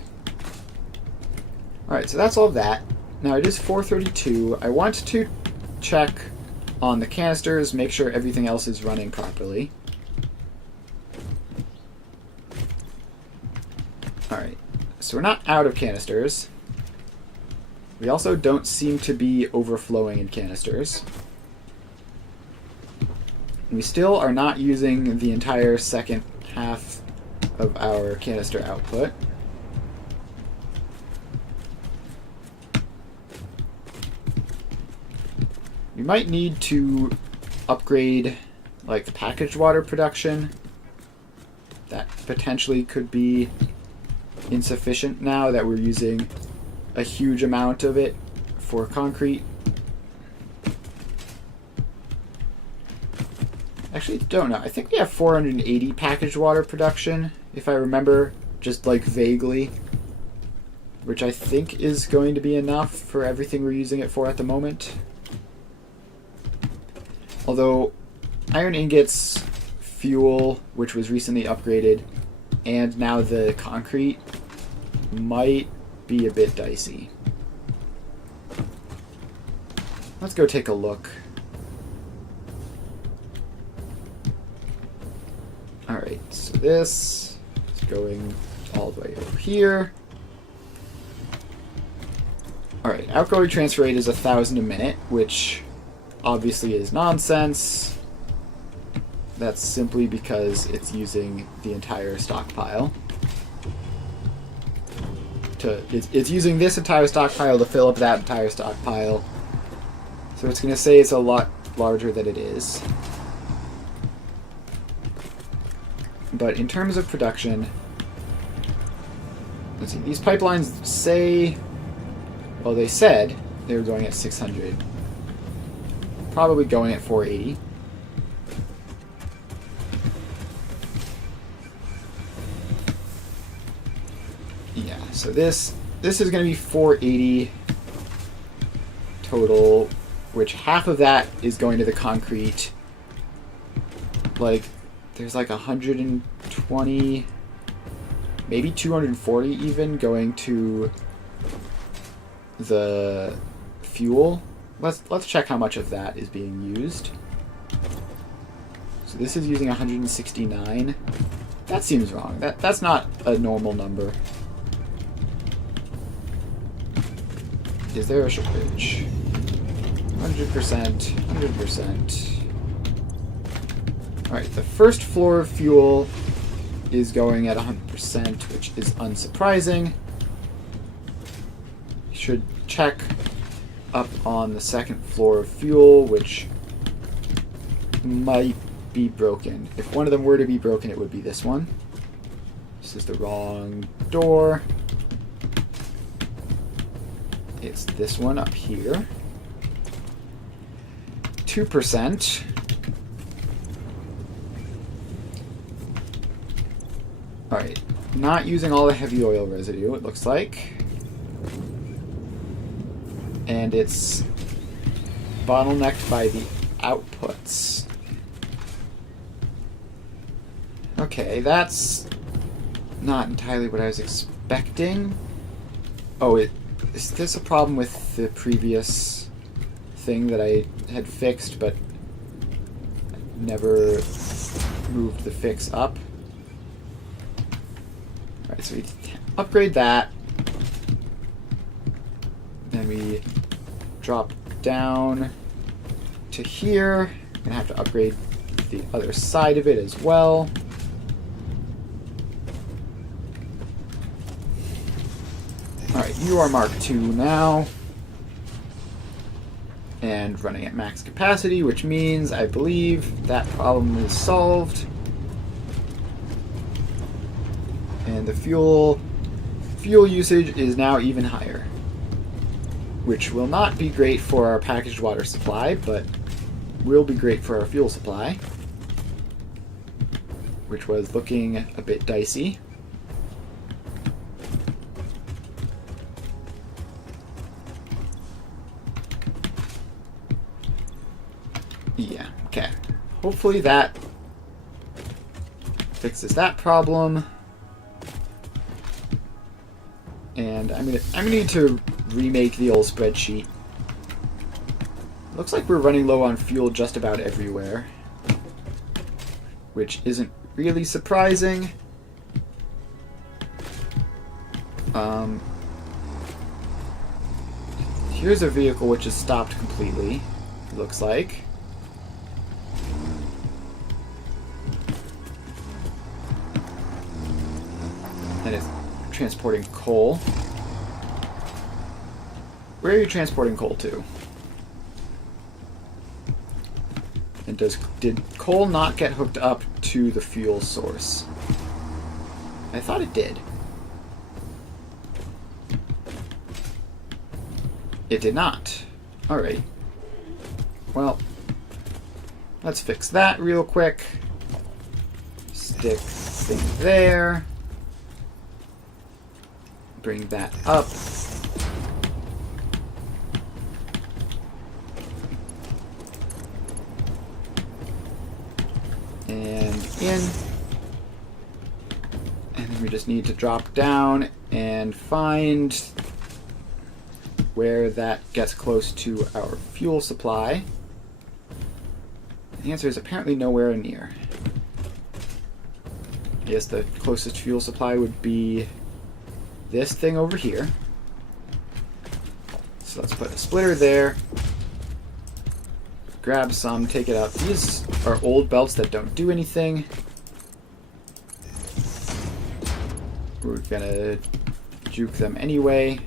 Alright, so that's all of that. Now it is 4:32. I want to check on the canisters, make sure everything else is running properly. Alright, so we're not out of canisters. We also don't seem to be overflowing in canisters. We still are not using the entire second half of our canister output. We might need to upgrade like the packaged water production. That potentially could be insufficient now that we're using a huge amount of it for concrete. Actually, don't know. I think we have 480 packaged water production, if I remember, just like vaguely, which I think is going to be enough for everything we're using it for at the moment. Although iron ingots, fuel, which was recently upgraded, and now the concrete might be a bit dicey. Let's go take a look. Alright, so this is going all the way over here. Alright, outgoing transfer rate is 1,000 a minute, which obviously is nonsense. That's simply because it's using the entire stockpile. It's using this entire stockpile to fill up that entire stockpile. So it's going to say it's a lot larger than it is. But in terms of production, let's see, these pipelines say, well, they said they were going at 600. Probably going at 480. Yeah, so this is going to be 480 total, which half of that is going to the concrete. Like, there's like 120, maybe 240 even going to the fuel. Let's check how much of that is being used. So this is using 169. That seems wrong. That's not a normal number. Is there a shortage? 100%, 100%. Alright, the first floor of fuel is going at 100%, which is unsurprising. Should check up on the second floor of fuel, which might be broken. If one of them were to be broken, it would be this one. This is the wrong door. It's this one up here. 2%. Alright, not using all the heavy oil residue, it looks like. And it's bottlenecked by the outputs. Okay, that's not entirely what I was expecting. Oh, is this a problem with the previous thing that I had fixed, but never moved the fix up? Alright, so we upgrade that. Then we drop down to here. I'm going to have to upgrade the other side of it as well. Alright, you are Mark II now. And running at max capacity, which means I believe that problem is solved. And the fuel usage is now even higher, which will not be great for our packaged water supply, but will be great for our fuel supply, which was looking a bit dicey. Yeah, okay. Hopefully that fixes that problem. And I'm gonna need to remake the old spreadsheet. Looks like we're running low on fuel just about everywhere, which isn't really surprising. Here's a vehicle which is stopped completely, it looks like. And it's transporting coal. Where are you transporting coal to? And did coal not get hooked up to the fuel source? I thought it did. It did not. Alright. Well, let's fix that real quick. Stick thing there. Bring that up. And in. And then we just need to drop down and find where that gets close to our fuel supply. The answer is apparently nowhere near. I guess the closest fuel supply would be this thing over here. So let's put a splitter there. Grab some, take it out. These are old belts that don't do anything. We're gonna juke them anyway.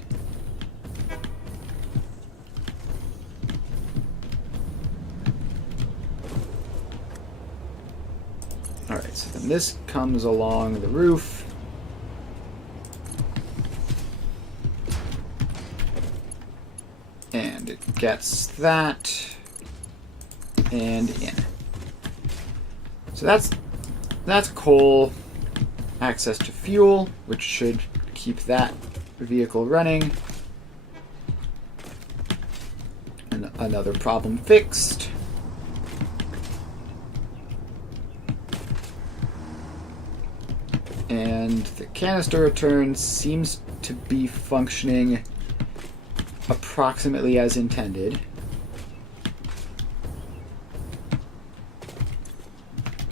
Alright, so then this comes along the roof. And it gets that. And in. So that's coal access to fuel, which should keep that vehicle running. And another problem fixed. And the canister return seems to be functioning approximately as intended.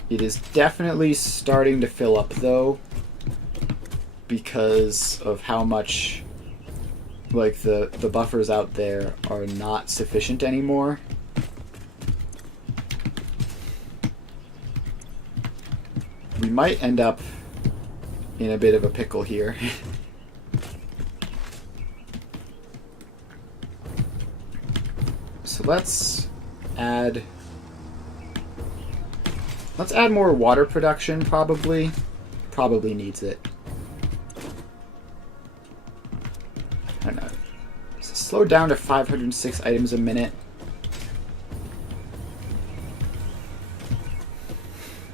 It is definitely starting to fill up, though, because of how much, like, the buffers out there are not sufficient anymore. We might end up in a bit of a pickle here. let's add more water production, probably. Probably needs it. I don't know. Slow down to 506 items a minute.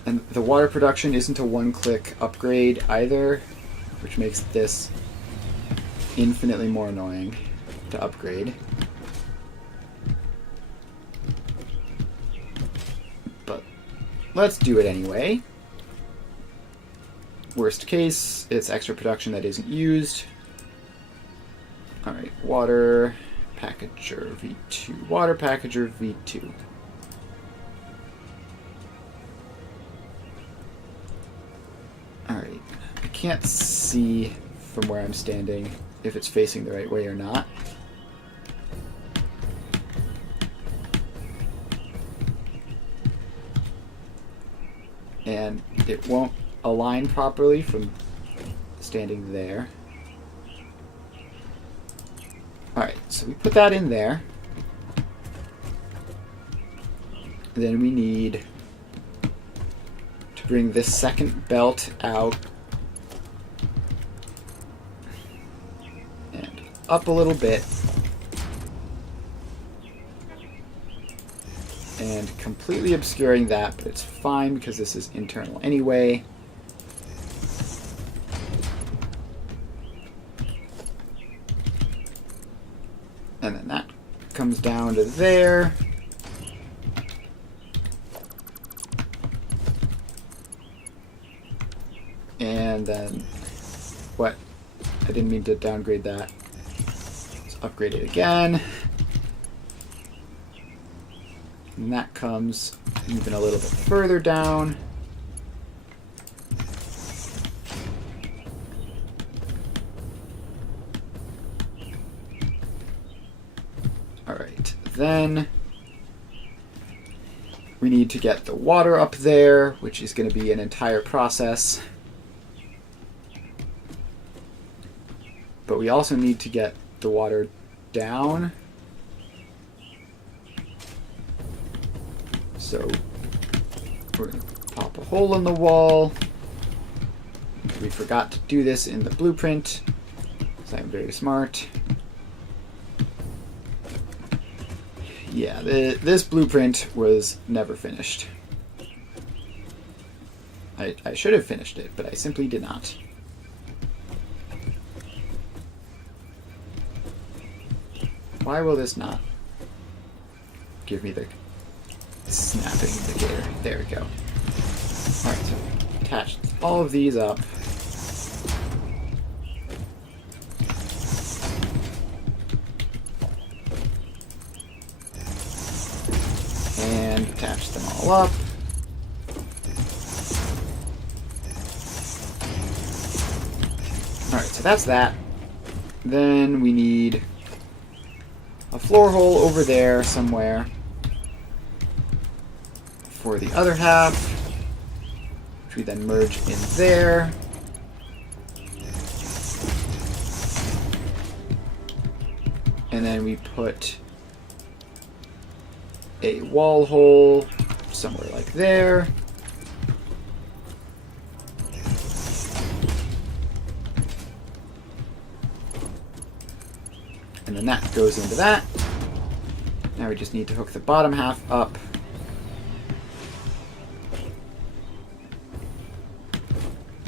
And the water production isn't a one-click upgrade either, which makes this infinitely more annoying to upgrade. But let's do it anyway. Worst case, it's extra production that isn't used. Alright, water packager V2. Water packager V2. Alright, I can't see from where I'm standing if it's facing the right way or not. And it won't align properly from standing there. Alright, so we put that in there. Then we need to bring this second belt out and up a little bit. And completely obscuring that, but it's fine because this is internal anyway. And then that comes down to there. And then, what? I didn't mean to downgrade that. Let's upgrade it again. And that comes even a little bit further down. Alright, then we need to get the water up there, which is going to be an entire process. But we also need to get the water down. So we're going to pop a hole in the wall. We forgot to do this in the blueprint, because I'm very smart. Yeah, this blueprint was never finished. I should have finished it, but I simply did not. Why will this not give me the snapping indicator? There we go. Alright, so attach all of these up. And attach them all up. Alright, so that's that. Then we need a floor hole over there somewhere for the other half, which we then merge in there. And then we put a wall hole somewhere like there. And then that goes into that. Now we just need to hook the bottom half up.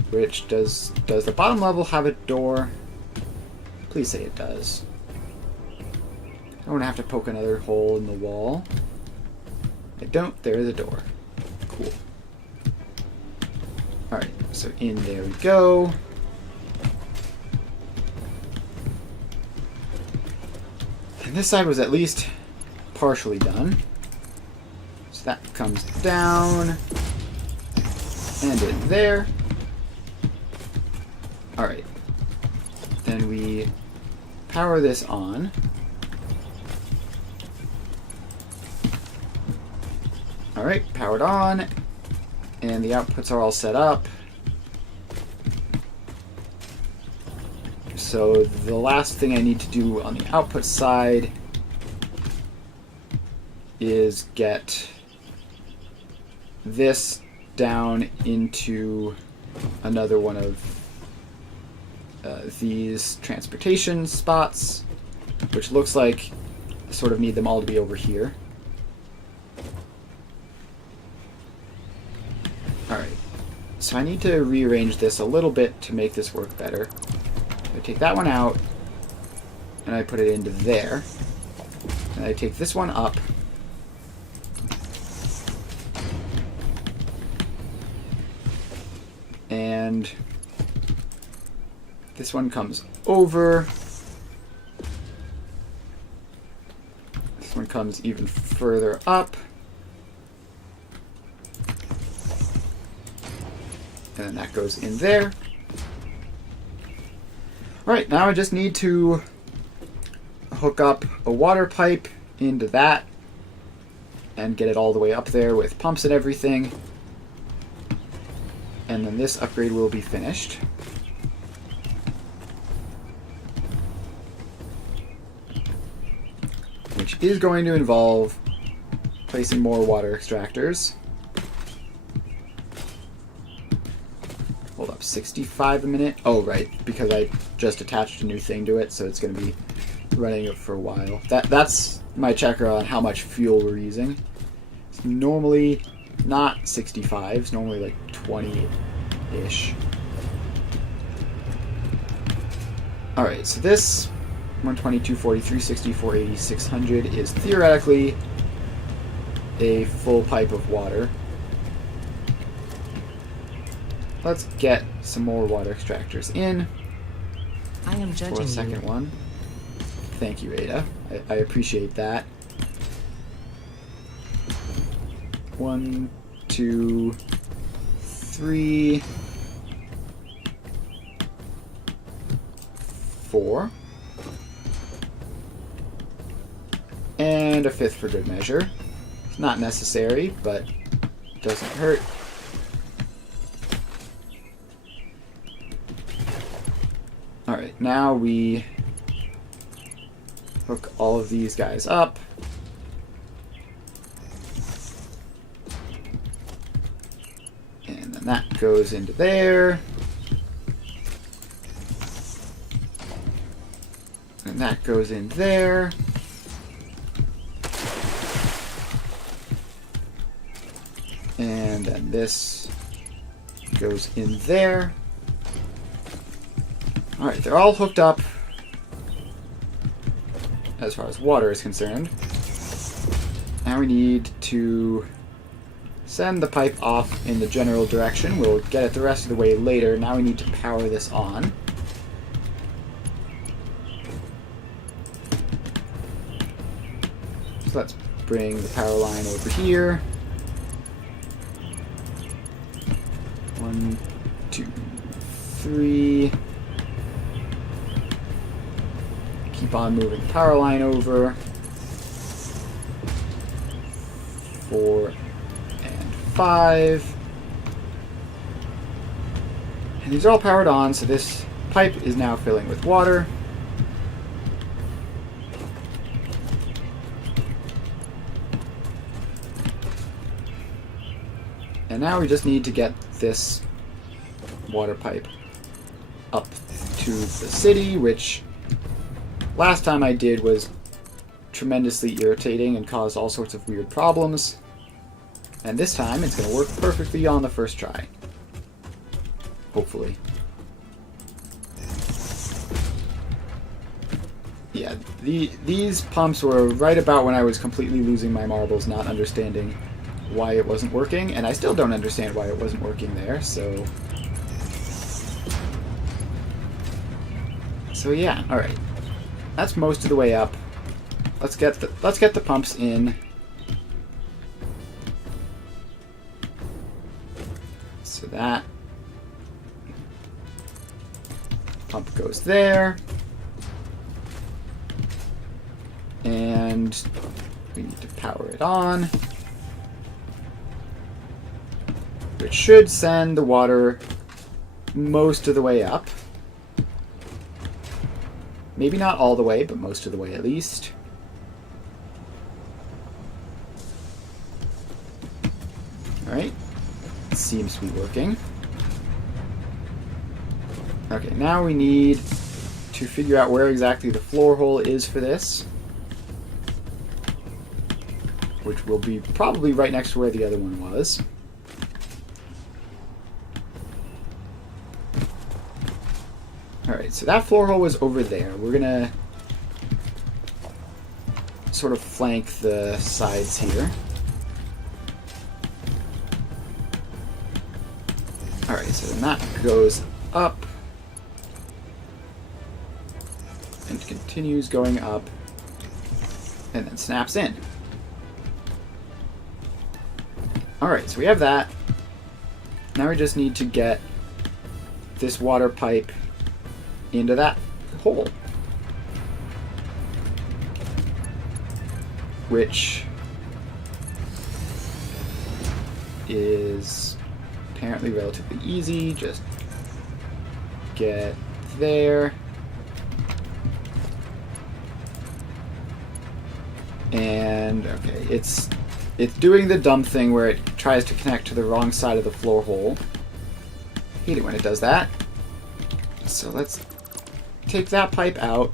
Which, does the bottom level have a door? Please say it does. I don't want to have to poke another hole in the wall. I don't. There is a door. Cool. Alright, so in there we go. And this side was at least partially done. So that comes down. And in there. Alright. Then we power this on. Alright, powered on. And the outputs are all set up. So the last thing I need to do on the output side is get this down into another one of these transportation spots, which looks like I sort of need them all to be over here. Alright, so I need to rearrange this a little bit to make this work better. I take that one out, and I put it into there. And I take this one up, and this one comes over. This one comes even further up. And then that goes in there. Alright, now I just need to hook up a water pipe into that and get it all the way up there with pumps and everything. And then this upgrade will be finished. Which is going to involve placing more water extractors. Hold up, 65 a minute? Oh, right, because I just attached a new thing to it, so it's going to be running it for a while. That's my checker on how much fuel we're using. It's normally not 65, it's normally like 20-ish. Alright, so this 120, 240, 360, 480, 600 is theoretically a full pipe of water. Let's get some more water extractors in. I am judging for a second you. one. Thank you, Ada. I appreciate that. 1, 2, 3, 4. And a fifth for good measure. It's not necessary, but doesn't hurt. Alright, now we hook all of these guys up. And then that goes into there. And that goes in there. And then this goes in there. Alright, they're all hooked up as far as water is concerned. Now we need to send the pipe off in the general direction. We'll get it the rest of the way later. Now we need to power this on. So let's bring the power line over here. 1, 2, 3. Keep on moving the power line over. 4 and 5. And these are all powered on, so this pipe is now filling with water. And now we just need to get this water pipe up to the city, which last time I did was tremendously irritating and caused all sorts of weird problems. And this time it's going to work perfectly on the first try. Hopefully. Yeah, these pumps were right about when I was completely losing my marbles, not understanding why it wasn't working, and I still don't understand why it wasn't working there, so yeah, alright. That's most of the way up. Let's get the pumps in. So that pump goes there. And we need to power it on, which should send the water most of the way up. Maybe not all the way, but most of the way at least. seems to be working. Okay, now we need to figure out where exactly the floor hole is for this, which will be probably right next to where the other one was. Alright, so that floor hole was over there. We're gonna sort of flank the sides here. Alright, so then that goes up and continues going up and then snaps in. Alright, so we have that. Now we just need to get this water pipe into that hole, which is apparently relatively easy. Just get there, and okay, it's doing the dumb thing where it tries to connect to the wrong side of the floor hole. Hate it when it does that. So let's take that pipe out.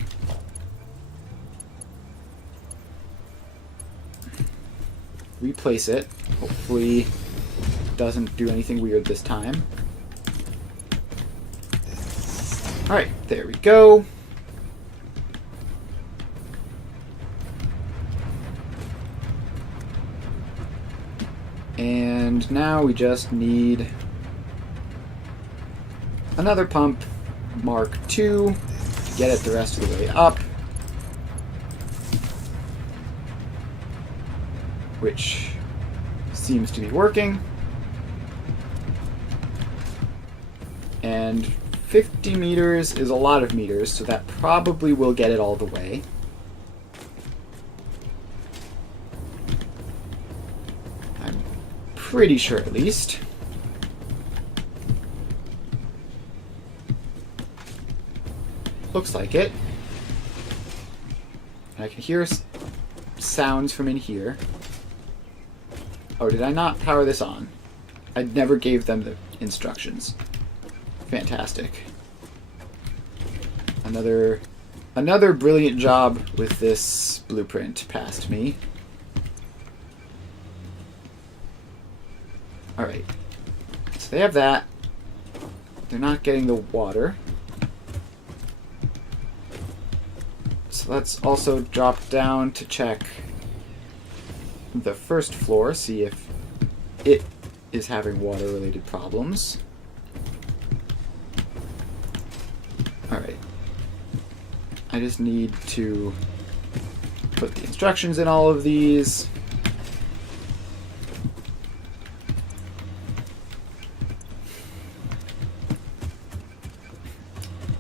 Replace it. Hopefully it doesn't do anything weird this time. Alright, there we go. And now we just need another pump, Mark II, to get it the rest of the way up, which seems to be working. And 50 meters is a lot of meters, so that probably will get it all the way. I'm pretty sure, at least. Looks like it. I can hear sounds from in here. Oh, did I not power this on? I never gave them the instructions. Fantastic. Another brilliant job with this blueprint past me. Alright. So they have that. They're not getting the water. So let's also drop down to check the first floor, see if it is having water-related problems. Alright. I just need to put the instructions in all of these.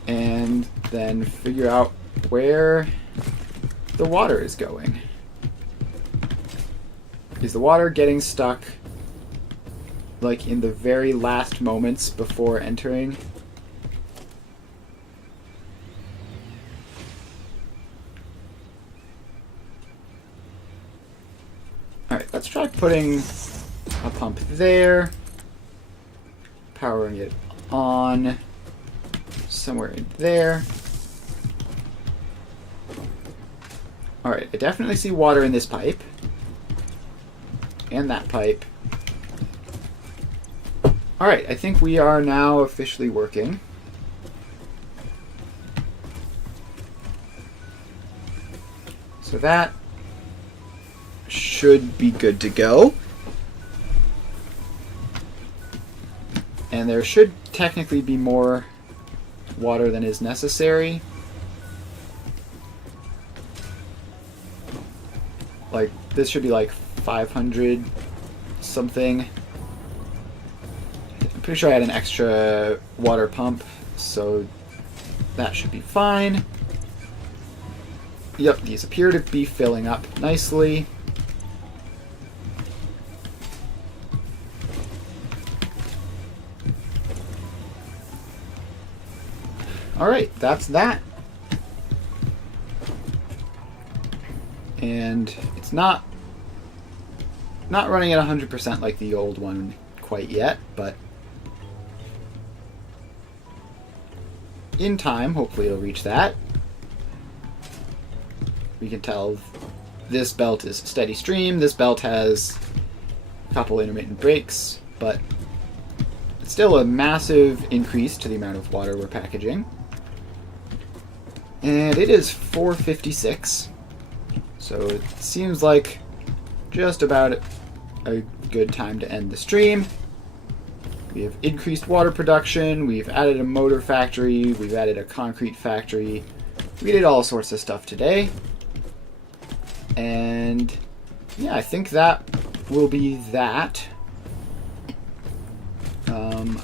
And then figure out where the water is going. Is the water getting stuck like in the very last moments before entering? Alright, let's try putting a pump there, powering it on somewhere in there. Alright, I definitely see water in this pipe. And that pipe. Alright, I think we are now officially working. So that should be good to go. And there should technically be more water than is necessary. Like, this should be like 500 something. I'm pretty sure I had an extra water pump, so that should be fine. Yep, these appear to be filling up nicely. Alright, that's that. And it's not running at 100% like the old one quite yet, but in time, hopefully it'll reach that. We can tell this belt is steady stream. This belt has a couple intermittent breaks, but it's still a massive increase to the amount of water we're packaging. And it is 4:56, so it seems like just about a good time to end the stream. We have increased water production, we've added a motor factory, we've added a concrete factory. We did all sorts of stuff today. And yeah, I think that will be that.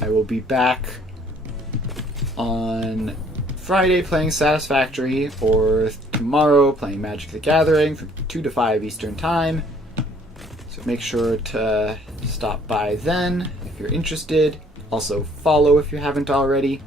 I will be back on Friday playing Satisfactory, or tomorrow playing Magic the Gathering from 2 to 5 Eastern Time. So make sure to stop by then if you're interested. Also follow if you haven't already.